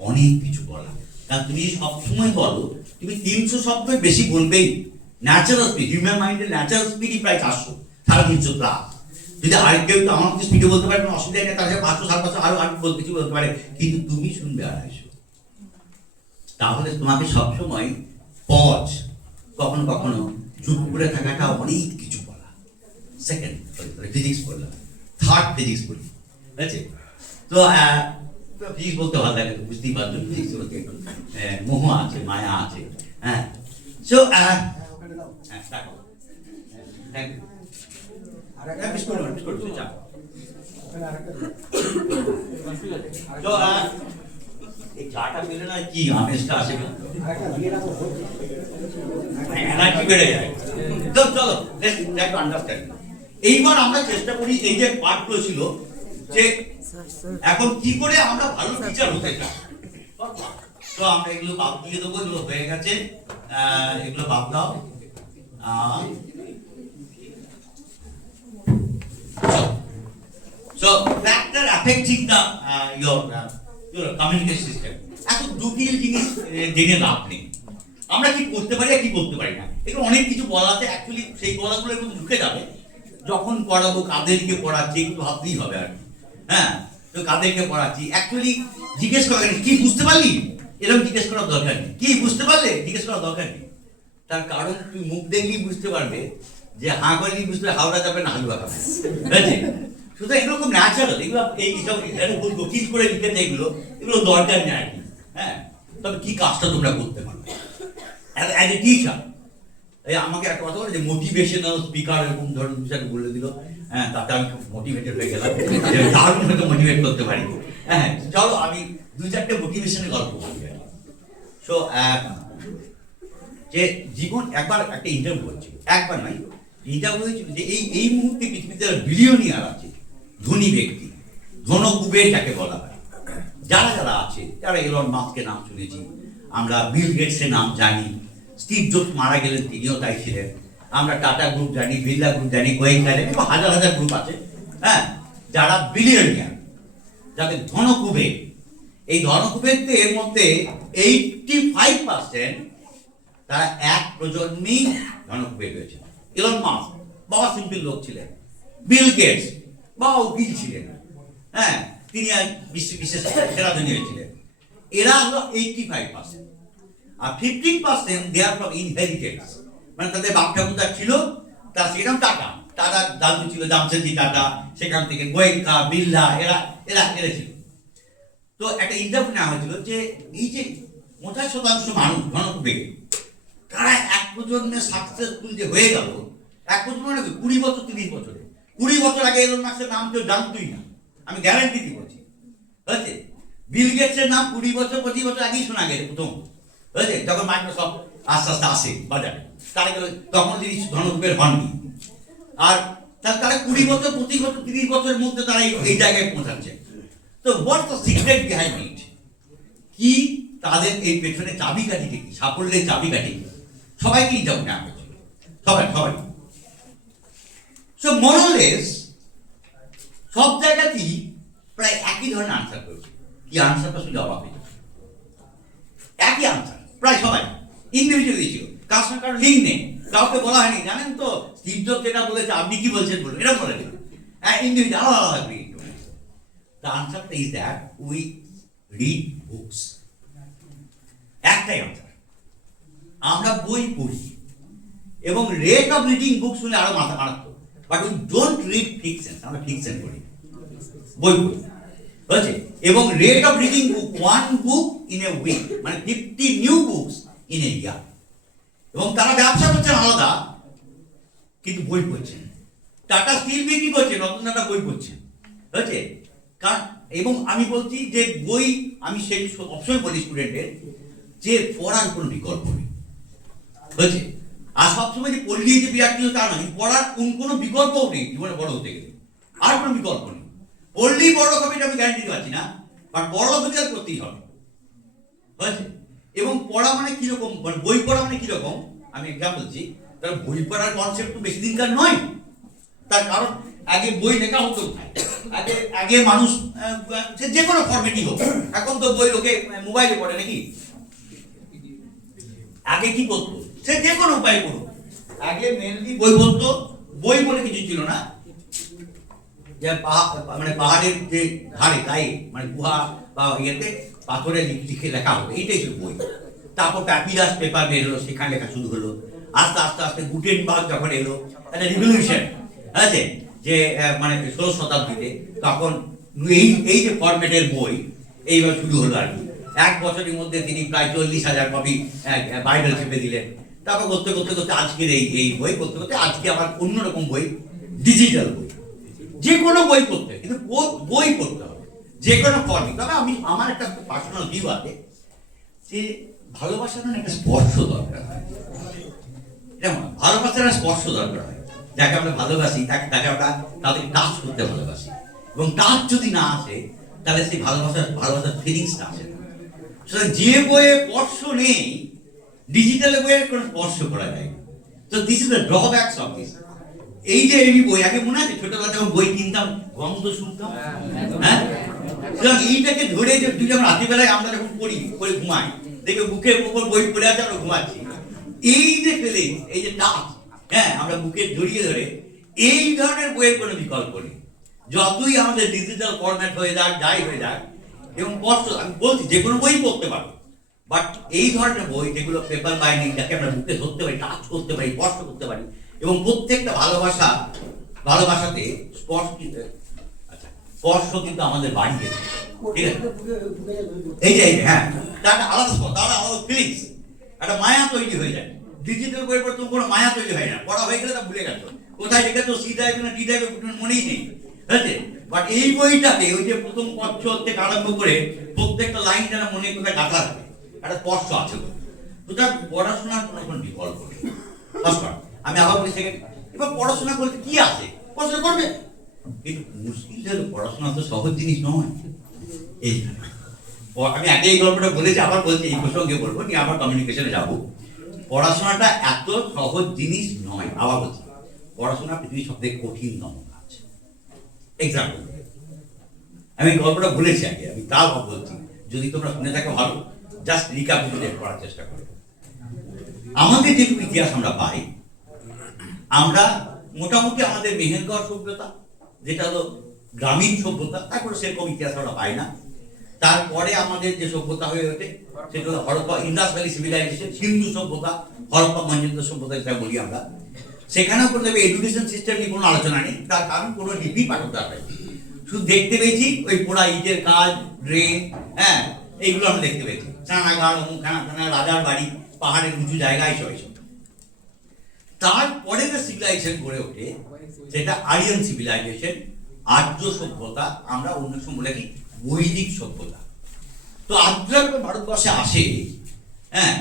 অনেক কিছু বলা। কারণ তুমি সবসময় বলো, তুমি 300 শব্দ বেশি বলবেই। ন্যাচারাল স্পিড, হিউম্যান মাইন্ডের ন্যাচারাল স্পিডই প্রায় 400, 350 প্লাস। যদি আরেককেউ আমার মধ্যে স্পিডে বলতে পারে কোনো অসুবিধা নেই, তার 500 500 আরো কিছু বলতে পারে, কিন্তু তুমি শুনবে 250। তাহলে তোমাকে সবসময় পজ, কখনো কখনো চুপ করে থাকাটা অনেক কিছু বলা। সেকেন্ড ফিজিক্স বললাম, থার্ড ফিজিক্স বলি, ঠিক আছে? তো ফিজিক্স বলতে ভালো লাগে, বুঝতেই পারছো ফিজিক্স বলতে মোহ আছে, মায়া আছে। হ্যাঁ, সো দেখো, থ্যাংক ইউ। এই চাটা পেলে না কি আমেজটা আসে, এনার্জি বেড়ে যায়। চলো আন্ডারস্ট্যান্ড। এইবার আমরা চেষ্টা করি, এই যে পার্টগুলো ছিল যে এখন কি করে আমরা ভালো টিচার হতে চাই, তো আমরা এগুলো বাদ দিয়ে দেবো। এগুলো হয়ে গেছে, এগুলো বাদ দাও। So factor affecting the your communication system. এত জটিল জিনিস জেনে লাভ নেই। আমরা কি করতে পারি আর কি করতে পারি না, এগুলো অনেক কিছু বলাতে অ্যাকচুয়ালি সেই বলাগুলো একটু ঢুকে যাবে। যখন পড়াবো, কাদেরকে পড়াচ্ছি একটু ভাবতেই হবে আর কি। হ্যাঁ, তো কাদেরকে পড়াচ্ছি অ্যাকচুয়ালি জিজ্ঞেস করা, কি বুঝতে পারলি, এরকম জিজ্ঞেস করার দরকার নেই। কি বুঝতে পারলে জিজ্ঞেস করার দরকার নেই। তার কারণ তুমি মুখ দেখলেই বুঝতে পারবে যে হাঁ করলেই বুঝতে পারবে হাওড়া যাবে না হালুয়া খাবে, ঠিক আছে? শুধু এরকম ন্যাচারাল, এগুলো এইসব কি করে লিখেছে, এগুলো দরকার নেই আর কি। হ্যাঁ, তবে কি কাজটা তোমরা করতে পারো অ্যাজ এ টিচার। এই আমাকে একটা কথা বলে যে মোটিভেশনাল স্পিকার এরকম ধরনের বিষয় বলে দিল, হ্যাঁ, তাতে আমি খুব মোটিভেটেড হয়ে গেলাম, দারুণ হয়তো মোটিভেট করতে পারি। হ্যাঁ, চলো আমি 2-4টে মোটিভেশনের গল্প বলি। সো যে জীবন একবার একটা ইন্টারভিউ হচ্ছিল, একবার নয়, ইন্টারভিউ হয়েছিল যে এই মুহূর্তে পৃথিবীতে যারা বিলিয়নিয়ার আছে, ধনী ব্যক্তি, ধনকুবের যাকে বলা হয়, যারা যারা আছে, যারা এলন মাস্কের নাম শুনেছি আমরা, বিল গেটসের নাম জানি, স্টিভ জবস মারা গেলেন তিনিও তাই ছিলেন, আমরা টাটা গ্রুপ জানি, বিড়লা গ্রুপ জানি, গোয়েঙ্কা জানি, হাজার হাজার গ্রুপ আছে। হ্যাঁ, যারা বিলিয়নিয়ার, যাদের ধনকুবের, এই ধনকুবেরদের মধ্যে 85% তারা এক প্রজন্মেই ধনকুবের হয়েছে। এলন মাস্ক বাবা সিম্পল লোক ছিলেন, বিল গেটস বাবা উকিল ছিলেন, হ্যাঁ, তিনি বিশেষ সেরা ধনী হয়েছিলেন। এরা হলো 85%, আর 15% দে আর ফ্রম ইনহেরিটেন্স, মানে তাদের বাপ ঠাকুরদা ছিল, তার সেরকম টাটা, টাটা দাদু ছিল জামশেদজি টাটা, সেখান থেকে গোয়েঙ্কা, বিড়লা, এরা ছিল। তো একটা ইন্টারভিউ নেওয়া হয়েছিল যে এই যে 50% মানুষ ধনকুবের, তারা এক প্রজন্মে সাকসেসফুল যে হয়ে গেল, এক প্রজন্ম মানে 20 বছর 30 বছরে, 20 বছর আগে এলন মাস্কের নাম কেউ জানতোই না, আমি গ্যারান্টি দিয়ে বলছি, হয়েছে? বিল গেটসের নাম 20 বছর 25 বছর আগেই শোনা গেছে প্রথম, হয়েছে? যখন মাইক্রোসফট আস্তে আস্তে আসে বাজারে, তারা তখন তিনি ধনকুবের হননি, আর তারা 20 বছর 25 বছর 30 বছরের মধ্যে তারা এই জায়গায় পৌঁছাচ্ছে। তো what's the secret behind it? কি তাদের এই পেছনে চাবিকাঠিটা কি, সাফল্যের চাবিকাঠি কি? সবাইকে ইন্টারভিউ নেওয়া হয়েছিল, সবাই। সো মোরলেস সব জায়গাতেই প্রায় একই ধরনের আনসার করেছে। কি আনসারটা শুনে অবাক হয়েছে, একই আনসার প্রায় সবাই, ইন্ডিভিজুয়ালি ছিল, কার সঙ্গে কারো লিঙ্ক নেই, কাউকে বলা হয়নি জানেন তো স্টিভ জবস যেটা বলেছে আপনি কি বলছেন বলুন, এটা বলে দিল, হ্যাঁ, ইন্ডিভিজুয়াল আলাদা আলাদা। The answer is that we read books. একটাই আনসার, আমরা বই পড়ি, এবং রেট অফ রিডিং বুক শুনে আরো মাথা মারাত্মক, but we don't read fiction, আমরা ফিকশন পড়ি, বই পড়ি। হচ্ছে এবং rate of reading book 1 book in a week, মানে 50 new books in a year. এবং তারা ব্যবসা করছেন আলাদা, কিন্তু বই পড়ছেন। টাটা স্টিল বিক্রি করছে, রতন টাটা বই পড়ছেন, হচ্ছে কারণ। এবং আমি বলছি যে বই, আমি সেই অপশন বলি স্টুডেন্টের যে পড়ার কোনো বিকল্প নেই, হচ্ছে। আর সবসময় যে পড়লেই যে বিরাট কিছু তা নয়, পড়ার কোনো বিকল্পও নেই জীবনে বড় হতে গেলে, আর কোনো বিকল্প নেই। পড়লেই বড় হবে এটা আমি গ্যারান্টি দিতে পারছি না, বাট বড় অফিসার করতেই হবে, হচ্ছে। এবং পড়া মানে কিরকম, মানে বই পড়া মানে কিরকম, আমি এক্সাম্পল বলছি। তার বই পড়ার কনসেপ্ট তো বেশি দিনকার নয়। তার কারণ আগে বই লেখা হতো, আগে আগে মানুষ যে কোনো ফরম্যাটই হোক, এখন তো বই লোকে মোবাইলে পড়ে নাকি। আগে কি করতো, সে যে কোনো উপায় করুক, আগে মেনলি বই পড়তো। বই বলে কিছু ছিল না, যে মানে পাহাড়ের যে ধারে গায়ে, মানে গুহা বা ইয়েতে পাথরে লিখে লেখা হতো, এইটাই ছিল বই। তারপর প্যাপিরাস পেপার বের হলো, সেখানে লেখা শুরু হলো। আস্তে আস্তে আস্তে গুটেনবার্গ যখন এলো, একটা রিভলিউশন আছে যে মানে 16 শতাব্দীতে, তখন এই যে ফরম্যাটের বই এইবার শুরু হলো আর কি। 1 বছরের মধ্যে তিনি প্রায় 40,000 কপি বাইবেল ছেপে দিলেন। তারপর করতে করতে করতে আজকের এই বই করতে করতে আজকে আবার অন্যরকম বই, ডিজিটাল বই। যে কোনো বই পড়তে, কিন্তু বই পড়তে হবে যে কোনো ফর্মে। তবে আমার একটা পার্সোনাল ভিউ আছে যে ভালোবাসার একটা স্পর্শ দরকার হয়। যেমন ভালোবাসার স্পর্শ দরকার হয়, যাকে আমরা ভালোবাসি তাকে আমরা তাদেরকে টাচ করতে ভালোবাসি, এবং টাচ যদি না আসে তাহলে সেই ভালোবাসার ফিলিংসটা আসে না। সুতরাং যে বইয়ে স্পর্শ নেই, ডিজিটাল বইয়ের কোনো স্পর্শ করা যায় না। তো this is the drawbacks of this. এই যে এই বই, আগে মনে আছে ছোটবেলা যখন বই কিনতাম গন্ধ শুনতাম, হ্যাঁ, এইটাকে ধরে যে তুই যখন রাত্রিবেলায় আমরা যখন পড়ি পড়ে ঘুমাই, দেখবে বুকের উপর বই পড়ে আছে, আমরা ঘুমাচ্ছি, এই যে ফিলিং, এই যে টাচ, হ্যাঁ, আমরা বুকে জড়িয়ে ধরে, এই ধরনের বইয়ের কোনো বিকল্প নেই। যতই আমাদের ডিজিটাল ফরম্যাট হয়ে যাক, যাই হয়ে যাক, এবং কষ্ট, আমি বলছি যে কোনো বই পড়তে পারো, বাট এই ধরনের বই যেগুলো পেপার বাইন্ডিং, যাকে আমরা বুকে ধরতে পারি, টাচ করতে পারি, স্পর্শ করতে পারি, এবং প্রত্যেকটা ভালোবাসাতে স্পর্শ কিন্তু আমাদের বাড়িয়েছে, ঠিক আছে। এই যে হ্যাঁ, তার আলাদা স্পর্শ, তার আলাদা ফিলিংস, একটা মায়া তৈরি হয়ে যায়। ডিজিটাল বই পড়তে কোনো মায়া তৈরি হয় না, পড়া হয়ে গেলে তা ভুলে গেছো, কোথায় লিখেছো সি ড্রাইভে না ডি ড্রাইভে মনেই নেই, ঠিক আছে। বাট এই বইটাতে ওই যে প্রথম পত্র থেকে আরম্ভ করে প্রত্যেকটা লাইন যেন মনে কোথায় গাঁথা থাকে, একটা স্পর্শ আছে। সুতরাং পড়াশোনার কোনো বিকল্প নেই। আমি আবার বলি সেকেন্ড, এবার পড়াশোনা করতে কি আছে, পড়াশোনা করবে, কিন্তু মুশকিল হলো পড়াশোনা তো সহজ জিনিস নয়। এইখানে আমি আগে এই গল্পটা বলেছি, আবার বলছি, এই প্রসঙ্গে বলবো, নিয়ে আবার কমিউনিকেশনে যাবো। পড়াশোনাটা এত সহজ জিনিস নয়। আবার বলছি, পড়াশোনা পৃথিবীর সবথেকে কঠিনতম কাজ। এক্সাম্পল, আমি গল্পটা বলেছি আগে, আমি তাও বলছি, যদি তোমরা শুনে থাকো ভালো, জাস্ট রিক্যাপিটুলেট করার চেষ্টা করো। আমাদের যেটুকু ইতিহাস আমরা পাই, আমরা মোটামুটি আমাদের মেহেরগড় সভ্যতা, যেটা হলো গ্রামীণ সভ্যতা, তারপরে সেরকম ইতিহাস আমরা পাই না। তারপরে আমাদের যে সভ্যতা হয়ে ওঠে সেটা হলো হরপ্পা, ইন্দাস ভ্যালি সিভিলাইজেশন, সিন্ধু সভ্যতা, হরপ্পা মহেঞ্জোদারো সভ্যতা যেটা বলি আমরা। সেখানেও করতে হবে এডুকেশন সিস্টেম নিয়ে কোনো আলোচনা নেই, তার কারণ কোনো লিপি পাঠকদার হয়, শুধু দেখতে পেয়েছি ওই পোড়া ইটের কাজ, ড্রেন, হ্যাঁ, এইগুলো আমরা দেখতে পেয়েছি, চানাঘাট, অমুখানা, রাজার বাড়ি, পাহাড়ের উঁচু জায়গায় সব। তারপরে যে সিভিলাইজেশন গড়ে ওঠে সেটা আরিয়ান সিভিলাইজেশন, আর্য সভ্যতা, আমরা অন্য সময় বলে কি বৈদিক সভ্যতা। তো আর্যরা যখন ভারতবর্ষে আসে, হ্যাঁ,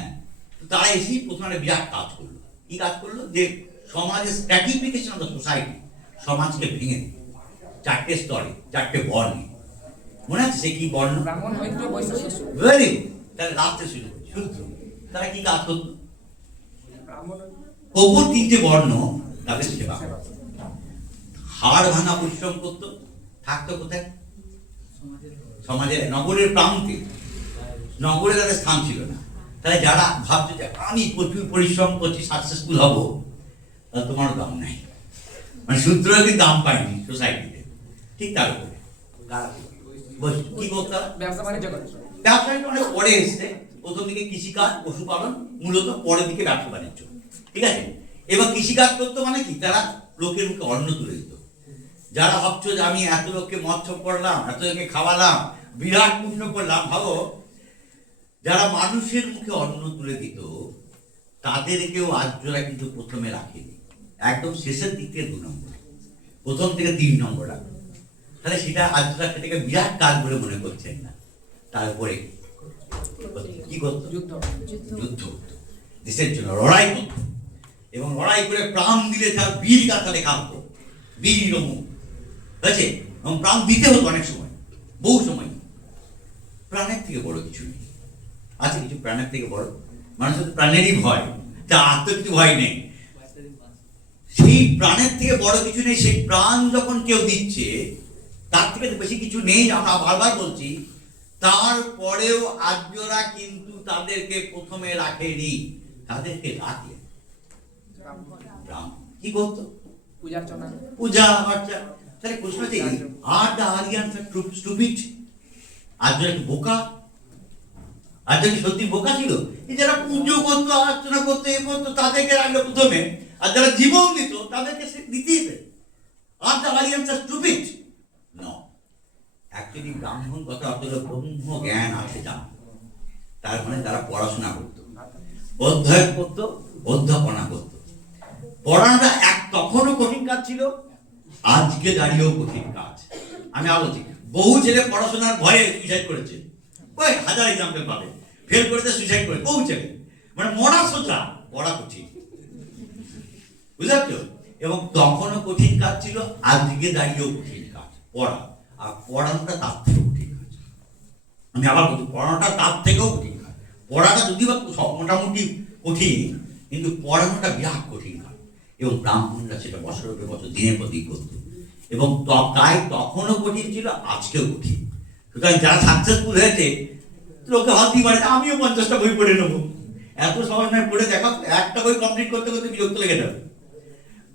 তারা এসেই প্রথমে বিরাট কাজ করলো। কি কাজ করলো, যে সমাজের স্ট্র্যাটিফিকেশন অফ দ্য সোসাইটি, সমাজকে ভেঙে দিল 4টে স্তরে, 4টে বর্ণে। মনে আছে সে কি বর্ণ? ব্রাহ্মণ, বৈশ্য, বৈশ্য। Very good. তাহলে লাস্টে শুরু শুদ্ধ, তারা কি কাজ করতো? অপর 3টে বর্ণ তাদের সেবা করতো, হাড় ভাঙা পরিশ্রম করতো। থাকতো কোথায়? সমাজের নগরের প্রান্তে। নগরে তাদের স্থান ছিল না। তাহলে যারা ভাবছে যে আমি প্রচুর পরিশ্রম করছি, সাকসেসফুল হব, তোমারও দাম নাই, মানে শূদ্ররা কিন্তু দাম পায়নি সোসাইটিতে। ঠিক তার উপরে কি করতে হবে? ব্যবসা বাণিজ্য করে। ব্যবসাটা অনেক পরে এসছে, প্রথম দিকে কৃষিকাজ, পশুপালন, মূলত পরের দিকে ব্যবসা বাণিজ্য, ঠিক আছে। এবার কৃষিকাজ করতো মানে কি, তারা লোকের মুখে অন্ন তুলে দিত, যারা ভাবছো যে আমি এত লোককে মৎস্য করলাম, এত লোককে খাওয়ালাম, বিরাট পুণ্য করলাম, ভাবো যারা মানুষের মুখে অন্ন তুলে দিত তাদেরকেও আর্যরা কিন্তু প্রথমে রাখেনি, একদম শেষের দিক থেকে 2 নম্বর, প্রথম থেকে 3 নম্বর রাখে। তাহলে সেটা আর্যরা সেটাকে বিরাট কাজ বলে মনে করছেন না। তারপরে কি করতো? যুদ্ধ করতো, দেশের জন্য লড়াই করতো, এবং লড়াই করে প্রাণ দিলে তার বীর গাথা লেখা হতো, বীর অমুক, বুঝেছে? এবং প্রাণ দিতে হতো অনেক সময়, বহু সময়। প্রাণের থেকে বড় কিছু নেই, আছে কিছু প্রাণের থেকে বড়? মানুষের তো প্রাণেরই ভয়, তা আর তো কিছু ভয় নেই। সেই প্রাণের থেকে বড় কিছু নেই। সেই প্রাণ যখন কেউ দিচ্ছে তার থেকে বেশি কিছু নেই, আমরা বারবার বলছি। তারপরেও আর্যরা কিন্তু তাদেরকে প্রথমে রাখেনি, তাদেরকে রাখে কি করতো? পূজা অর্চনা। তাহলে প্রশ্ন হচ্ছে, are the Aryans are stupid? আর্যরা কি বোকা? আর্য কি সত্যি বোকা ছিল? যারা পুজো করতো, অর্চনা করতো, এ করতো, তাদেরকে রাখলো প্রথমে, আর যারা জীবন দিত তাদেরকে সে দিতেই হবে। আর the Aryans are stupid? No. Actually ব্রাহ্মণ কথা অর্থ হলো ব্রহ্ম জ্ঞান আছে জান, তার মানে তারা পড়াশোনা করতো, অধ্যয়ন করতো, অধ্যাপনা করতো। পড়ানোটা তখনও কঠিন কাজ ছিল, আজকে দাঁড়িয়েও কঠিন কাজ। আমি বলছি, বহু ছেলে পড়াশোনার ভয়ে সুইসাইড করেছে, ওই 1000 এক্সাম্পল পাবে। ফেল করেছে, সুইসাইড করে, বহু ছেলে। মানে মরা সোজা, পড়া কঠিন, বুঝতে পারছো? এবং তখনও কঠিন কাজ ছিল, আজকে দাঁড়িয়েও কঠিন কাজ পড়া। আর পড়ানোটা তার থেকেও কঠিন কাজ। আমি আবার বলছি, পড়ানোটা তার থেকেও কঠিন কাজ। পড়াটা যদি বা মোটামুটি কঠিন, কিন্তু পড়ানোটা বিরাট কঠিন কাজ। এবং ব্রাহ্মণরা সেটা বছরের পর বছর, দিনের পর দিন করত। এবং তাই তখনও কঠিন ছিল, আজকেও কঠিন। সুতরাং যারা সাকসেসফুল হয়েছে, লোকে ভাবতেই পারে আমিও 50টা বই পড়ে নেবো। এত সহজ নয়, পড়ে দেখা, একটা বই কমপ্লিট করতে করতে বিরক্ত লেগে যাবে।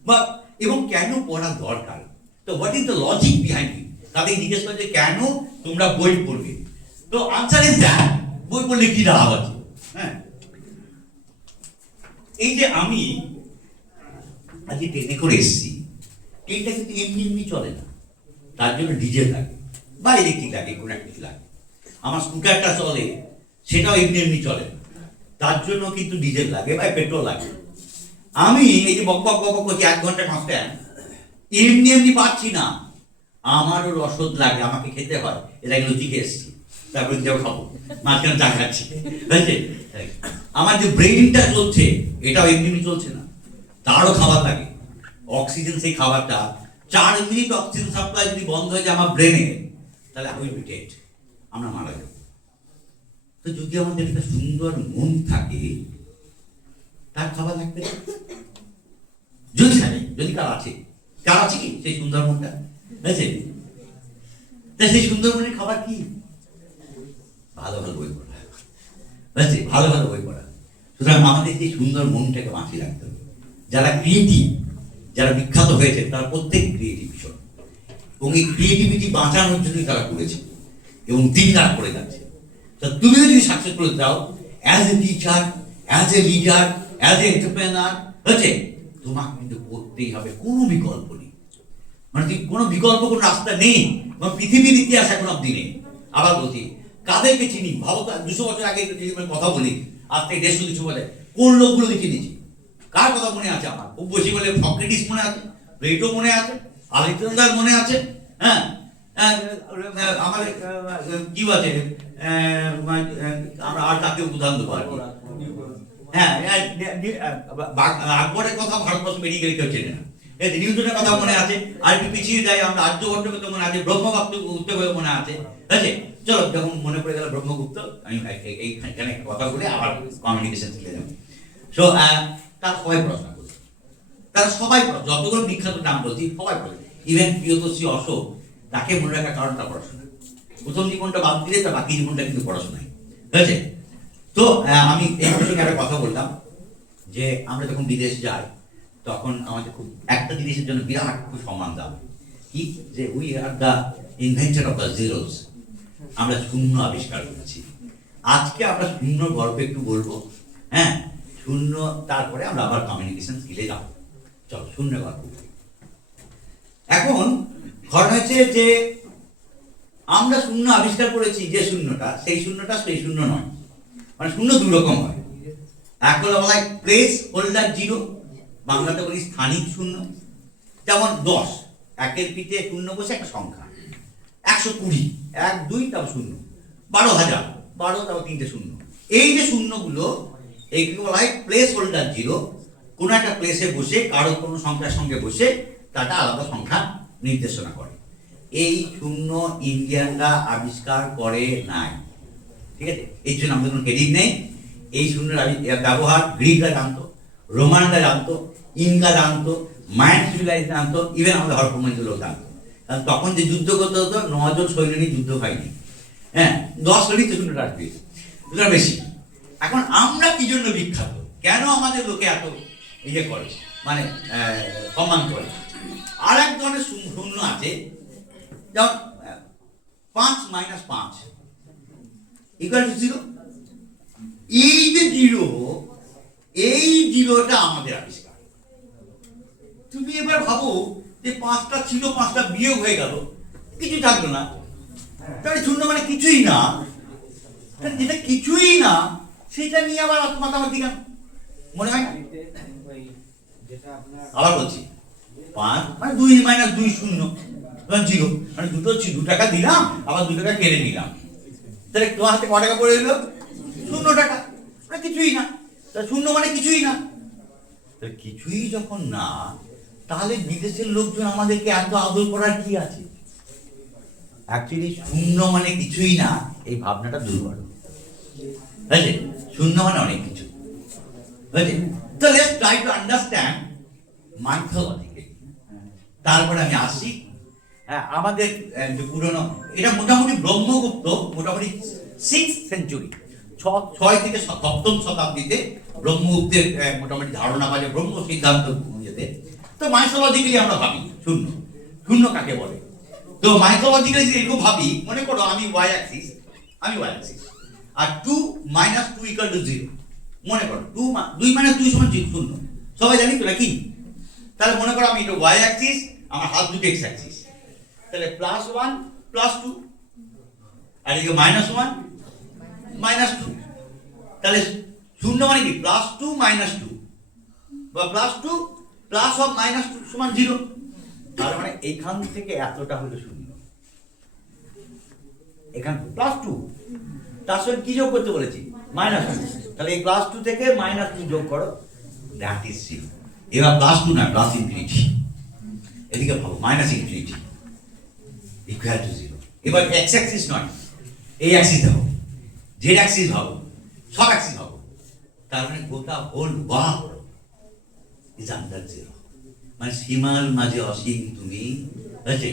বা এবং কেন পড়া দরকার? তো what is the logic behind it? তাদের জিজ্ঞেস করছে কেন তোমরা বই পড়বে? তো আনসার ইজ দ্যাট, বই পড়লে কি লাভ আছে? হ্যাঁ, এই যে আমি আজকে ট্রেনে করে এসেছি, ট্রেনটা কিন্তু এমনি এমনি চলে না, তার জন্য ডিজেল লাগে বা ইলেকট্রিক লাগে, কোনো একটা কিছু লাগে। আমার স্কুটারটা চলে, সেটাও এমনি এমনি চলে না, তার জন্য কিন্তু ডিজেল লাগে বা পেট্রোল লাগে। আমি এই যে বক বক বক করছি 1 ঘন্টা নষ্ট, এমনি এমনি পাচ্ছি না, আমারও রসদ লাগে, আমাকে খেতে হয়। এটা লুচি খেয়ে এসছি, তারপরে যাও খাবো, মাঝখানে চা খাচ্ছি, বুঝছে? আমার যে ব্রেইনটা চলছে, এটাও এমনি এমনি চলছে না, তারও খাবার লাগে, অক্সিজেন। সেই খাবারটা 4 মিনিট অক্সিজেন সাপ্লাই যদি বন্ধ হয়ে যায় আমার ব্রেনে, তাহলে আমি ডেড, আমরা মারা যাবো। তো যদি আমাদের একটা সুন্দর মন থাকে, তার খাবার লাগবে না। যদি থাকে, যদি কার আছে, কার আছে কি সেই সুন্দর মনটা, বুঝেছে? তাই সেই সুন্দর মনের খাবার কি? ভালো ভালো বই পড়া, বুঝেছে? ভালো ভালো বই পড়া। সুতরাং আমাদের সেই সুন্দর মনটাকে বাঁচিয়ে রাখতে হবে। যারা ক্রিয়েটিভ, যারা বিখ্যাত হয়েছে, তারা প্রত্যেক ক্রিয়েটিভ ভীষণ, এবং এই ক্রিয়েটিভিটি বাঁচানোর জন্যই তারা করেছে এবং দিন রাত করে যাচ্ছে। তা তুমিও যদি সাকসেসফুল চাও, as a teacher, as a leader, as a entrepreneur, হচ্ছে তোমাকে কিন্তু করতেই হবে, কোনো বিকল্প নেই। মানে কোনো বিকল্প, কোনো রাস্তা নেই, পৃথিবীর ইতিহাস এখন অব্দি নেই। আবার বলছি, কাদেরকে চিনি ভাবো তো, 200 বছর আগে কথা বলি, আজ থেকে 150-200 বছর কোন লোকগুলোকে চিনেছি? কার কথা মনে আছে আমার? খুব বেশি বলে সক্রেটিস মনে আছে, প্লেটো মনে আছে, আলেকজান্ডার মনে আছে, হ্যাঁ, আমার কি আছে, আমরা আর কাকে উদাহরণ দেবো আর কি? হ্যাঁ, আকবরের কথা ভারতবর্ষ বেরিয়ে গেলে কেউ চেনে না। নিউটনের কথা মনে আছে, আর একটু পিছিয়ে যাই আমরা, আর্যভট্টের কথা মনে আছে, ব্রহ্মগুপ্ত মনে আছে, ঠিক আছে? চলো, যখন মনে পড়ে গেল ব্রহ্মগুপ্ত, আমি এইখানে কথা বলে আবার কমিউনিকেশন চলে যাবো। সো তারা সবাই পড়াশোনা করছে, তারা সবাই যতগুলো বিখ্যাত নাম বলছি সবাই পড়ে। ইভেন প্রিয়দর্শী অশোক, তাকে মনে রাখার কারণ তার পড়াশোনা। প্রথম জীবনটা বাদ দিলে তার বাকি জীবনটা কিন্তু পড়াশোনায়, ঠিক আছে? তো আমি এই প্রসঙ্গে একটা কথা বললাম যে আমরা যখন বিদেশ যাই, তখন আমাদের খুব একটা জিনিসের জন্য বিরাট খুব সম্মান দাও, কি যে we are the inventor of the zeros. আমরা শূন্য আবিষ্কার করেছি। আজকে আমরা শূন্য গল্প একটু বলবো, হ্যাঁ, শূন্য, তারপরে আমরা আবার কমিউনিকেশন স্কিলে যাবো। চলো, শূন্য গল্প। এখন ঘটনা হচ্ছে যে আমরা শূন্য আবিষ্কার করেছি, যে শূন্যটা সেই শূন্য নয়, মানে শূন্য দু রকম হয়। এক হলো বলা হয় প্লেস হোল্ডার জিরো, বাংলাতে বলি স্থানিক শূন্য। যেমন 10, একের পিঠে শূন্য বসে একটা সংখ্যা, 120, 1 2 তারপর শূন্য, 12,000, 12 তারপর 3টে শূন্য। এই যে শূন্যগুলো, এইগুলো বলা হয় প্লেস হোল্ডার জিরো। কোনো একটা প্লেসে বসে কারো কোনো সংখ্যার সঙ্গে বসে তাটা আলাদা সংখ্যা নির্দেশনা করে। এই শূন্য ইন্ডিয়ানরা আবিষ্কার করে নাই, ঠিক আছে? এই জন্য আমাদের কোনো ক্রেডিট নেই। এই শূন্যের ব্যবহার গ্রিকরা জানতো, রোমানরা জানতো, ইনকা জানতো, মায়ান সিভিলাইজেশন জানতো, ইভেন আমাদের হরপ্রমাণিত লোক জানতো। কারণ তখন যে যুদ্ধ করতে হতো 9 জন সৈন্য নিয়ে যুদ্ধ হয়নি, হ্যাঁ 10 সৈনিক তো শূন্যটা আসবে, দুটা বেশি। এখন আমরা কি জন্য বিখ্যাত, কেন আমাদের লোকে এত ইয়ে করে, মানে সম্মান করে? আর এক ধরনের শূন্য আছে, যেমন 5 - 5 ইকুয়াল টু 0। এই যে জিরো, এই জিরোটা আমাদের আবিষ্কার। তুমি এবার ভাবো যে 5টা ছিল, 5টা বিয়োগ হয়ে গেল, কিছু থাকলো না, তাহলে শূন্য মানে কিছুই না। যেটা কিছুই না সেটা নিয়ে আবার মাতামাতি কেন, মনে হয় না? আবার বলছি 5 মানে 2 - 2 0, 0 মানে দুটো 2 টাকা দিলাম, আবার 2 টাকা কেড়ে নিলাম, তাহলে তোমার হাতে ক টাকা পড়ে গেল? 0 টাকা, মানে কিছুই না। তাহলে শূন্য মানে কিছুই না। তাহলে কিছুই যখন না, তাহলে বিদেশের লোকজন আমাদেরকে এত আদর করার কি আছে? অ্যাকচুয়ালি শূন্য মানে কিছুই না, এই ভাবনাটা দুর্বল, বুঝলে? শূন্য মানে অনেক কিছু, বুঝলে? তো লেটস ট্রাই টু আন্ডারস্ট্যান্ড মাইথোলজিক্যালি। তারপরে আমি আসি আমাদের যে পুরনো, এটা মোটামুটি ব্রহ্মগুপ্ত মোটামুটি 6th সেঞ্চুরি, 6 থেকে 7ম শতাব্দীতে ব্রহ্মগুপ্তের মোটামুটি ধারণা বা যে ব্রহ্ম সিদ্ধান্ত যেতে। তো মাইথোলজিক্যালি আমরা ভাবি শূন্য, শূন্য কাকে বলে? তো মাইথোলজিক্যালি যদি এরকম ভাবি, মনে করো আমি y অ্যাক্সিস, আর 2 - 2 = 0। মনে করো 2 - 2 সমান 0, সবাই জানি তো নাকি? তাহলে মনে করো আমি এটা y অ্যাক্সিস, আমার হাত দুটো x অ্যাক্সিস, তাহলে +1 +2, আর এদিকে -1 -2। তাহলে শূন্য মানে কি? +2 - 2 বা +2 +2 সমান 0। তার মানে এখান থেকে এতটা হলো শূন্য, এখান +2, তার সঙ্গে কি যোগ করতে বলেছি? -2। তাহলে এই +2 থেকে -2 যোগ করো, দ্যাট ইজ 0। এবার +2 না, +∞। এদিকে ভাবো -∞ ইকুয়াল টু 0। এবার x অ্যাক্সিস নয়, এই অ্যাক্সিস ভাবো, z অ্যাক্সিস ভাবো, সব অ্যাক্সিস ভাবো, তার মানে গোটা হোল ওয়ার্ল্ড ইজ আন্ডার 0। মানে সীমার মাঝে অসীম তুমি, বুঝলে?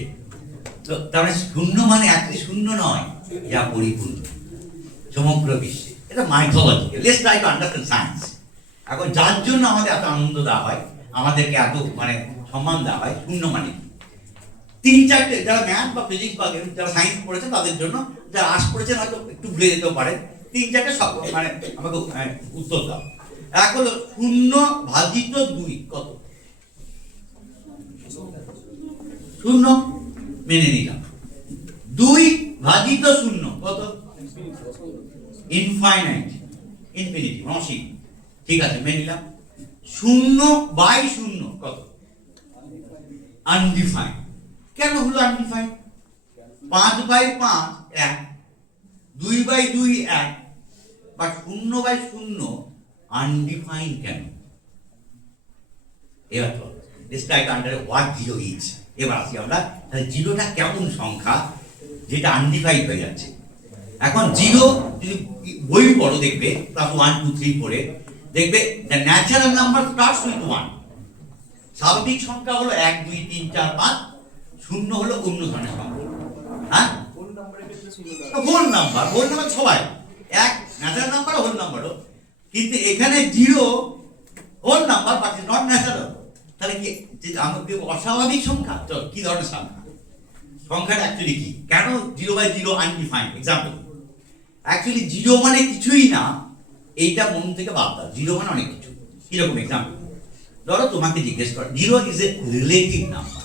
তো তার মানে শূন্য মানে একটি শূন্য নয়, যা পরিপূর্ণ সমগ্র বিশ্বে। এটা mythological. Let's try to understand science. এখন যার জন্য আমাদের এত আনন্দ দেওয়া হয়, আমাদেরকে এত মানে সম্মান দেওয়া হয়, শূন্য মানে 3-4টে, যারা ম্যাথ বা ফিজিক্স বা যারা সায়েন্স পড়েছে তাদের জন্য, যারা আর্টস পড়েছেন হয়তো একটু ভুলে যেতেও পারে, 3-4টে সব মানে আমাকে উত্তর দাও। এক হলো 0/2 কত? 0, মেনে নিলাম। 2/0 কত? ইনফিনিটি, অসীম, ঠিক আছে, মেনে নিলাম। 0/0 কত? আনডিফাইন্ড। কেন হলো আনডিফাইন্ড? 5/5 1, 2/2 1, বাট 0/0 আনডিফাইন্ড কেন? এবার তো let's try to understand what 0 is. এবার আসি আমরা, তাহলে 0টা কেমন সংখ্যা যেটা আনডিফাইন্ড হয়ে যাচ্ছে? এখন 0 যদি বই পড়ো দেখবে, ক্লাস 1 2 3 পড়ে দেখবে the natural number starts with 1। স্বাভাবিক সংখ্যা হলো 1 2 3 4 5, শূন্য হলো অন্য ধরনের সংখ্যা। হ্যাঁ, হোল নাম্বার সবাই এক, ন্যাচারাল নাম্বার হোল নাম্বারও, কিন্তু এখানে 0 whole number but is not natural. তাহলে কি আমাদের অস্বাভাবিক সংখ্যা? তো কি ধরনের সংখ্যা? সংখ্যাটা অ্যাকচুয়ালি কি? কেন 0/0 আনডিফাইন্ড? এক্সাম্পল, অ্যাকচুয়ালি 0 মানে কিছুই না, এইটা মন থেকে বাদ দাও। 0 মানে অনেক কিছু। কিরকম? এক্সাম্পল ধরো তোমাকে জিজ্ঞেস কর, 0 ইজ এ রিলেটিভ নাম্বার।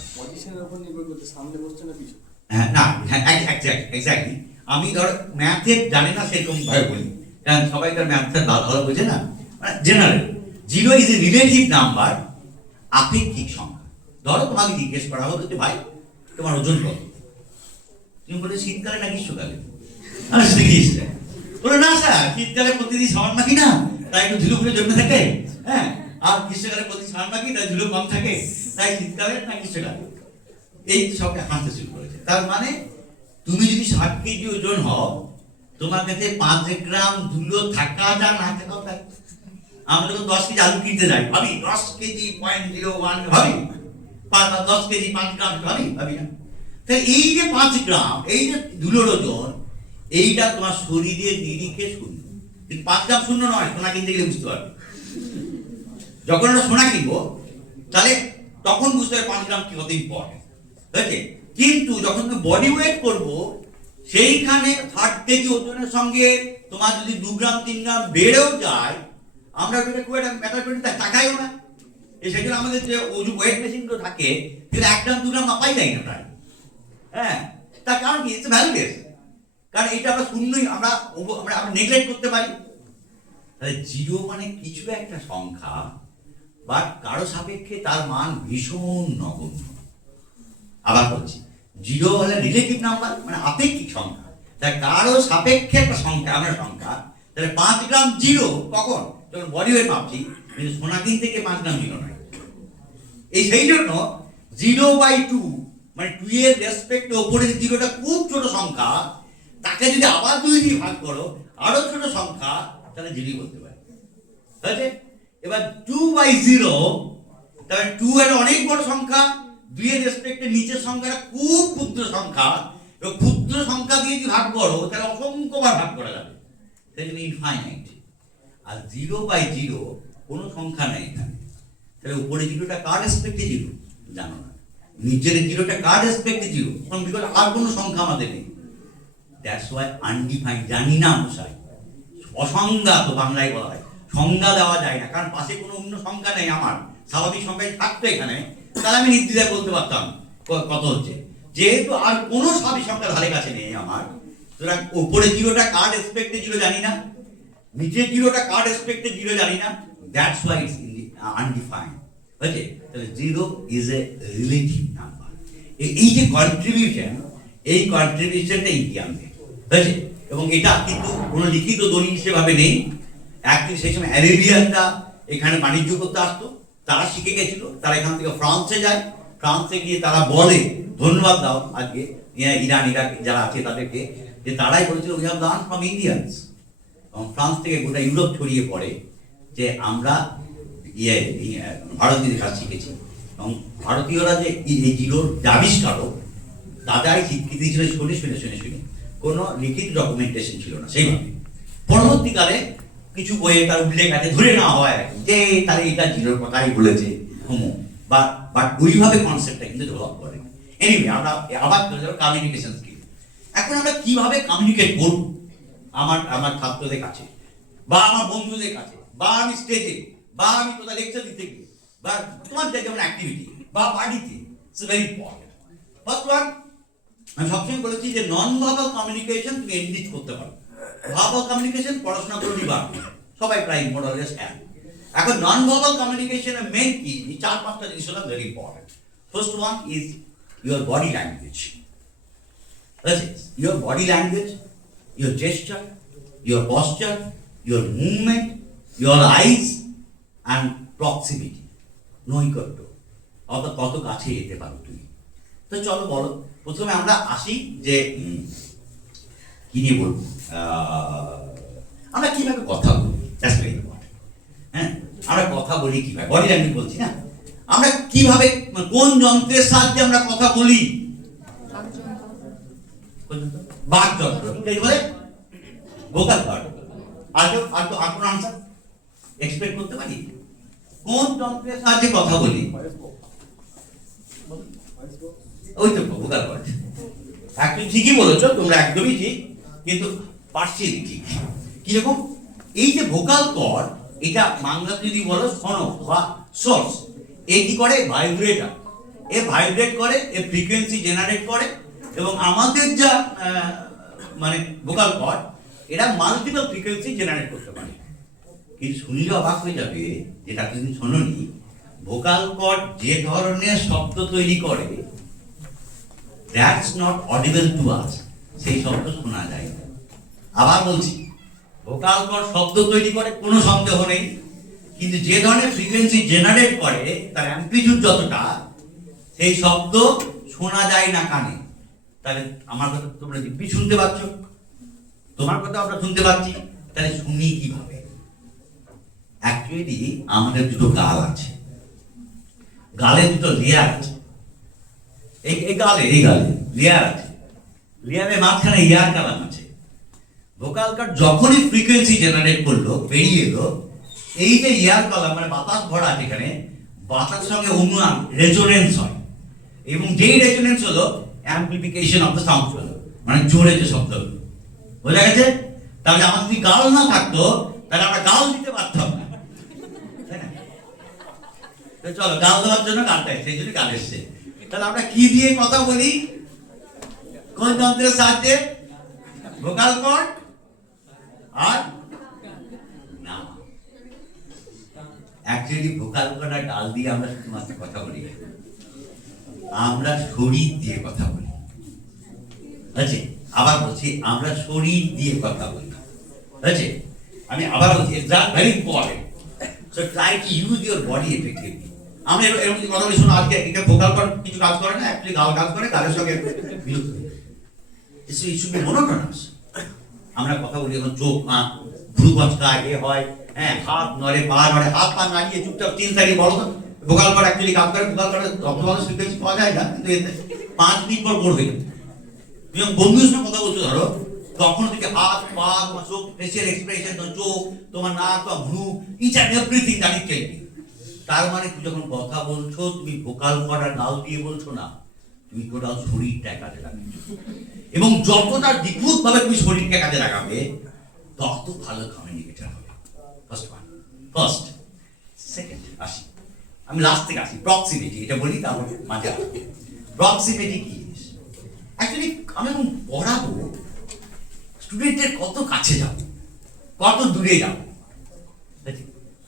সামনে বসছে না পিছনে? হ্যাঁ না হ্যাঁ এক্স্যাক্টলি আমি ধর ম্যাথের জানি না সেরকম ভাবে বলি, কারণ সবাই তার ম্যাথের ভালো বোঝে না, মানে general zero is a relative number, আপেক্ষিক সংখ্যা। ধরো তোমাকে জিজ্ঞেস করা হতো যে ভাই তোমার ওজন কত, তুমি বলে শীতকালে না গ্রীষ্মকালে, আমি গ্রীষ্মে বলে না স্যার শীতকালে প্রতিদিন সমান নাকি না, তাই একটু ধুলো ফুলে জমে থাকে, হ্যাঁ আর গ্রীষ্মকালে প্রতি সমান নাকি তাই ধুলো কম থাকে, তাই শীতকালে না গ্রীষ্মকালে। এই তো সবকে হাসতে শুরু করেছে। তার মানে তুমি যদি 60 কেজি ওজন হও, তোমার কাছে 5 গ্রাম ধুলো থাকা যা না থাকাও তাই। আমরা যখন 10 কেজি আলু কিনতে যাই ভাবি 10 কেজি 0.01 ভাবি, 10 কেজি 5 গ্রাম ভাবি না। তাই এই যে 5 গ্রাম এই যে ধুলোর ওজন, এইটা তোমার শরীরের নিরিখে শূন্য, কিন্তু 5 গ্রাম শূন্য নয়, সোনা কিনতে গেলে বুঝতে পারবে। যখন আমরা সোনা কিনবো তাহলে তখন বুঝতে হবে 5 গ্রাম কি কত ইম্পর্টেন্ট হয়েছে। কিন্তু যখন তুমি বডি ওয়েট করবো, সেইখানে 60 কেজি ওজনের সঙ্গে তোমার যদি 2 গ্রাম 3 গ্রাম বেড়েও যায়, আমরা ওটা খুব একটা ম্যাটার করি না, তাকাইও না। এই সেজন্য আমাদের যে ওয়েট মেশিনগুলো থাকে সেটা 1 গ্রাম 2 গ্রাম মাপাই যায় না প্রায়, হ্যাঁ তার কারণ কি, ইটস ভ্যালুলেস, কারণ এটা আমরা শূন্যই আমরা নেগলেক্ট করতে পারি। তাহলে জিরো মানে কিছু একটা সংখ্যা, বাট কারো সাপেক্ষে তার মান ভীষণ নগণ্য। আবার বলছি, জিরো হলে রিলেটিভ নাম্বার, মানে আপেক্ষিক সংখ্যা, তাই কারো সাপেক্ষে একটা সংখ্যা, আমরা সংখ্যা, তাহলে 5 গ্রাম জিরো কখন, যখন বডি ওয়েট মাপছি, কিন্তু সোনা কিন থেকে 5 গ্রাম জিরো নয়। এই সেই জন্য 0/2 মানে 2 এর রেসপেক্টে ওপরে জিরোটা খুব ছোট সংখ্যা, তাকে যদি আবার 2 দিয়ে ভাগ করো আরো ছোট সংখ্যা, তাহলে জিরোই বলতে পারে, হয়েছে। এবার 2/0, তাহলে 2 এর অনেক বড় সংখ্যা, 2 এর রেসপেক্টে নিচের সংখ্যাটা খুব ক্ষুদ্র সংখ্যা, এবং ক্ষুদ্র সংখ্যা দিয়ে যদি ভাগ করো তাহলে অসংখ্যবার ভাগ করা যাবে, সেই জন্য ইনফাইনাইট। আর 0/0 কোনো সংখ্যা নেই এখানে, তাহলে উপরে জিরোটা কার রেসপেক্টে জিরো জানো না, নিচের জিরোটা কার রেসপেক্টে জিরো, বিকজ আর কোনো সংখ্যা আমাদের নেই। দ্যাটস ওয়াই আনডিফাইন্ড, জানি না মশাই, অসংজ্ঞাত বাংলায় বলা হয়, সংজ্ঞা দেওয়া যায় না, কারণ পাশে কোনো অন্য সংখ্যা নেই, আমার স্বাভাবিক সংখ্যায় থাকতো এখানে, তাহলে আমি নির্দ্বিধায় বলতে পারতাম কত হচ্ছে। যেহেতু আর কোনো স্বাভাবিক সংখ্যা ধারে কাছে নেই আমার, সুতরাং উপরে জিরোটা কার রেসপেক্টে জিরো জানি না, নিচের জিরোটা কার রেসপেক্টে জিরো জানি না, দ্যাটস ওয়াই ইটস আনডিফাইন্ড, বুঝলে। তাহলে zero is a relative number. এই যে কন্ট্রিবিউশন, এই কন্ট্রিবিউশনটা ইতিহাসে বুঝলে, এবং এটা কিন্তু কোনো লিখিত দলিল সেভাবে নেই। অ্যাকচুয়ালি সেই সময় অ্যারেবিয়ানরা এখানে বাণিজ্য করতে আসতো, তারা শিখে গেছিল, তারা এখান থেকে ফ্রান্সে যায়, ফ্রান্সে গিয়ে তারা বলে, ধন্যবাদ দাও আজকে ইরান ইরাক যারা আছে তাদেরকে, যে তারাই বলেছিল we have learn from Indians. এবং ফ্রান্স থেকে গোটা ইউরোপ ছড়িয়ে পড়ে যে আমরা ভারতীয়দের কাজ শিখেছি, এবং ভারতীয়রা যে এই জিরোর আবিষ্কারক, তারাই স্বীকৃতি ছিল শুনে শুনে শুনে শুনে, কোনো লিখিত ডকুমেন্টেশন ছিল না সেইভাবে। পরবর্তীকালে কিছু বইয়ে তার উল্লেখ আছে, ধরে নেওয়া হয় যে তারা এটা জিরোর কথাই বলেছে হোমো, বাট ওইভাবে কনসেপ্টটা কিন্তু ডেভেলপ করে। এনিওয়ে, আমরা আবার কমিউনিকেশন স্কিল। এখন আমরা কিভাবে কমিউনিকেট করব আমার ছাত্রদের কাছে, বা আমার বন্ধুদের কাছে, বা আমি স্টেজে, বা আমি কোথাও লেকচার দিতে গিয়ে, বা তোমার যেমন অ্যাক্টিভিটি বা বাড়িতে, it's very important. First one, আমি সবসময় বলেছি যে নন ভার্বাল কমিউনিকেশন তুমি এনরিচ করতে পারো। ভার্বাল কমিউনিকেশন পড়াশোনা করে নিবা, সবাই প্রায় মোরালেস এক। এখন নন ভার্বাল কমিউনিকেশনের মেন কি, 4-5টা জিনিস হলো very important. First one is your body language. Your body language, your gesture, your posture, your movement, your eyes and proximity, নৈকট্য, অর্থাৎ কত কাছে যেতে পারো তুমি। তো চলো বলো, প্রথমে আমরা আসি যে কি নিয়ে বলবো, আমরা কিভাবে কথা বলি, দ্যাটস ভেরি ইম্পর্টেন্ট। হ্যাঁ, আমরা কথা বলি কিভাবে, বডি ল্যাঙ্গুয়েজ বলছি না, আমরা কিভাবে কোন যন্ত্রের সাহায্যে আমরা কথা বলি, বাকযন্ত্র, এই বলে ভোকাল কর্ড। আর তো আর কোন আনসার এক্সপেক্ট করতে পারি, কোন যন্ত্রের সাহায্যে কথা বলি, ওই তো ভোকাল কর্ড। একদম ঠিকই বলেছো তোমরা, একদমই ঠিক, কিন্তু পার্সিয়ালি ঠিক। কিরকম, এই যে ভোকাল কর্ড, এটা বাংলাতে যদি বলো সনক বা সোর্স, এই কি করে, ভাইব্রেটার, এ ভাইব্রেট করে, এ ফ্রিকোয়েন্সি জেনারেট করে, এবং আমাদের যা মানে ভোকাল কর্ড, এরা মাল্টিপল ফ্রিকোয়েন্সি জেনারেট করতে পারে। কিন্তু শুনলে অবাক হয়ে যাবে, যেটা তুমি শোনোনি, ভোকাল কর্ড যে ধরনের শব্দ তৈরি করে, that's not audible to us, সেই শব্দ শোনা যায় না। আবার বলছি, ভোকাল কর্ড শব্দ তৈরি করে, কোনো সন্দেহ নেই, কিন্তু যে ধরনের ফ্রিকোয়েন্সি জেনারেট করে, তার অ্যাম্প্লিটিউড যতটা, সেই শব্দ শোনা যায় না কানে। তাহলে আমার কথা তোমরা দিব্যি শুনতে পাচ্ছ, তোমার কথা আমরা শুনতে পাচ্ছি, তাহলে শুনি কিভাবে? অ্যাকচুয়ালি আমাদের দুটো গাল আছে, গালে দুটো লেয়ার আছে। এই গালে লেয়ার আছে, লেয়ারের মাঝখানে ইয়ার কালাম আছে। ভোকাল কর্ড যখনই ফ্রিকোয়েন্সি জেনারেট করলো, বেরিয়ে এলো, এই যে ইয়ার কালাম মানে বাতাস ভরা আছে এখানে, বাতাসের সঙ্গে অনুনাদ রেজোনেন্স হয়, এবং যেই রেজোনেন্স হলো অ্যাম্প্লিফিকেশন অফ দ্য সাউন্ড হলো, মানে জোরে যে শব্দ হলো। বোঝা গেছে? তাহলে আমার যদি গাল না থাকতো, তাহলে আমরা গাল দিতে পারতাম না, তাই না? তো চলো, গাল দেওয়ার জন্য গানটা, সেই জন্য গান এসছে। তাহলে আমরা কি দিয়ে কথা বলি? কোন যন্ত্রের সাহায্যে? ভোকাল কর্ড আর না। অ্যাকচুয়ালি ভোকাল কর্ড আর গাল দিয়ে আমরা শুধুমাত্র কথা বলি, আমরা শরীর দিয়ে কথা বলি। আচ্ছা, আবার বলছি, আমরা শরীর দিয়ে কথা বলি। আচ্ছা, আমি আবার বলছি, it's very important. So try to use your body effectively. আমরা এরকম কথা বলি, শোনো, আজকে এটা ভোকাল কর্ড কিছু কাজ করে না, অ্যাকচুয়ালি গাল কাজ করে, গালের সঙ্গে বিরক্ত হয়ে যায়। It should be monotonous. আমরা কথা বলি যখন চোখ ভ্রু বচকায়, এ হয়, হ্যাঁ, হাত নড়ে, পা নড়ে, হাত পা নাড়িয়ে চুপচাপ চিন থাকি, বলো তো ভোকাল কর্ড অ্যাকচুয়ালি কাজ করে। ভোকাল কর্ডে অপটিমাল ফ্রিকোয়েন্সি পাওয়া যায় না, কিন্তু এতে 5 মিনিট পর বোর হয়ে যাবে। তুমি যখন বন্ধুদের সঙ্গে কথা বলছো ধরো, তখন থেকে হাত পা, তোমার চোখ, ফেসিয়াল এক্সপ্রেশন, তোমার চোখ, তোমার নাক, তোমার ভ্রু, each and everything that is changing. তার মানে তুমি যখন কথা বলছো, তুমি ভোকাল কর্ড আর গাল দিয়ে বলছো না, তুমি টোটাল শরীরটা কাজে লাগাচ্ছ, এবং যতটা নিখুঁত ভাবে তুমি শরীরকে কাজে লাগাবে, তত ভালো কমিউনিকেটর হবে। ফার্স্ট সেকেন্ড আসি, আমি লাস্ট থেকে আসি, প্রক্সিমিটি। এটা বলি, তারপর মাঝে আসি। প্রক্সিমিটি কি জিনিস? অ্যাকচুয়ালি আমি যখন পড়াবো, স্টুডেন্টের কত কাছে যাব, কত দূরে যাব।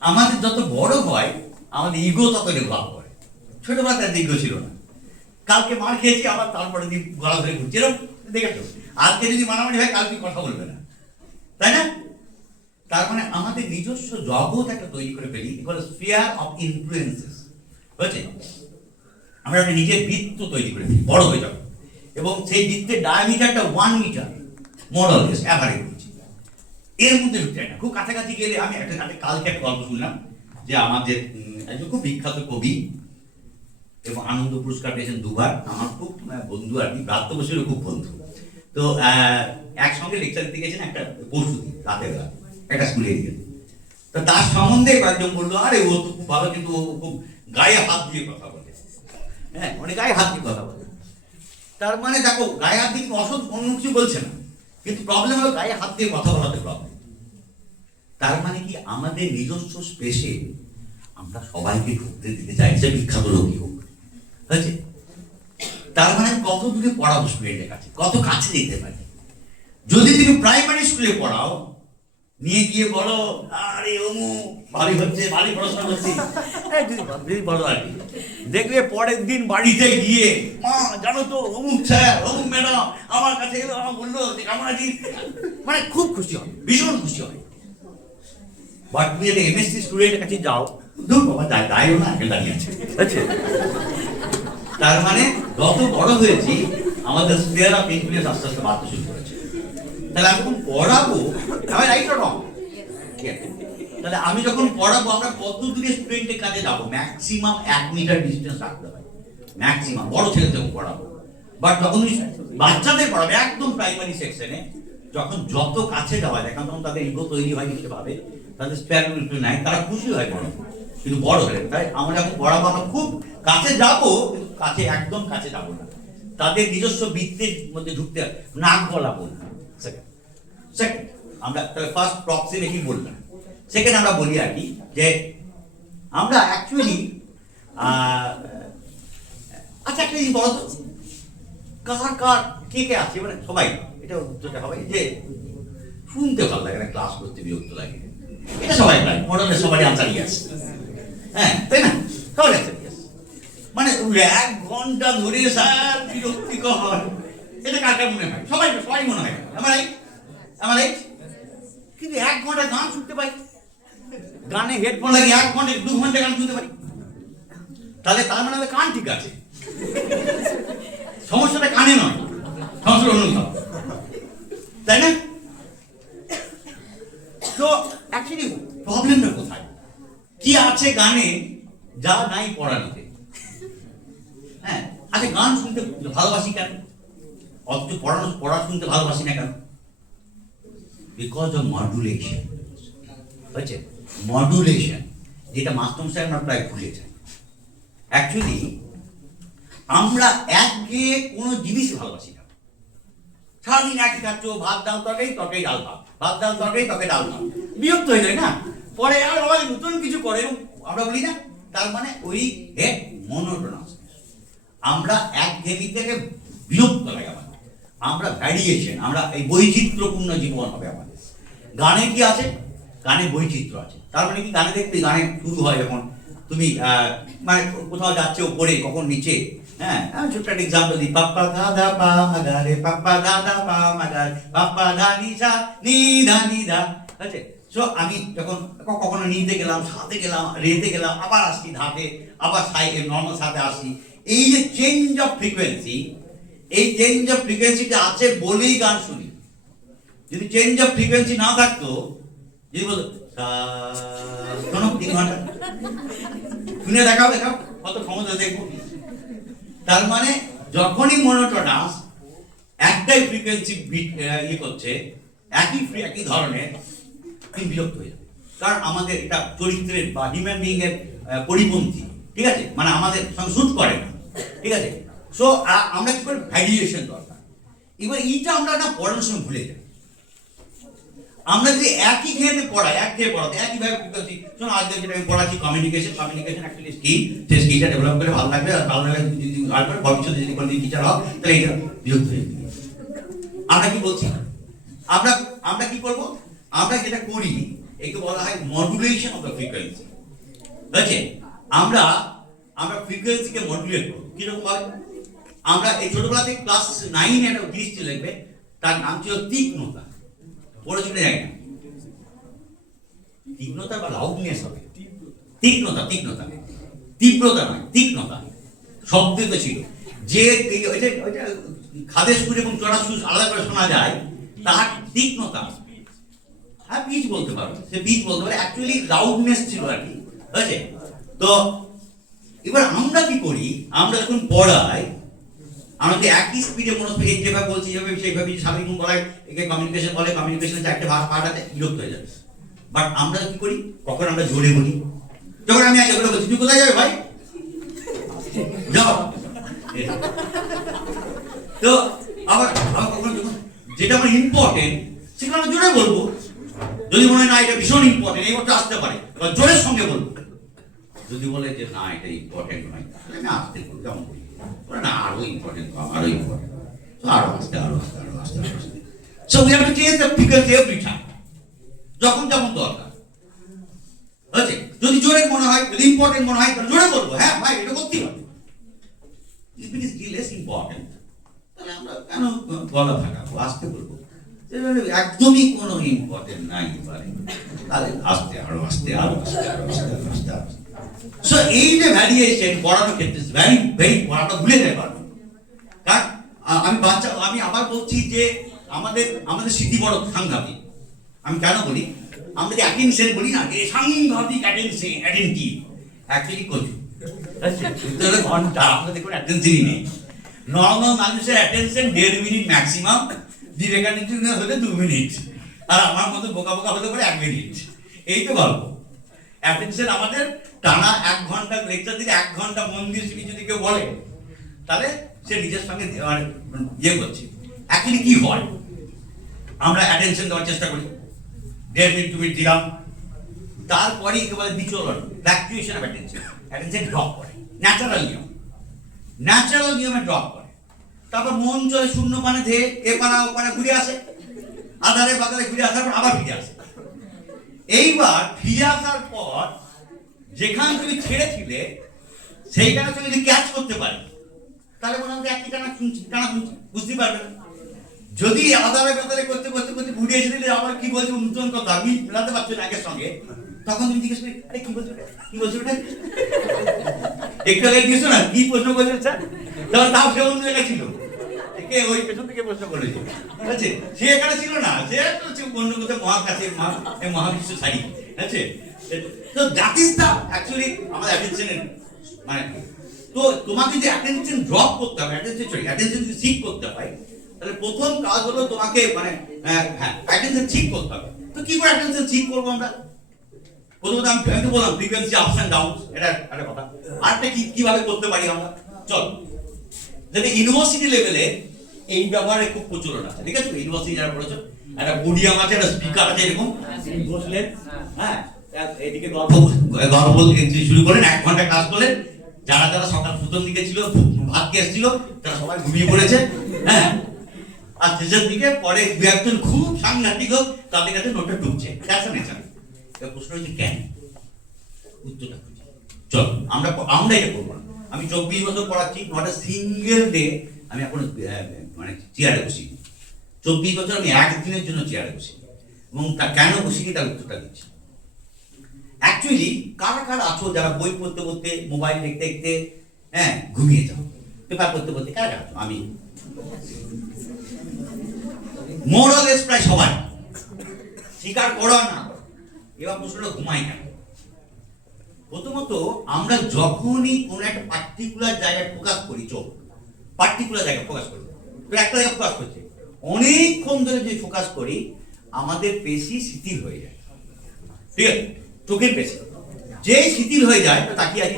আমাদের যত বড় হয়, আমাদের ইগো তত ডেভেলপ করে। ছোটবেলায় ইগো ছিল না। কালকে মার খেয়েছি, আবার তারপরে দিন গলা ধরে ঘুরছি, এরকম দেখেছো? আজকে যদি মারামারি হয়, কালকে কথা বলবে না, তাই না? তার মানে আমাদের নিজস্ব জগৎ একটা তৈরি করে ফেলি, বলে স্ফিয়ার অফ ইনফ্লুয়েন্সেস। বুঝেছে? আমরা একটা নিজের বৃত্ত তৈরি করে ফেলি, বড় হয়ে যাবো, এবং সেই বৃত্তের ডায়ামিটারটা 1 meter, more or less, average বলছি। এর মধ্যে ঢুকতে হয় না। খুব কাছাকাছি গেলে, আমি কালকে একটা গল্প শুনলাম, যে আমাদের একজন খুব বিখ্যাত কবি এবং আনন্দ পুরস্কার পেয়েছেন 2 বার, আমার খুব বন্ধু আর কি, ব্রাত্য বসুরও খুব বন্ধু। তো একসঙ্গে লেকচার দিতে গেছেন একটা পরশুদিন রাতের বেলা, একটা স্কুলে গিয়ে। তো তার সম্বন্ধে কয়েকজন বললো, আরে ও তো খুব ভালো, কিন্তু ও খুব গায়ে হাত দিয়ে কথা বলে। হ্যাঁ, মানে গায়ে হাত দিয়ে কথা বলে। তার মানে দেখো, গায়ে হাত দিয়ে অসৎ অন্য কিছু বলছে না, কিন্তু প্রবলেম হলো গায়ে হাত দিয়ে কথা বলাতে প্রবলেম। তার মানে কি, আমাদের নিজস্ব স্পেসে আমরা সবাইকে ঢুকতে দিতে চাই, সে বিখ্যাত লোকই হোক। হয়েছে? তার মানে কত দূরে পড়াবো স্টুডেন্টের কাছে, কত কাছে যেতে পারি। যদি তুমি প্রাইমারি স্কুলে পড়াও, নিয়ে গিয়ে বলো, আরে অমুক ভারী হচ্ছে, ভারী পড়াশোনা করছি, যদি বলো আর কি, দেখবে পরের দিন বাড়িতে গিয়ে, মা জানো তো অমুক স্যার, অমুক ম্যাডাম আমার কাছে এলো, আমার বললো যে কেমন আছিস, মানে খুব খুশি হয়, ভীষণ খুশি হয়। বাট তুমি যদি এমএসসি স্টুডেন্টের কাছে যাও, দূর বাবা, যাইও না, আগে দাঁড়িয়ে আছে। তার মানে যত বড় হয়েছি, আমাদের স্পেয়ার অফ ইনফ্লুয়েন্স আস্তে আস্তে বাড়তে শুরু করেছে। তাহলে আমি যখন পড়াবো, আমি রাইট অর রং? তাহলে আমি যখন পড়াবো, আমরা কত দূরে স্টুডেন্টের কাছে যাবো? ম্যাক্সিমাম 1 মিটার ডিস্টেন্স রাখতে হয়, ম্যাক্সিমাম। বড় ছেলে যখন পড়াবো, বাট যখন বাচ্চাদের পড়াবে একদম প্রাইমারি সেকশনে, যখন যত কাছে যাওয়া যায়, কারণ তখন তাদের ইগো তৈরি হয় কিছু ভাবে, তাদের স্পেয়ার নাই, তারা খুশি হয় বড়, কিন্তু বড় হলে। তাই আমরা যখন পড়াবো, আমরা খুব কাছে যাবো, কিন্তু কাছে, একদম কাছে যাবো না, তাদের নিজস্ব বৃত্তের মধ্যে ঢুকতে হয়, নাক গলা বলবো। সেকেন্ড, আমরা তাহলে ফার্স্ট প্রক্সিমিটি বললাম। সেকেন্ড, আমরা বলি আর কি, যে আমরা অ্যাকচুয়ালি আচ্ছা একটা জিনিস বলো তো, কার কার কে কে আছে মানে সবাই, এটা উত্তরটা হবে যে শুনতে ভালো লাগে না, ক্লাস করতে বিরক্ত লাগে, এটা সবাই প্রায় মডেলে সবারই আনসারই আছে, হ্যাঁ তাই না, সবারই আনসারই আছে। মানে 1 ঘন্টা ধরে স্যার বিরক্তিকর, এটা কার কার মনে হয়? সবাই সবাই মনে হয়, আমার এই কিন্তু 1 ঘন্টা গান শুনতে পাই, গানে হেডফোন লাগিয়ে 1 ঘন্টা 2 ঘন্টা গান শুনতে পারি, তাহলে তার মানে আমাদের কান ঠিক আছে। সমস্যাটা কানে নয়, সমস্যাটা অন্য কোথাও, তাই না? তো অ্যাকচুয়ালি প্রবলেমটা কোথায়, কি আছে গানে যা নাই পড়ানোতে? হ্যাঁ, আচ্ছা গান শুনতে ভালোবাসি কেন, অথচ পড়া শুনতে ভালোবাসি না কেন? Because of modulation. হচ্ছে মডুলেশন, যেটা মাস্টার সাহেব আমরা প্রায় ভুলে যাই। অ্যাকচুয়ালি আমরা একঘেয়ে কোনো জিনিস ভালোবাসি না। সারাদিন একই খাচ্ছ, ভাত ডাল তরকারি, তরকারি ডাল ভাত, ভাত ডাল তরকারি, তরকারি ডাল ভাত, বিরক্ত হয়ে যায় না? পরে আর সবাই নতুন কিছু করে, আমরা বলি না, তার মানে ওই হেড মনোটোনাস। আমরা একঘেয়েমি থেকে বিরক্ত লাগে আমাদের, আমরা ভ্যারিয়েশন, আমরা এই বৈচিত্র্যপূর্ণ জীবন হবে আমাদের। গানে কি আছে? গানে বৈচিত্র্য আছে। তার মানে কি, গানে দেখতে গানে শুরু হয় যখন তুমি মানে কোথাও যাচ্ছে ওপরে কখন নিচে, হ্যাঁ আমি ছোট্ট একটা এক্সাম্পল দিই, পাপ্পা দাদা পা মাগারে, পাপ্পা দাদা পা মাগারে, পাপ্পা দা নি সা নি দা নি দা। আছে সো আমি যখন কখনো নিতে গেলাম, সাথে গেলাম, রেতে গেলাম, আবার আসছি ধাতে, আবার সাইকে নর্মাল সাথে আসছি, এই যে চেঞ্জ অফ ফ্রিকোয়েন্সি, এই চেঞ্জ অফ ফ্রিকোয়েন্সিটা আছে বলেই গান শুনি। যদি চেঞ্জ অফ ফ্রিকোয়েন্সি না থাকতো, যদি বলতো শোনো 3 ঘন্টা শুনে দেখাও কত ক্ষমতা দেখবো। তার মানে যখনই মনোটোনাস একটাই ফ্রিকোয়েন্সি ইয়ে করছে, একই ধরনের, তুমি বিরক্ত হয়ে যাবে। কারণ আমাদের এটা চরিত্রের বা হিউম্যান বিইং এর পরিপন্থী, ঠিক আছে, মানে আমাদের সঙ্গে শুট করে না, ঠিক আছে। সো আমরা কি করি, ভ্যারিয়েশন দরকার। এবার এইটা আমরা না পড়ানোর সময় ভুলে যাই। আমরা যদি একই ঘেয়েতে পড়াই, পড়াতে একইভাবে ফ্রিকোয়েন্সি, শোনো আজকে যেটা আমি পড়াচ্ছি কমিউনিকেশন অ্যাকচুয়ালি স্কিল, সেই স্কিলটা ডেভেলপ করে ভালো লাগবে, আর ভালো লাগবে যদি তারপরে ভবিষ্যতে যদি কোনো টিচার হও, তাহলে এটা বিরক্ত হয়ে যাবে। আমরা কি বলছি, আমরা কি করবো, আমরা যেটা করি একে বলা হয় মডুলেশন অফ দ্য ফ্রিকোয়েন্সি। বুঝছে, আমরা ফ্রিকোয়েন্সিকে মডুলেট করবো। কিরকম হয়, আমরা এই ছোটবেলা থেকে ক্লাস 9 একটা জিনিস লিখবে, তার নাম ছিল তীক্ষ্ণতা। পড়ে চলে যায় না, তীক্ষ্ণতা বা লাউডনেস হবে, তীক্ষ্ণতা তীব্রতা নয়, তীক্ষ্ণতা শব্দ তো ছিল যে ওইটা খাদের সুর এবং চড়া সুর আলাদা করে শোনা যায়, তার তীক্ষ্ণতা। হ্যাঁ পিচ বলতে পারো, সে পিচ বলতে পারে, অ্যাকচুয়ালি লাউডনেস ছিল আর কি। বুঝছে তো? এবার আমরা কি করি, আমরা যখন পড়াই, আমরা তো একই স্পিডে মনোস্পিড যেভাবে বলছি সেইভাবে স্বাভাবিক বলায় একে কমিউনিকেশন বলে, কমিউনিকেশনের চারটে পার্ট আছে, বিরক্ত হয়ে যাবে। বাট আমরা কি করি, কখন আমরা জোরে বলি, যখন আমি আগে বলে বলছি তুই কোথায় যাবে ভাই, যাও। তো আবার কখন যখন যেটা আমার ইম্পর্টেন্ট সেটা আমরা জোরে বলবো, যদি মনে হয় না এটা ভীষণ ইম্পর্টেন্ট, এই কথা আসতে পারে, এবার জোরের সঙ্গে বলবো। যদি বলে যে না এটা ইম্পর্টেন্ট নয়, তাহলে আমি আসতে বলবো, কেমন করি, না আরো ইম্পর্টেন্ট, আরো ইম্পর্টেন্ট, আরো আসতে। So we have to change the figures every time, যখন যেমন দরকার। বুঝছে, যদি জোরে মনে হয়, যদি ইম্পর্টেন্ট মনে হয় তাহলে জোরে বলবো, হ্যাঁ ভাই এটা করতেই হবে। If it is less important, তাহলে আমরা কেন গলা ফাটাবো, আসতে বলবো। একদমই কোনো ইম্পর্টেন্ট নাই পারে, তাহলে আসতে আরো আসতে। সো এই যে ভ্যারিয়েশন পড়ানোর ক্ষেত্রে ভেরি পড়াটা ভুলে যায় পারবো। কারণ আমি আবার বলছি যে আমাদের স্মৃতি বড় সাংঘাতিক। আমি কেন বলি, আমরা যে অ্যাটেনশন বলি না, যে সাংঘাতিক অ্যাটেনটিভ, অ্যাকচুয়ালি কচু ঘন্টা, আমরা দেখুন অ্যাটেনশনই নেই। নর্মাল মানুষের অ্যাটেনশন 1.5 মিনিট ম্যাক্সিমাম, বিবেকানন্দ হলে 2 মিনিট, আর আমার মতো বোকা হতে পারে 1 মিনিট। এই তো গল্প। অ্যাটেনশন আমাদের টানা 1 ঘন্টা লেকচার দিলে 1 ঘন্টা মন দিয়ে শুনি যদি কেউ বলে, তাহলে সে নিজের সঙ্গে ইয়ে করছে। অ্যাকচুয়ালি কি হয়, আমরা অ্যাটেনশন দেওয়ার চেষ্টা করি, 1.5 মিনিট 2 মিনিট দিলাম, তারপরে একেবারে বিচলন, ফ্ল্যাকচুয়েশন অফ অ্যাটেনশন ড্রপ করে ন্যাচারাল নিয়ম। ন্যাচারাল নিয়মে ড্রপ করে, তারপর মন চলে শূন্য পানে ধেয়ে এ পানা ও পানা ঘুরে আসে, আধারে বাদারে ঘুরে আসার পর আবার ফিরে আসে। এইবার ফিরে আসার পর যেখান তুমি ছেড়েছিলে সেইখানে তুমি যদি ক্যাচ করতে পারে তাহলে মনে হয় একই টানা শুনছি বুঝতে পারবে না। যদি আদারে বাদারে করতে করতে করতে ঘুরে এসে দিলে আবার কি বলছে নতুন কথা আমি মেলাতে পারছি না আগের সঙ্গে, তখন তুমি জিজ্ঞেস করি আরে কি বলছো কি বলছো ওটা একটু আগে দিয়েছো না কি প্রশ্ন করছে স্যার, তখন তাও সে অন্য জায়গায় ছিল, কে ওই পেছন থেকে প্রশ্ন করেছে, ঠিক আছে, সে এখানে ছিল না, সে হচ্ছে অন্য কোথাও মহাকাশে মহাবিশ্ব ছাড়ি, ঠিক আছে। তো দ্যাট ইজ দ্য অ্যাকচুয়ালি আমাদের অ্যাটেনশনের মানে কি। তো তোমাকে যে অ্যাটেনশন ড্রপ করতে হবে, অ্যাটেনশন যদি সিক করতে হয় তাহলে প্রথম কাজ হলো তোমাকে মানে হ্যাঁ অ্যাটেনশন সিক করতে হবে। তো কি করে অ্যাটেনশন সিক করবো আমরা? প্রথমত আমি তো বললাম ফ্রিকোয়েন্সি আপস এন্ড ডাউনস, এটা একটা কথা। আরেকটা কিভাবে করতে পারি আমরা, চল যদি ইউনিভার্সিটি লেভেলে এই ব্যবহারে খুব প্রচলন আছে, ঠিক আছে। ইউনিভার্সিটি যারা পড়েছো একটা পোডিয়াম আছে, একটা স্পিকার আছে, এরকম বসলেন, হ্যাঁ এদিকে গল্প বলতে শুরু করেন, 1 ঘন্টা ক্লাস করলেন, যারা যারা সকাল প্রথম দিকে ছিল ভাত খেয়ে এসেছিল তারা সবাই ঘুমিয়ে পড়েছে, হ্যাঁ, আর শেষের দিকে পরে দু একজন খুব সাংঘাতিক হোক তাদের কাছে নোটটা ঢুকছে, প্রশ্ন হচ্ছে কেন, উত্তরটা খুঁজি। চল আমরা এটা করবো না। আমি 24 বছর পড়াচ্ছি, নট এ সিঙ্গেল ডে আমি এখন মানে চেয়ারে বসি। 24 বছর আমি একদিনের জন্য চেয়ারে বসি, এবং তা কেন বসিনি তার উত্তরটা দিচ্ছি। অ্যাকচুয়ালি কারা কারা আছো যারা বই পড়তে পড়তে মোবাইল দেখতে দেখতে হ্যাঁ ঘুমিয়ে যাও, পেপার পড়তে পড়তে কারা কারা আছো? আমি মোরালেস প্রায় সবাই, স্বীকার করো আর না করো। এবার প্রশ্নটা ঘুমাই কেন? প্রথমত আমরা যখনই কোনো একটা পার্টিকুলার জায়গায় ফোকাস করি, চোখ পার্টিকুলার জায়গায় ফোকাস করি, তো একটা জায়গায় ফোকাস করছে অনেকক্ষণ ধরে যদি ফোকাস করি আমাদের পেশি শিথিল হয়ে যায়, ঠিক আছে, চোখের পেশি যে শিথিল হয়ে যায় তাকিয়ে আছি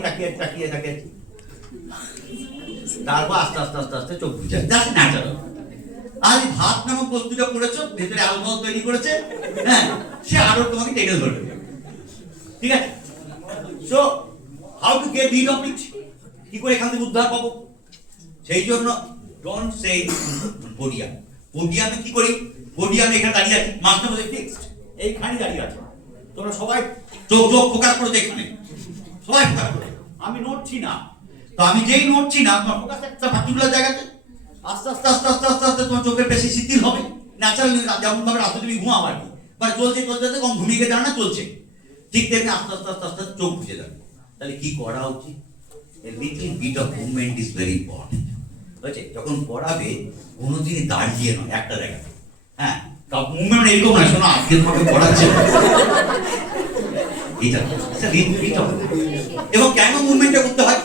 তারপর আস্তে আস্তে আস্তে আস্তে চোখ বুঝে যায়, জাস্ট ন্যাচারাল। আর ভাত নামক বস্তুটা করেছো, ভেতরে অ্যালকোহল তৈরি করেছে, হ্যাঁ, সে আরো তোমাকে টেনে ধরবে, ঠিক আছে। So how to get rid of it, কি করে এখান থেকে উদ্ধার পাবো? সেই জন্য ডোন্ট সে পোডিয়াম। পোডিয়ামে কি করি? পোডিয়ামে এখানে দাঁড়িয়ে আছি, মাঝটা মধ্যে ফিক্সড এইখানে দাঁড়িয়ে আছে, তোমরা সবাই চোখ ফোকাস করেছো এখানে, সবাই ফোকাস করে, আমি নড়ছি না। তো আমি যেই নড়ছি না তোমার ফোকাস একটা পার্টিকুলার জায়গাতে, আস্তে আস্তে আস্তে আস্তে আস্তে আস্তে তোমার চোখের বেশি শিথিল হবে, ন্যাচারালি যেমন ভাবে রাতে তুমি ঘুমাও আর কি, মানে চলছে কম ঘুমিয়ে গিয়ে না চলছে, ঠিক তেমনি আস্তে আস্তে আস্তে আস্তে চোখ বুঝে যাবে। তাহলে কি করা উচিত? A little bit of movement is very important, বুঝছে? যখন পড়াবে কোনোদিনই দাঁড়িয়ে নয় একটা জায়গাতে, হ্যাঁ, মুভমেন্ট এরকম না, শোনো আজকে তোমাকে পড়াচ্ছে এটা এবং কেন মুভমেন্টটা করতে হয়?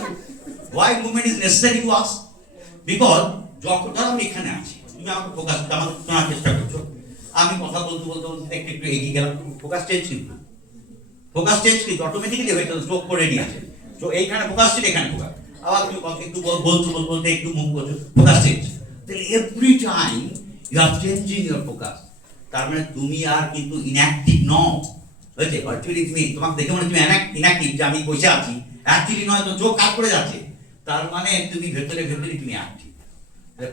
Why movement is necessary to us? Because যখন ধরো আমি এখানে আছি, তুমি আমাকে ফোকাস আমাকে শোনার চেষ্টা করছো, আমি কথা বলতে বলতে বলতে একটু একটু এগিয়ে গেলাম, ফোকাস চেঞ্জ কিন্তু অটোমেটিক্যালি হয়ে গেল, স্ট্রোক করে নিয়েছে। তো এইখানে ফোকাস ছিল, এখানে ফোকাস, আবার তুমি একটু বলতে একটু মুভ করছো, ফোকাস চেঞ্জ। তাহলে every time you are changing your focus, তার মানে তুমি আর কিন্তু ইনঅ্যাক্টিভ নও, বুঝেছে? অ্যাকচুয়ালি তুমি তোমাকে দেখে মনে তুমি ইনঅ্যাক্টিভ, যে আমি বসে আছি, অ্যাকচুয়ালি নয়, তো চোখ কাজ করে যাচ্ছে, তার মানে তুমি ভেতরে তুমি অ্যাক্টিভ।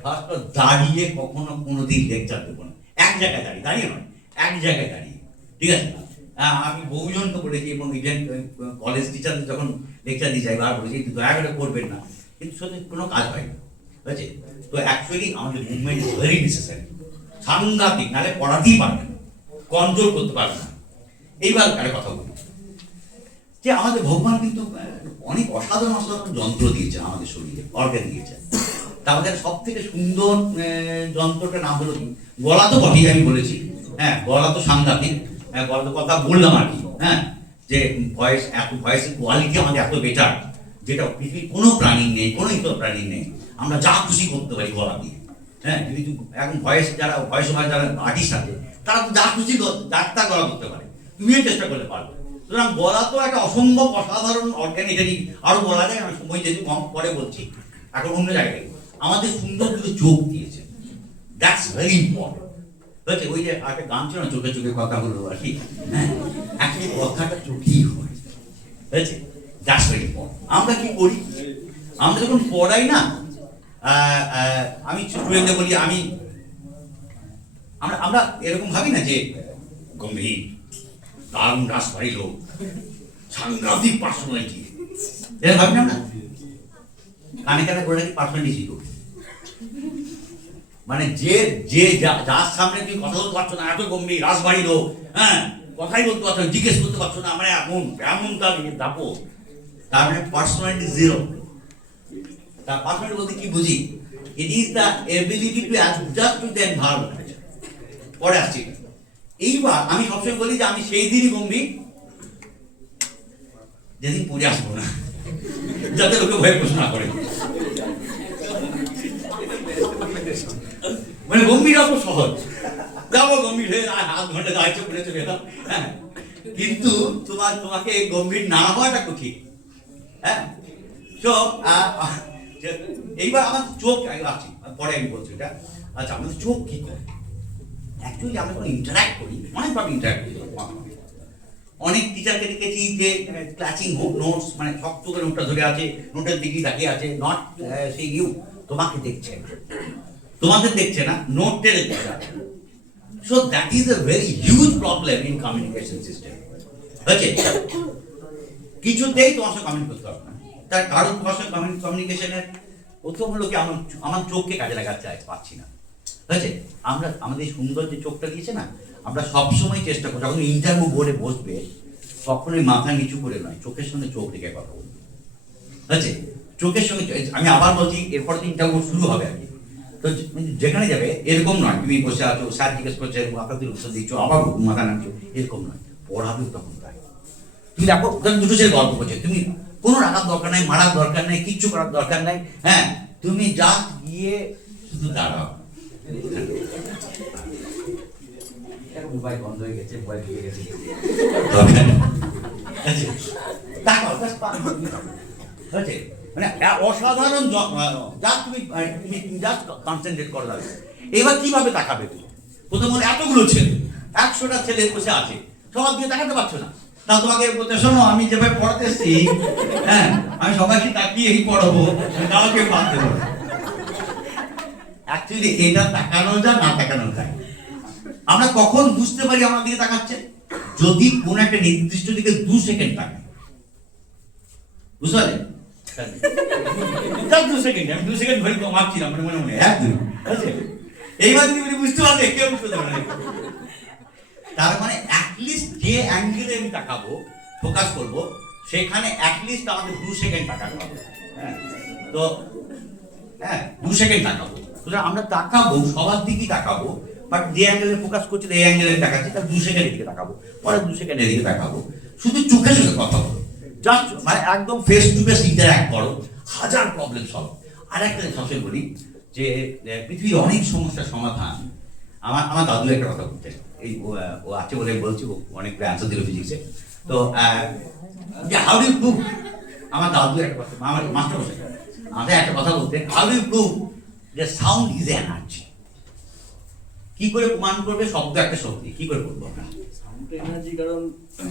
ফার্স্ট দাঁড়িয়ে কখনো কোনোদিন লেকচার দেবো না, এক জায়গায় দাঁড়িয়ে নয়, এক জায়গায় দাঁড়িয়ে, ঠিক আছে। আমি বহুজনকে বলেছি, এবং ইভেন কলেজ টিচারদের যখন লেকচার দিয়ে যাই বার বলেছি দয়া করে করবেন না, কিন্তু সত্যি কোনো কাজ হয় না, ঠিক আছে। তো অ্যাকচুয়ালি আমাদের মুভমেন্ট ইজ ভেরি নেসেসারি, সাংঘাতিক, নাহলে পড়াতেই পারবে না, কন্ট্রোল করতে পারবে না। এইবার একটা কথা বলি যে আমাদের ভগবান কিন্তু অনেক অসাধারণ যন্ত্র দিয়েছে আমাদের শরীরে, অর্গান দিয়েছে। তা আমাদের সব থেকে সুন্দর যন্ত্রটার নাম হলো গলা, তো বটেই আমি বলেছি, হ্যাঁ, গলা তো সাংঘাতিক, হ্যাঁ, গলা তো কথা বললাম আর কি, হ্যাঁ, যে ভয়েসের কোয়ালিটি আমাদের এত বেটার, যেটা পৃথিবীর কোনো প্রাণী নেই, কোনো ইতর প্রাণী নেই, আমরা যা খুশি করতে পারি গলা দিয়ে, হ্যাঁ। যদি এখন যারা ভয়েস যারা আর্টিস্ট আছে তারা তো যা খুশি ডাক্তার গলা করতে পারে, তুমিও চেষ্টা করতে পারবে। সুতরাং গলা তো একটা অসম্ভব অসাধারণ অর্গান, এটাই আরো বলা যায়, আমি সময় যেহেতু কম পরে বলছি, এখন অন্য জায়গায় আমাদের সুন্দর দুটো চোখ দিয়েছে, দ্যাটস ভেরি ইম্পর্টেন্ট, বুঝছে? ওই যে একটা গান ছিল না, চোখে চোখে কথা হলো আর কি, হ্যাঁ, অ্যাকচুয়ালি কথাটা চোখেই হয়, বুঝছে? That's very important. আমরা কি করি? আমরা যখন পড়াই না, আমি স্টুডেন্টদের বলি, আমরা আমরা এরকম ভাবি না যে গম্ভীর, দারুণ রাসবাড়ি লোক, সাংঘাতিক পার্সোনালিটি, এরকম ভাবি না। কানে কানে করে নাকি পার্সোনালিটি ছিল, মানে যে যে যার সামনে তুমি কথা বলতে পারছো না, এত গম্ভীর রাসবাড়ি লোক, হ্যাঁ, কথাই বলতে পারছো না, জিজ্ঞেস করতে পারছো না, মানে এমন তার দাপো, তার মানে পার্সোনালিটি জিরো। তার পার্সোনালিটি বলতে কি বুঝি? It is the ability to adjust to the environment. পরে আসছি। এইবার আমি সবসময় বলি যে আমি সেই দিনই গম্ভীর যেদিন পড়ে আসবো না, যাতে লোকে ভয়ে প্রশ্ন না করে। মানে গম্ভীর অত সহজ, যাবো গম্ভীর হয়ে হাত ঘন্টা দাঁড়িয়ে পড়ে চলে যেতাম, হ্যাঁ, কিন্তু তোমাকে গম্ভীর না হওয়াটা কঠিন, হ্যাঁ। তো এইবার আমার চোখ আছে, পরে আমি বলছি এটা। আচ্ছা, আমাদের চোখ কি করে? অ্যাকচুয়ালি আমরা যখন ইন্টারাক্ট করি, অনেকভাবে ইন্টারাক্ট করি। অনেক টিচারকে দেখেছি যে ক্লাচিং নোটস, মানে শক্ত করে নোটটা ধরে আছে, নোটের দিকে তাকিয়ে আছে, নট সেই ইউ, তোমাকে দেখছে না, তোমাদের দেখছে না, নোটটা দেখছে না। So that is a very huge problem in communication system. Okay, কিছুতেই তোমার সঙ্গে কমিউনিকেট করতে পারবে না। তার কারণ তোমার সঙ্গে কমিউনিকেশনের প্রথম হলো কি, আমার চোখকে কাজে লাগাতে পারছি না। ঠিক আছে, আমরা আমাদের সুন্দর যে চোখটা দিয়েছে না, আমরা সবসময় চেষ্টা করি যখন ইন্টারভিউ বোর্ডে বসবে কখনোই মাথা নিচু করে নয়, চোখের সঙ্গে চোখ রেখে কথা বলবে। ঠিক আছে, চোখের সঙ্গে আমি আবার বলছি, এরপর তো ইন্টারভিউ শুরু হবে আর কি। তো যেখানে যাবে এরকম নয়, তুমি বসে আছো, স্যার জিজ্ঞেস করছে, আপনাদের উত্তর দিচ্ছ, আবার মাথা নামছো, এরকম নয়। পড়াবেও তখন তাই। তুমি দেখো, দুটো ছেলে গল্প করছে, তুমি কোনো রাখার দরকার নাই, মারার দরকার নাই, কিচ্ছু করার দরকার নাই, হ্যাঁ, তুমি জাস্ট গিয়ে শুধু দাঁড়াও। মোবাইল বন্ধ হয়ে গেছে, মোবাইল দিয়ে গেছে, মানে অসাধারণ, জাস্ট তুমি জাস্ট কনসেন্ট্রেট করো। এবার কিভাবে তাকাবে তুমি? প্রথম হলো এতগুলো ছেলে, 100টা ছেলে বসে আছে, সবার দিকে তাকাতে পারছো না। তা তোমাকে বলতে, শোনো, আমি যেভাবে পড়াতে এসছি, হ্যাঁ, আমি সবাইকে তাকিয়েই পড়াবো, কাউকে বাদ দেবো না। অ্যাকচুয়ালি এটা তাকানো যায় না তাকানো যায়। আমরা কখন বুঝতে পারি আমার দিকে তাকাচ্ছে? যদি কোন একটা নির্দিষ্ট দিকে 2 সেকেন্ড তাকাই, বুঝতে পারলে? 2 সেকেন্ড, আমি 2 সেকেন্ড ধরে মাপছিলাম, মনে মনে মনে 1 2, এইবার যদি বুঝতে পারবে, কেউ বুঝতে পারবে না। তার মানে অ্যাটলিস্ট যে অ্যাঙ্গেলে আমি তাকাবো, ফোকাস করব, সেখানে অ্যাটলিস্ট আমাদের 2 সেকেন্ড তাকাতে হবে। হ্যাঁ, তো হ্যাঁ, 2 সেকেন্ড তাকাবো। সুতরাং আমরা তাকাবো, সবার দিকেই তাকাবো, বাট যে অ্যাঙ্গেলে ফোকাস করছি, এই অ্যাঙ্গেলে তাকাচ্ছি, তার 2 সেকেন্ডের দিকে তাকাবো, পরে 2 সেকেন্ডের দিকে তাকাবো। শুধু চোখের সাথে কথা বলো, জাস্ট মানে একদম ফেস টু ফেস ইন্টারঅ্যাক্ট করো, হাজার প্রবলেম সলভ। আর একটা সবসময় বলি যে পৃথিবীর অনেক সমস্যার সমাধান, আমার দাদু একটা কথা বলতেন, এই ও আছে বলে বলছি, ও অনেক অ্যান্সার দিল ফিজিক্সে। তো যে হাউ ডু ইউ প্রুভ, আমার দাদু একটা কথা, আমার মাস্টার বসে আমাদের একটা কথা বলতেন, হাউ ডু ইউ প্রুভ যে সাউন্ড ইজ এনার্জি? কি করে প্রমাণ করবে শব্দ একটা শক্তি? কি করে করবো আমরা? সাউন্ড এনার্জি, কারণ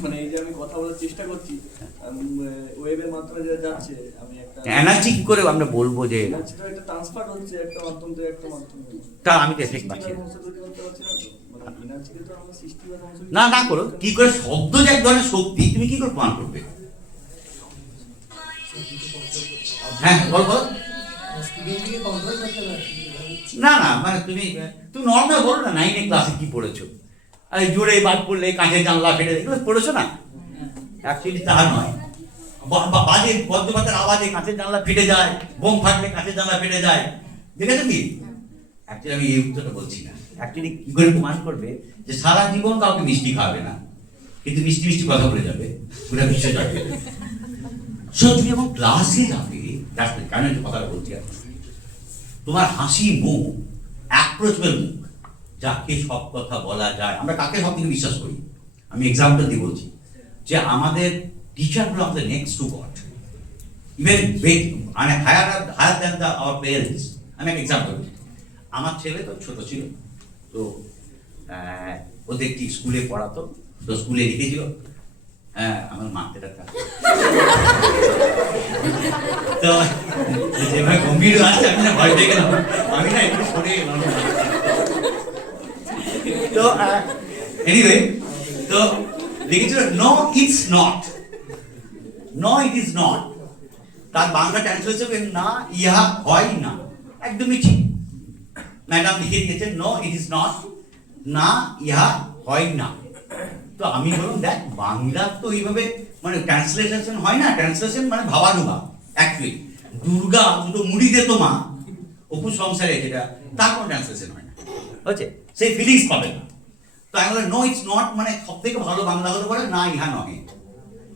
মানে এই যে আমি কথা বলার চেষ্টা করছি, ওয়েবের মাধ্যমে যেটা যাচ্ছে, আমি একটা এনার্জি কি করে আমরা বলবো যে এনার্জিটা একটা ট্রান্সফার হচ্ছে একটা মাধ্যম থেকে একটা মাধ্যমে? তা আমি তো এফেক্ট পাচ্ছি না। করতে পারছি না তো, মানে এনার্জিতে তো আমরা সৃষ্টি বা ধ্বংস না না করো, কি করে শব্দ যে এক ধরনের শক্তি, তুমি কি করে প্রমাণ করবে? হ্যাঁ, বল বল। না না, মানে তুমি নর্মাল বলো না, 9 ক্লাসে কি পড়েছো, আরে জোরে বাদ পড়লে কাঁচের জানলা ফেটে, এগুলো পড়েছো না? অ্যাকচুয়ালি তা নয়, বাজে বজ্রপাতের আওয়াজে কাঁচের জানলা ফেটে যায়, বোম ফাটলে কাঁচের জানলা ফেটে যায়, দেখেছো কি? অ্যাকচুয়ালি আমি এই উত্তরটা বলছি না। অ্যাকচুয়ালি কি করে প্রমাণ করবে যে সারা জীবন কাউকে মিষ্টি খাওয়াবে না, কিন্তু মিষ্টি মিষ্টি কথা বলে যাবে, পুরো বিশ্ব যাবে। তুমি যখন ক্লাসে যাবে, কেন একটা কথা বলছি, তোমার হাসি মুখ, অ্যাপ্রোচেবল মুখ, যাকে সব কথা বলা যায়, আমরা কাকে সব থেকে বিশ্বাস করি? আমি এক্সাম্পল দিয়ে বলছি যে আমাদের টিচারগুলো আমাদের নেক্সট টু গড, ইভেন মানে higher than the our parents. আমি একটা এক্সাম্পল দিই, আমার ছেলে তো ছোট ছিল, তো ওদের একটি স্কুলে পড়াতো, তো স্কুলে লিখেছিল হ্যাঁ আমার মারতে টাকা তো যেভাবে গম্ভীর আছে আমি না ভয় পেয়ে গেলাম, আমি না একটু সরে গেলাম। তো এনিওয়ে তো লিখেছিল no it's not, no it is not, তার বাংলা ট্রান্সলেশন না ইহা হয় না, একদমই ঠিক। ম্যাডাম লিখে দিয়েছেন নো ইট ইজ নট, না ইহা হয় না। তো আমি বললাম দেখ বাংলা তো এইভাবে মানে ট্রান্সলেশন হয় না, ট্রান্সলেশন মানে ভাবানুভা। অ্যাকচুয়ালি দুর্গা দুটো মুড়ি দে তোমা অপু সংসারে যেটা, তার কোনো ট্রান্সলেশন হয় না, হচ্ছে সেই ফিলিংস পাবে না। তো আমি বললাম নো ইটস নট মানে সব থেকে ভালো বাংলা হতে পারে না ইহা নয়,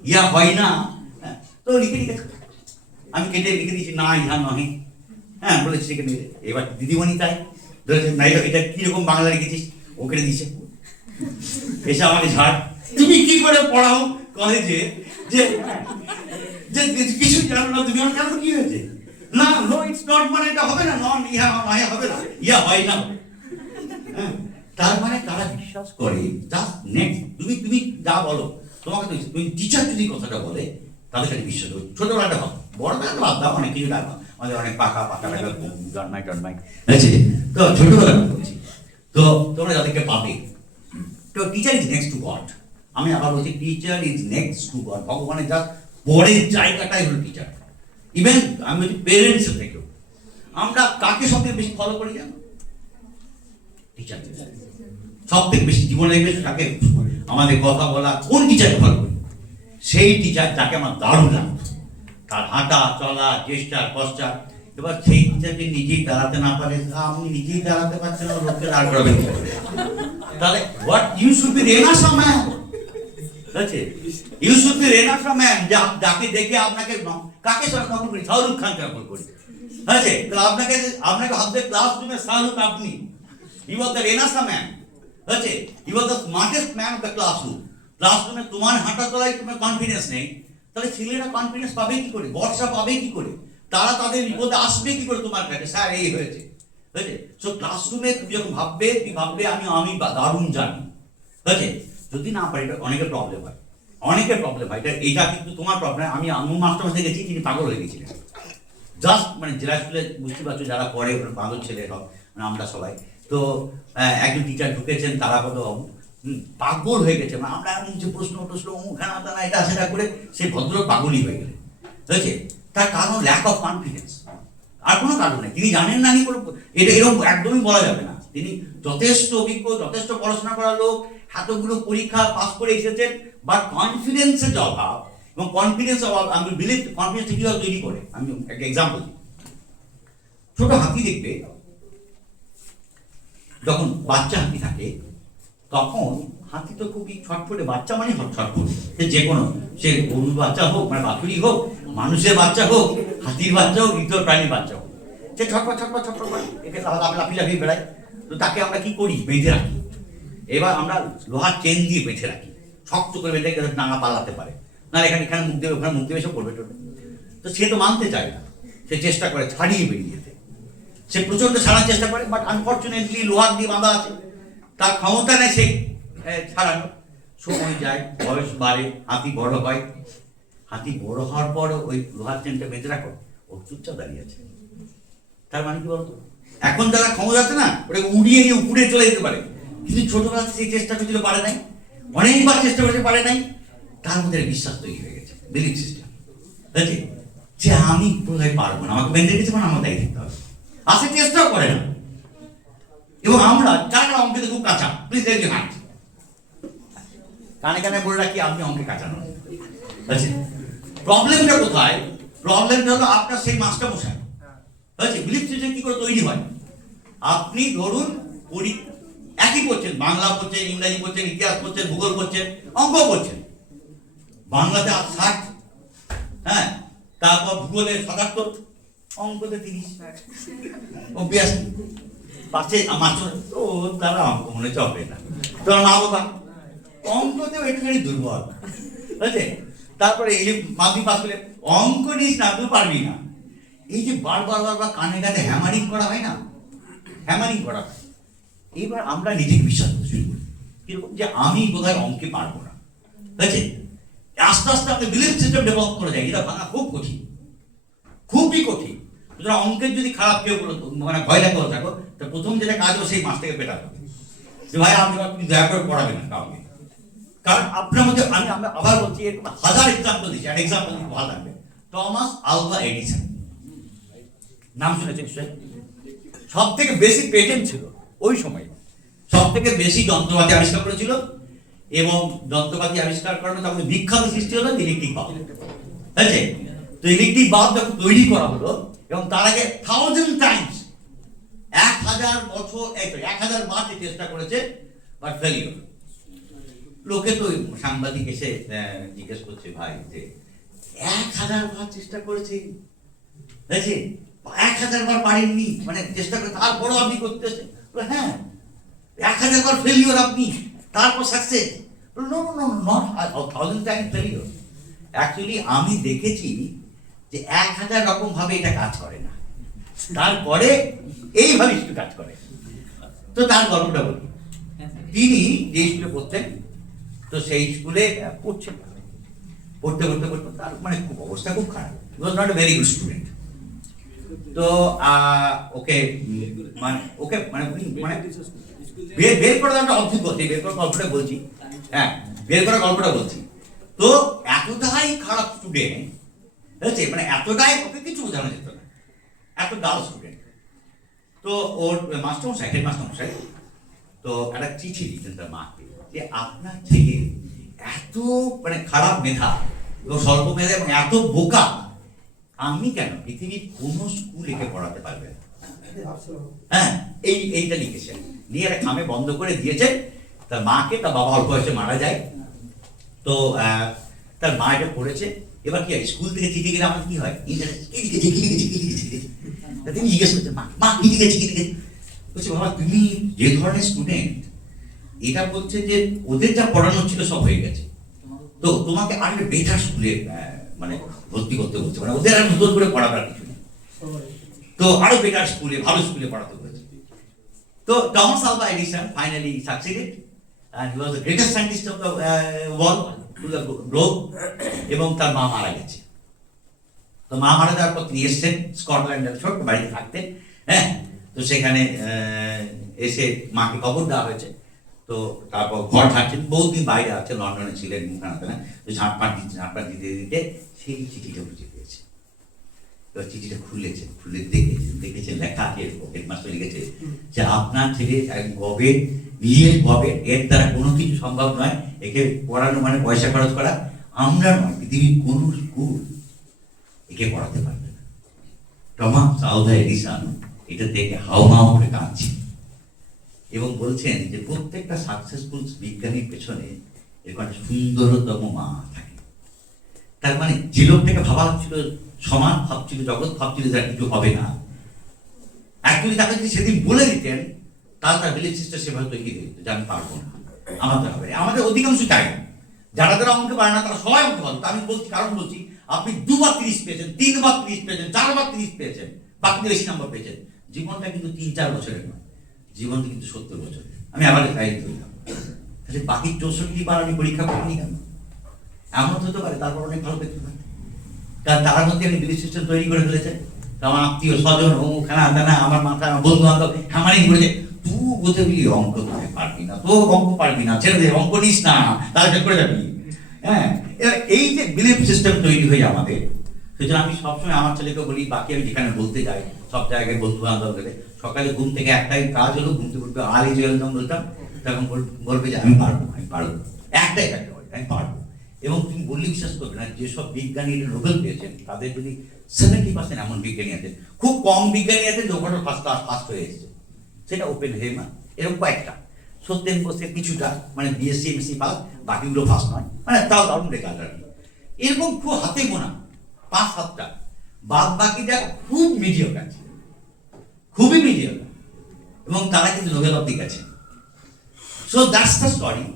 ইহা হয় না। হ্যাঁ, তো লিখে লিখেছে, আমি কেটে লিখে দিয়েছি না ইহা নহে। হ্যাঁ বলেছি সেখানে, এবার দিদিমণি তাই ধরেছে না এটা কিরকম বাংলা লিখেছিস, ও কেটে দিয়েছে, এসে আমাকে ঝাড় তুমি কি করে পড়াও কলেজে যে যে কিছু জানো না তুমি, আমার কেন কি হয়েছে, না নো ইটস নট মানে এটা হবে না, নন ইহা নয় হবে না, ইহা হয় না। হ্যাঁ, তার মানে তারা বিশ্বাস করে জাস্ট নেক্সট তুমি তুমি যা বলো, তোমাকে তো তুমি টিচার যদি কথাটা বলে তাদের সাথে বিশ্বাস করবে। ছোটবেলাটা ভাব, বড়বেলাটা ভাব দাও অনেক কিছু ডাকবা, আমাদের অনেক পাকা পাকা টাকা জন্মাই টন্মাই আছে। তো ছোটবেলা বলছি, তো তোমরা যাদেরকে পাবে, তো teacher is next to god. আমি আবার বলছি teacher is next to god, ভগবানের যা পরের জায়গাটাই হলো টিচার। ইভেন আমি বলছি পেরেন্টস থেকেও আমরা কাকে সব থেকে বেশি ফলো করি জানো, টিচার সব থেকে বেশি জীবনে তাকে আমাদের কথা বলা কোন টিচারকে ফলো করি, সেই টিচার যাকে আমার দারুণ লাগতো, তার হাঁটা চলা চেষ্টার পশ্চাৎ। এবার সেই টিচারকে নিজেই দাঁড়াতে না পারে, আপনি নিজেই দাঁড়াতে পারছেন না, লোককে দাঁড় করাবেন তাহলে what you should be renaissance man, আছে you should be renaissance man, যাকে দেখে আপনাকে কাকে নকল করি, শাহরুখ খানকে নকল করি, আছে তো আপনাকে আপনাকে ভাবতে ক্লাসরুমে শাহরুখ আপনি, you are the renaissance man, আছে you are the smartest man of the classroom. ক্লাসরুমে তোমার হাঁটা চলায় তোমার কনফিডেন্স নেই, তাহলে ছেলেরা কনফিডেন্স পাবে কি করে, ভরসা পাবে কি করে, তারা তাদের বিপদে আসবে কি করে তোমার কাছে, স্যার এই হয়েছে, বুঝেছে? সো ক্লাসরুমে তুমি যখন ভাববে, তুমি ভাববে আমি দারুণ জানি, বুঝেছে? যদি না পারি এটা অনেকের প্রবলেম হয়, অনেকের প্রবলেম হয়, এটা কিন্তু তোমার প্রবলেম। আমি মাস্টার মাসে গেছি, তিনি পাগল হয়ে গেছিলেন, জাস্ট মানে জেলা স্কুলে বুঝতে পারছো যারা পড়ে পাগল ছেলে সব, মানে আমরা সবাই। তো একজন টিচার ঢুকেছেন তারাপদ বাবু, পাগল হয়ে গেছে, মানে আমরা এমন যে প্রশ্ন খানা দানা এটা সেটা করে সেই ভদ্র পাগলই হয়ে গেলেন, বুঝেছে? তার কারণ ল্যাক অফ কনফিডেন্স, আর কোনো কারণ নেই। তিনি জানেন না এটা এরকম একদমই বলা যাবে না, তিনি যথেষ্ট অভিজ্ঞ, যথেষ্ট পড়াশোনা করা লোক, এতগুলো পরীক্ষা পাস করে এসেছেন, বাট কনফিডেন্সের যে অভাব, এবং কনফিডেন্স অভাব আমি বিলিভ কনফিডেন্স কিভাবে তৈরি করে। আমি একটা এক্সাম্পল দিই, ছোট হাতি দেখবে যখন বাচ্চা হাতি থাকে তখন হাতি তো খুবই ছটফটে, বাচ্চা মানে ছটফটে, যে কোনো সে গরুর বাচ্চা হোক মানে বাছুরি হোক, মানুষের বাচ্চা হোক, হাতির বাচ্চা হোক, ইতর প্রাণীর বাচ্চা হোক, সে ছটফট ছটফট ছটফট করে একে লাফি লাফিয়ে বেড়ায়। তো তাকে আমরা কি করি, বেঁধে রাখি। এবার আমরা লোহার চেন দিয়ে বেঁধে রাখি, শক্ত করে বেঁধে যাতে নাঙা পালাতে পারে, না এখানে এখানে মুখ দেবে, ওখানে মুখ দেবে, সব করবে টোবে। তো সে তো মানতে চায় না, সে চেষ্টা করে ছাড়িয়ে বেরিয়ে যেতে, সে প্রচন্ড ছাড়ার চেষ্টা করে, বাট আনফর্চুনেটলি লোহার দিয়ে বাঁধা আছে, তার ক্ষমতা নেই সেই ছাড়ানো। সময় যায়, বয়স বাড়ে, হাতি বড় হয়, হাতি বড় হওয়ার পর ওই লোহার চেনটা বেঁধে রাখো, ও চুপচাপ দাঁড়িয়ে আছে। তার মানে কি বলতো, এখন যারা ক্ষমতা আছে না ওটা উড়িয়ে নিয়ে উপরে চলে যেতে পারে, কিন্তু ছোটবেলা সেই চেষ্টা করছিল, পারে নাই, অনেকবার চেষ্টা করেছে পারে নাই, তার মধ্যে বিশ্বাস তৈরি হয়ে গেছে, বিলিভ সিস্টেম, বুঝলি যে আমি বোধহয় পারবো না, আমাকে বেঁধে গেছে মানে আমার দায়ী দিতে হবে, আর সে চেষ্টাও করে না। এবং আমরা যারা অঙ্কে খুব কাঁচা, প্লিজ রেজ ইউর হ্যান্ড, কানে কানে বলে রাখি আপনি অঙ্কে কাঁচা নন। প্রবলেমটা কোথায়, প্রবলেমটা হলো আপনার সেই মাস্টার মশাই, বুঝেছি? বিলিভ সিস্টেম কি করে তৈরি হয়, আপনি ধরুন একই পড়ছেন, বাংলা পড়ছেন, ইংরাজি পড়ছেন, ইতিহাস পড়ছেন, ভূগোল পড়ছেন, অঙ্ক পড়ছেন, বাংলাতে 60, হ্যাঁ, তারপর ভূগোলে 77, অঙ্কতে 30, অভ্যাস পাচ্ছে মাস্টার ও তারা অঙ্ক মনে চলবে না, তোর মা বাবা অঙ্কতেও একটুখানি দুর্বল, বুঝলে? তারপরে এই যে মাধ্যমিক পাস করলে অঙ্ক নিস না, তুই পারবি না, এই যে বারবার কানে কানে হ্যামারিং করা হয় না, হ্যামারিং করা হয়। এবার আমরা নিজেকে বিশ্বাস করতে শুরু করি কিরকম, যে আমি বোধহয় অঙ্কে পারবো না, বুঝেছে? আস্তে আস্তে আপনি বিলিফ সিস্টেম ডেভেলপ করে যায়, এটা ভাঙা খুব কঠিন, খুবই কঠিন। সুতরাং অঙ্কের যদি খারাপ কেউ মানে ভয় লাগে থাকো, তো প্রথম যেটা কাজ হবে সেই মাসটাকে পেটাতে হবে যে ভাই আপনি দয়া করে পড়াবেন না কাউকে। কারণ আপনার মধ্যে আমি আবার বলছি, এরকম হাজার এক্সাম্পল দিচ্ছি, একটা এক্সাম্পল দিতে ভালো লাগবে। টমাস আলভা এডিসন, নাম শুনেছেন নিশ্চয়ই? সব থেকে বেশি পেটেন্ট ছিল ওই সময়, সব থেকে বেশি যন্ত্রপাতি আবিষ্কার করেছিল, এবং যন্ত্রপাতি আবিষ্কার করার মধ্যে আমাদের বিখ্যাত সৃষ্টি হলো ইলেকট্রিক বাল্ব। ঠিক আছে? তো ইলেকট্রিক বাল্ব যখন তৈরি করা হলো, এবং তার আগে 1000 টাইমস 1000 বছর 1000 বার চেষ্টা করেছে, বাট ফেলিওর। লোকে তো সাংবাদিক এসে জিজ্ঞেস করছে, ভাই যে 1000 বার চেষ্টা করেছে, ঠিক আছে, 1000 বার পারেননি, মানে চেষ্টা করে তারপরও আপনি করতেছেন? হ্যাঁ, 1000 বার ফেলিওর আপনি, তারপর success? No no not 1000 time failure. Actually আমি দেখেছি যে 1000 রকম ভাবে এটা কাজ করে না, তারপরে এইভাবে একটু কাজ করে। তো তার গল্পটা বলি। তিনি যে স্কুলে পড়তেন, তো সেই স্কুলে পড়ছেন, পড়তে পড়তে পড়তে তার মানে খুব অবস্থা খুব খারাপ, was not a very good student. তো ওকে মানে বের করে একটা অদ্ভুত কথা, বের করার গল্পটা বলছি, হ্যাঁ বের করার গল্পটা বলছি। তো এতটাই খারাপ স্টুডেন্ট হয়েছে, মানে এতটাই, ওকে কিছু বোঝানো যেত না, এত ডাল স্টুডেন্ট। তো ওর মাস্টারমশাই, হেড মাস্টারমশাই তো একটা চিঠি দিতেন তার মাকে, যে আপনার থেকে এত মানে খারাপ মেধা এবং স্বল্প মেধা এবং এত বোকা আমি কেন পৃথিবীর কোন স্কুল একে পড়াতে পারবে না। হ্যাঁ, এইটা লিখেছেন, নিয়ে একটা খামে বন্ধ করে দিয়েছেন। তার মাকে, তার বাবা অল্প বয়সে মারা যায়, তো তার মা এটা পড়েছে। এবার কি হয়, স্কুল থেকে চিঠি গেলে আমার কি হয়, তিনি জিজ্ঞেস করছেন, মা কি লিখেছে, কি লিখেছে? বলছে, বাবা তুমি যে ধরনের স্টুডেন্ট, এটা বলছে যে ওদের যা পড়ানো ছিল সব হয়ে গেছে, তো তোমাকে আর বেটার স্কুলে মানে ভর্তি করতে বলছে, মানে ওদের আর নতুন করে পড়াবার কিছু নেই, তো আরো বেটার স্কুলে, ভালো স্কুলে পড়াতে বলেছে। তো Thomas Alva Edison finally succeeded, and he was the greatest scientist of the world, to the globe, এবং তার মা মারা গেছে। তো মা মারা যাওয়ার পর তিনি এসছেন স্কটল্যান্ডের ছোট্ট বাড়িতে থাকতেন। হ্যাঁ, তো সেখানে এসে মাকে কবর দেওয়া হয়েছে। তো তারপর ঘর ঝাড়ছেন, বহুদিন বাইরে আছে, লন্ডনে ছিলেন, মুখানাতে না, তো ঝাঁটপাট দিতে দিতে সেই চিঠিটা বুঝে পেয়েছে। এবার চিঠিটা খুলেছেন, খুলে দেখেছেন লেখা আছে, হেডমাস্টার লিখেছে যে আপনার ছেলে গবে নিয়ে গবে, এর দ্বারা কোনো কিছু সম্ভব নয়, একে পড়ানো মানে পয়সা খরচ করা, আমরা নয় পৃথিবীর কোন স্কুল একে পড়াতে পারবে না। টমাস আলভা এডিসন এটা দেখে হাউমাউ করে কাঁদছে এবং বলছেন যে প্রত্যেকটা সাকসেসফুল বিজ্ঞানীর পেছনে এরকম একটা সুন্দরতম মা থাকে। তার মানে যে লোকটাকে ভাবা হচ্ছিল, সমাজ ভাবছিল, জগৎ ভাবছিল যে কিছু হবে না, অ্যাকচুয়ালি তাকে যদি সেদিন বলে দিতেন, তাহলে তার বিলিফ সিস্টেম সেভাবে তৈরি হয়ে যেত যে আমি পারবো না, আমাদের হবে। আমাদের অধিকাংশ চাই, যারা যারা অঙ্কে পারে না তারা সবাই অঙ্কে ভালো। আমি বলছি, কারণ বলছি, আপনি 2 বার 30 পেয়েছেন, 3 বার 30 পেয়েছেন, 4 বার 30 পেয়েছেন, বাকি বেশি নাম্বার পেয়েছেন, জীবনটা কিন্তু 3-4 বছরের নয়, জীবনটা কিন্তু 70 বছরের। আমি আবার গাইড করলাম, তাহলে বাকি 64 বার আমি পরীক্ষা করিনি কেন? এমন হতে পারে তারপর অনেক ভালো পেতে পারে, কারণ তার মধ্যে আমি বিলিফ সিস্টেম তৈরি করে ফেলেছে। আমার আত্মীয় স্বজন আমার মাথা, আমার বন্ধু বান্ধব খামারিং করেছে, তুই বলতে বলি অঙ্ক করতে পারবি না, তো অঙ্ক পারবি না, ছেড়ে দে, অঙ্ক নিস না, তাহলে করে যাবি। হ্যাঁ, এই যে বিলিফ সিস্টেম তৈরি হয়ে আমাদের, সেজন্য আমি সবসময় আমার ছেলেকে বলি, বাকি আমি যেখানে বলতে যাই সব জায়গায় বন্ধু বান্ধব গেলে, সকালে ঘুম থেকে একটাই কাজ হলো, ঘুমতে ঘুরতে আলি যখন বলতাম, তখন বলবে যে আমি পারবো, আমি পারবো, একটাই কাজ আমি পারবো। এবং তুমি বললে বিশ্বাস করবে না, যেসব বিজ্ঞানীরা নোবেল পেয়েছেন তাদের যদি 70% এমন বিজ্ঞানী আছেন, খুব কম বিজ্ঞানী আছেন যে ওখানে ফার্স্ট হয়ে এসেছে, সেটা ওপেন হেমা, এরকম কয়েকটা, সত্যেন বসে কিছুটা মানে বিএসসি এমএসসি পাস, বাকিগুলো ফার্স্ট নয়, মানে তাও দারুণ রেজাল্ট আর কি। এরকম খুব হাতে গোনা 5-7টা, বাদ বাকিটা খুব মিডিয়র আছে, খুবই মিডিয়র, এবং তারা কিন্তু নোবেল অব্দি গেছে। সো দ্যাটস দ্য স্টোরি,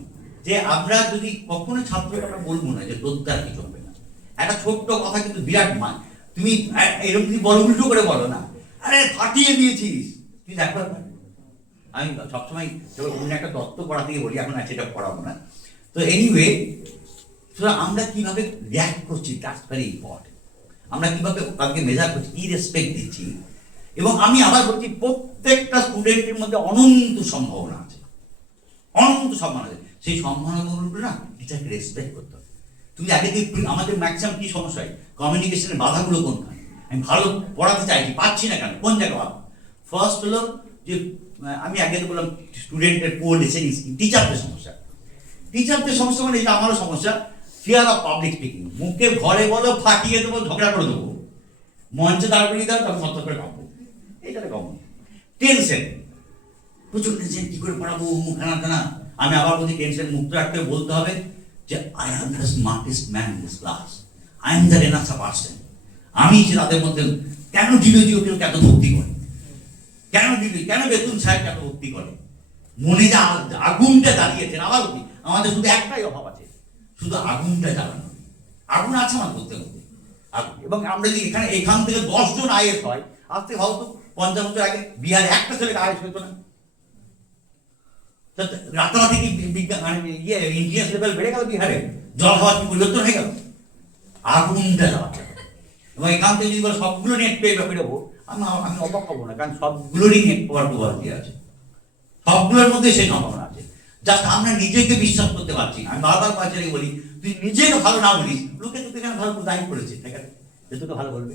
যে আমরা যদি কখনো ছাত্রকে আমরা বলবো না যে তোর দ্বারা কিছু হবে না, একটা ছোট্ট কথা কিন্তু বিরাট মান, তুমি এরকম যদি বলো, উল্টো করে বলো না, আরে ফাটিয়ে দিয়েছিস, তুই দেখো। আমি সবসময় অন্য একটা তত্ত্ব পড়া থেকে বলি, এখন আছে এটা পড়াবো না। তো এনিওয়ে, সুতরাং আমরা কিভাবে রিয়াক্ট করছি দ্যাটস ভেরি ইম্পর্টেন্ট। আমরা কিভাবে তাদেরকে মেজার করছি, কি রেসপেক্ট দিচ্ছি। এবং আমি আবার বলছি, প্রত্যেকটা স্টুডেন্টের মধ্যে অনন্ত সম্ভাবনা আছে, অনন্ত সম্ভাবনা আছে। সেই সম্ভাবনাগুলো না টিচারকে রেসপেক্ট করতে হবে। তুমি আগে আমাদের ম্যাক্সিমাম কি সমস্যা হয়, কমিউনিকেশনের বাধাগুলো কোনখানে? আমি ভালো পড়াতে চাইছি, পাচ্ছি না কেন, কোন জায়গায় বাধা? ফার্স্ট হলো যে আমি আগে তো বললাম স্টুডেন্টের পুয়ার লিসেনিং স্কিল, টিচারদের সমস্যা। টিচারদের সমস্যা মানে এটা আমারও সমস্যা, ফিয়ার অফ পাবলিক স্পিকিং। মুখে ঘরে বলো, ফাটিয়ে দেবো, ঝগড়া করে দেবো, মঞ্চে দাঁড় করিয়ে দাও, তখন সত্য করে কাঁপবো, এইটা কমন। টেনশন, প্রচুর টেনশন, কি করে পড়াবো, মুখ খানা টানা। আমি আবার বলছি টেনশন মুক্ত রাখতে বলতে হবে যে I am the smartest man in this class, I am the renaissance person. আমি যে তাদের মধ্যে, কেন ডিবিও কেউ এত ভক্তি করে, কেন বেতন সাহেব এত ভক্তি করে, মনে যে আগুনটা জ্বালিয়েছেন। আবার বলি, আমাদের শুধু একটাই অভাব আছে, শুধু আগুনটা জ্বালানো। আগুন আছে আমার বলতে বলতে আগুন। এবং আমরা যদি এখান থেকে 10 জন আইএস হয়, আজ থেকে হয়তো 50 বছর আগে বিহারে একটা ছেলেকে আইএস হতো না। রাতারাতি কি বিজ্ঞান মানে ইন্ডিয়ান লেভেল বেড়ে গেল বিহারে, জল হওয়ার কি পরিবর্তন হয়ে গেল? আগুনটা জ্বালাতে হবে। এবং এখান থেকে যদি সবগুলো নেট পেয়ে বেরোবো, আমি অবাক হবো না, কারণ সবগুলোরই নেট পাওয়ার প্রভাবটি আছে, সবগুলোর মধ্যে সেই সম্ভাবনা আছে। জাস্ট আমরা নিজেকে বিশ্বাস করতে পারছি না। আমি বারবার বাচ্চাকে বলি, তুই নিজেকে ভালো না বলিস, লোকে তোকে এখানে ভালো দায়ী করেছে, ঠিক আছে, যে তোকে ভালো বলবে।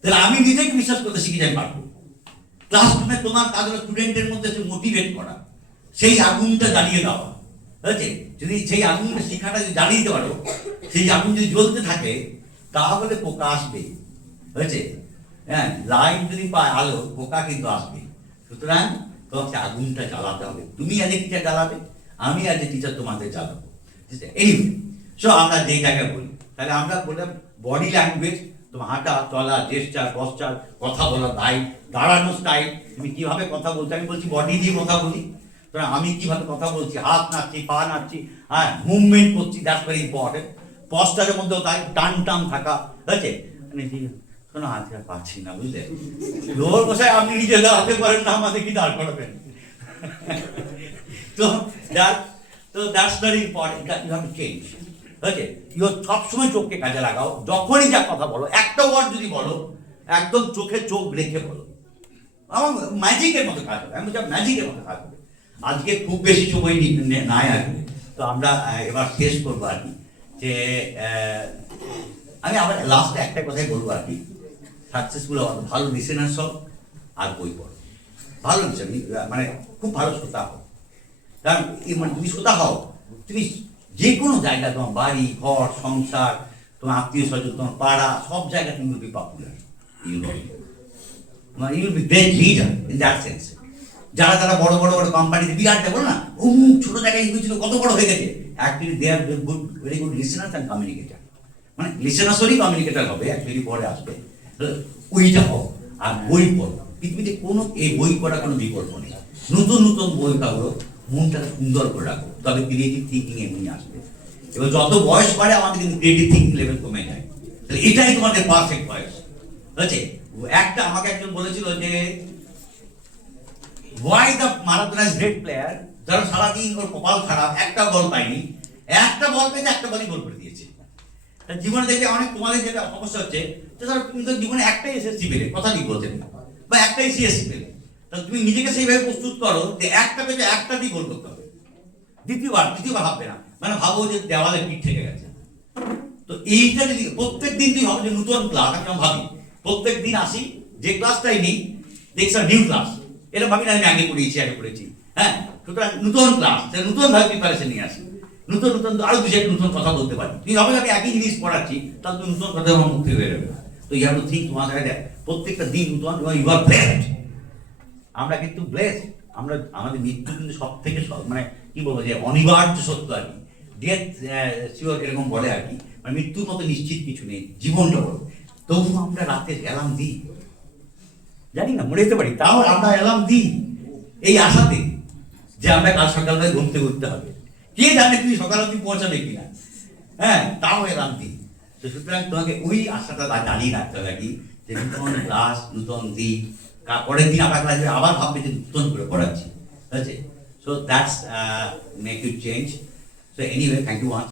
তাহলে আমি নিজেকে বিশ্বাস করতে শিখে যাই পারবো। ক্লাসরুমে তোমার কাজ হলো স্টুডেন্টের মধ্যে মোটিভেট করা, সেই আগুনটা জ্বালিয়ে দেওয়া, ঠিক আছে? যদি সেই আগুনটা শিক্ষাটা যদি জ্বালিয়ে দিতে পারো, সেই আগুন যদি জ্বলতে থাকে, তাহলে পোকা আসবে, হয়েছে? হ্যাঁ, লাইট যদি পায় আলো, পোকা কিন্তু আসবে। সুতরাং তোমাকে আগুনটা জ্বালাতে হবে। তুমি আজ টিচার জ্বালাবে, আমি আজ টিচার তোমাদের জ্বালাবো। এনিওয়ে, সো আমরা যে জায়গায় বলি, তাহলে আমরা বললাম বডি ল্যাঙ্গুয়েজ, তোমার হাঁটা, চলা, জেস্টার, পশ্চার, কথা বলা, দাঁড়ানো স্টাইল, তুমি কিভাবে কথা বলছো। আমি বলছি বডি দিয়ে কথা বলি, সুতরাং আমি কিভাবে কথা বলছি, হাত নাড়ছি, পা নাড়ছি, হ্যাঁ, মুভমেন্ট করছি, দ্যাটস ভেরি ইম্পর্টেন্ট। পশ্চারের মধ্যেও তাই, টান থাকা, ঠিক আছে? শোনো, আজকে আর পাচ্ছি না, বুঝলে, লোর বসায় আপনি নিজে দাঁড়াতে পারেন না, আমাদের কি দাঁড় করাবেন? তো that's very important, you have to change, ঠিক আছে? সবসময় চোখকে কাজে লাগাও, যখনই যা কথা বলো, একটা ওয়ার্ড যদি বলো, একদম চোখে চোখ রেখে বলো। আমার ম্যাজিকের মতো কাজ হবে, আমি ম্যাজিকের মতো কাজ হবে। আজকে খুব বেশি সময় নাই আসবে, তো আমরা এবার শেষ করবো আর কি। যে আমি আবার লাস্টে একটা কথাই বলবো আর কি, সাকসেসফুল হওয়া, ভালো লিসেনার সব আর বই পড়ো, ভালো মানে খুব ভালো শ্রোতা হও। কারণ মানে তুমি শ্রোতা হও, তুমি যে কোনো জায়গায়, তোমার বাড়ি, ঘর, সংসার, তোমার আত্মীয় স্বজন, তোমার পাড়া, সব জায়গায় তুমি will be popular, you will be great leader in that sense. যারা বড় কোম্পানিতে বিরাট বলো না, ছোট জায়গায় হয়েছিল, কত বড় হয়ে গেছে, actually they are good, very good listeners and communicator. মানে লিসেনার্সই কমিউনিকেটার হবে, অ্যাকচুয়ালি পরে আসবে। ওইটা হোক, আর বই পড়ো। পৃথিবীতে কোনো এই বই পড়ার কোনো বিকল্প নেই। নতুন বই কাগড়ো, মনটাকে সুন্দর করে রাখো, তবে ক্রিয়েটিভ থিঙ্কিং এমনি আসবে। এবার যত বয়স বাড়ে আমাদের কিন্তু ক্রিয়েটিভ থিঙ্কিং লেভেল কমে যায়। তাহলে এটাই তোমাদের পারফেক্ট বয়স, ঠিক আছে? আমাকে একজন বলেছিল যে why the Maradona is great player, যারা সারাদিন ওর কপাল খারাপ, একটা বল পায়নি, একটা বল পেয়েছে, একটা বলই গোল করে দিয়েছে। জীবনে দেখে অনেক, তোমাদের যেটা সমস্যা হচ্ছে, তুমি তো জীবনে একটাই এসএসসি পেলে, কথা ঠিক বলছেন, বা একটাই সিএসসি পেলে, তাহলে তুমি নিজেকে সেইভাবে প্রস্তুত করো যে একটা পেয়েছে, একটা দিয়ে গোল করতে হবে। দ্বিতীয়বার ভাববে না, মানে ভাবো যে দেওয়ালে পিঠ থেকে গেছে। তো এইটা যদি প্রত্যেক দিন তুই ভাবো যে নতুন ক্লাস, আমি ভাবি প্রত্যেক দিন আসি, যে ক্লাসটাই নেই দেখছ নিউ ক্লাস, এটা ভাবি না আমি আগে পড়েছি, হ্যাঁ। সুতরাং নতুন ক্লাস, নতুন ভাবে প্রিপারেশন নিয়ে আসি, নতুন আরো দুই একটা নতুন কথা বলতে পারি। তুমি ভাবো আমি একই জিনিস পড়াচ্ছি, তাহলে তুমি নতুন কথা আমার মুখ থেকে বেরোবে না। তো ইউ হ্যাভ টু থিঙ্ক, তোমার জায়গায় প্রত্যেকটা দিন নতুন, ইউ আর ব্লেসড। আমরা কিন্তু ব্লেসড, আমাদের মৃত্যু কিন্তু সব থেকে মানে কি বলবো, যে অনিবার্য সত্য আর কি। ডেথ শিওর এরকম বলে আর কি, মানে মৃত্যুর মতো নিশ্চিত কিছু নেই, জীবনটা বড়। তবু আমরা রাতে অ্যালার্ম দিই, জানি না মরে যেতে পারি, তাও আমরা অ্যালার্ম দিই এই আশাতে যে আমরা কাল সকালবেলায় ঘুমতে উঠতে হবে। কে জানে তুমি সকাল অবধি পৌঁছাবে কিনা, হ্যাঁ, তাও অ্যালার্ম দিই। তো সুতরাং তোমাকে ওই আশাটা জানিয়ে রাখতে হবে কি, যে নতুন ক্লাস, নতুন দিক, পরের দিন আবার ক্লাসে আবার ভাববে যে নতুন করে পড়াচ্ছি, ঠিক আছে? So that's make you change. So anyway, thank you one.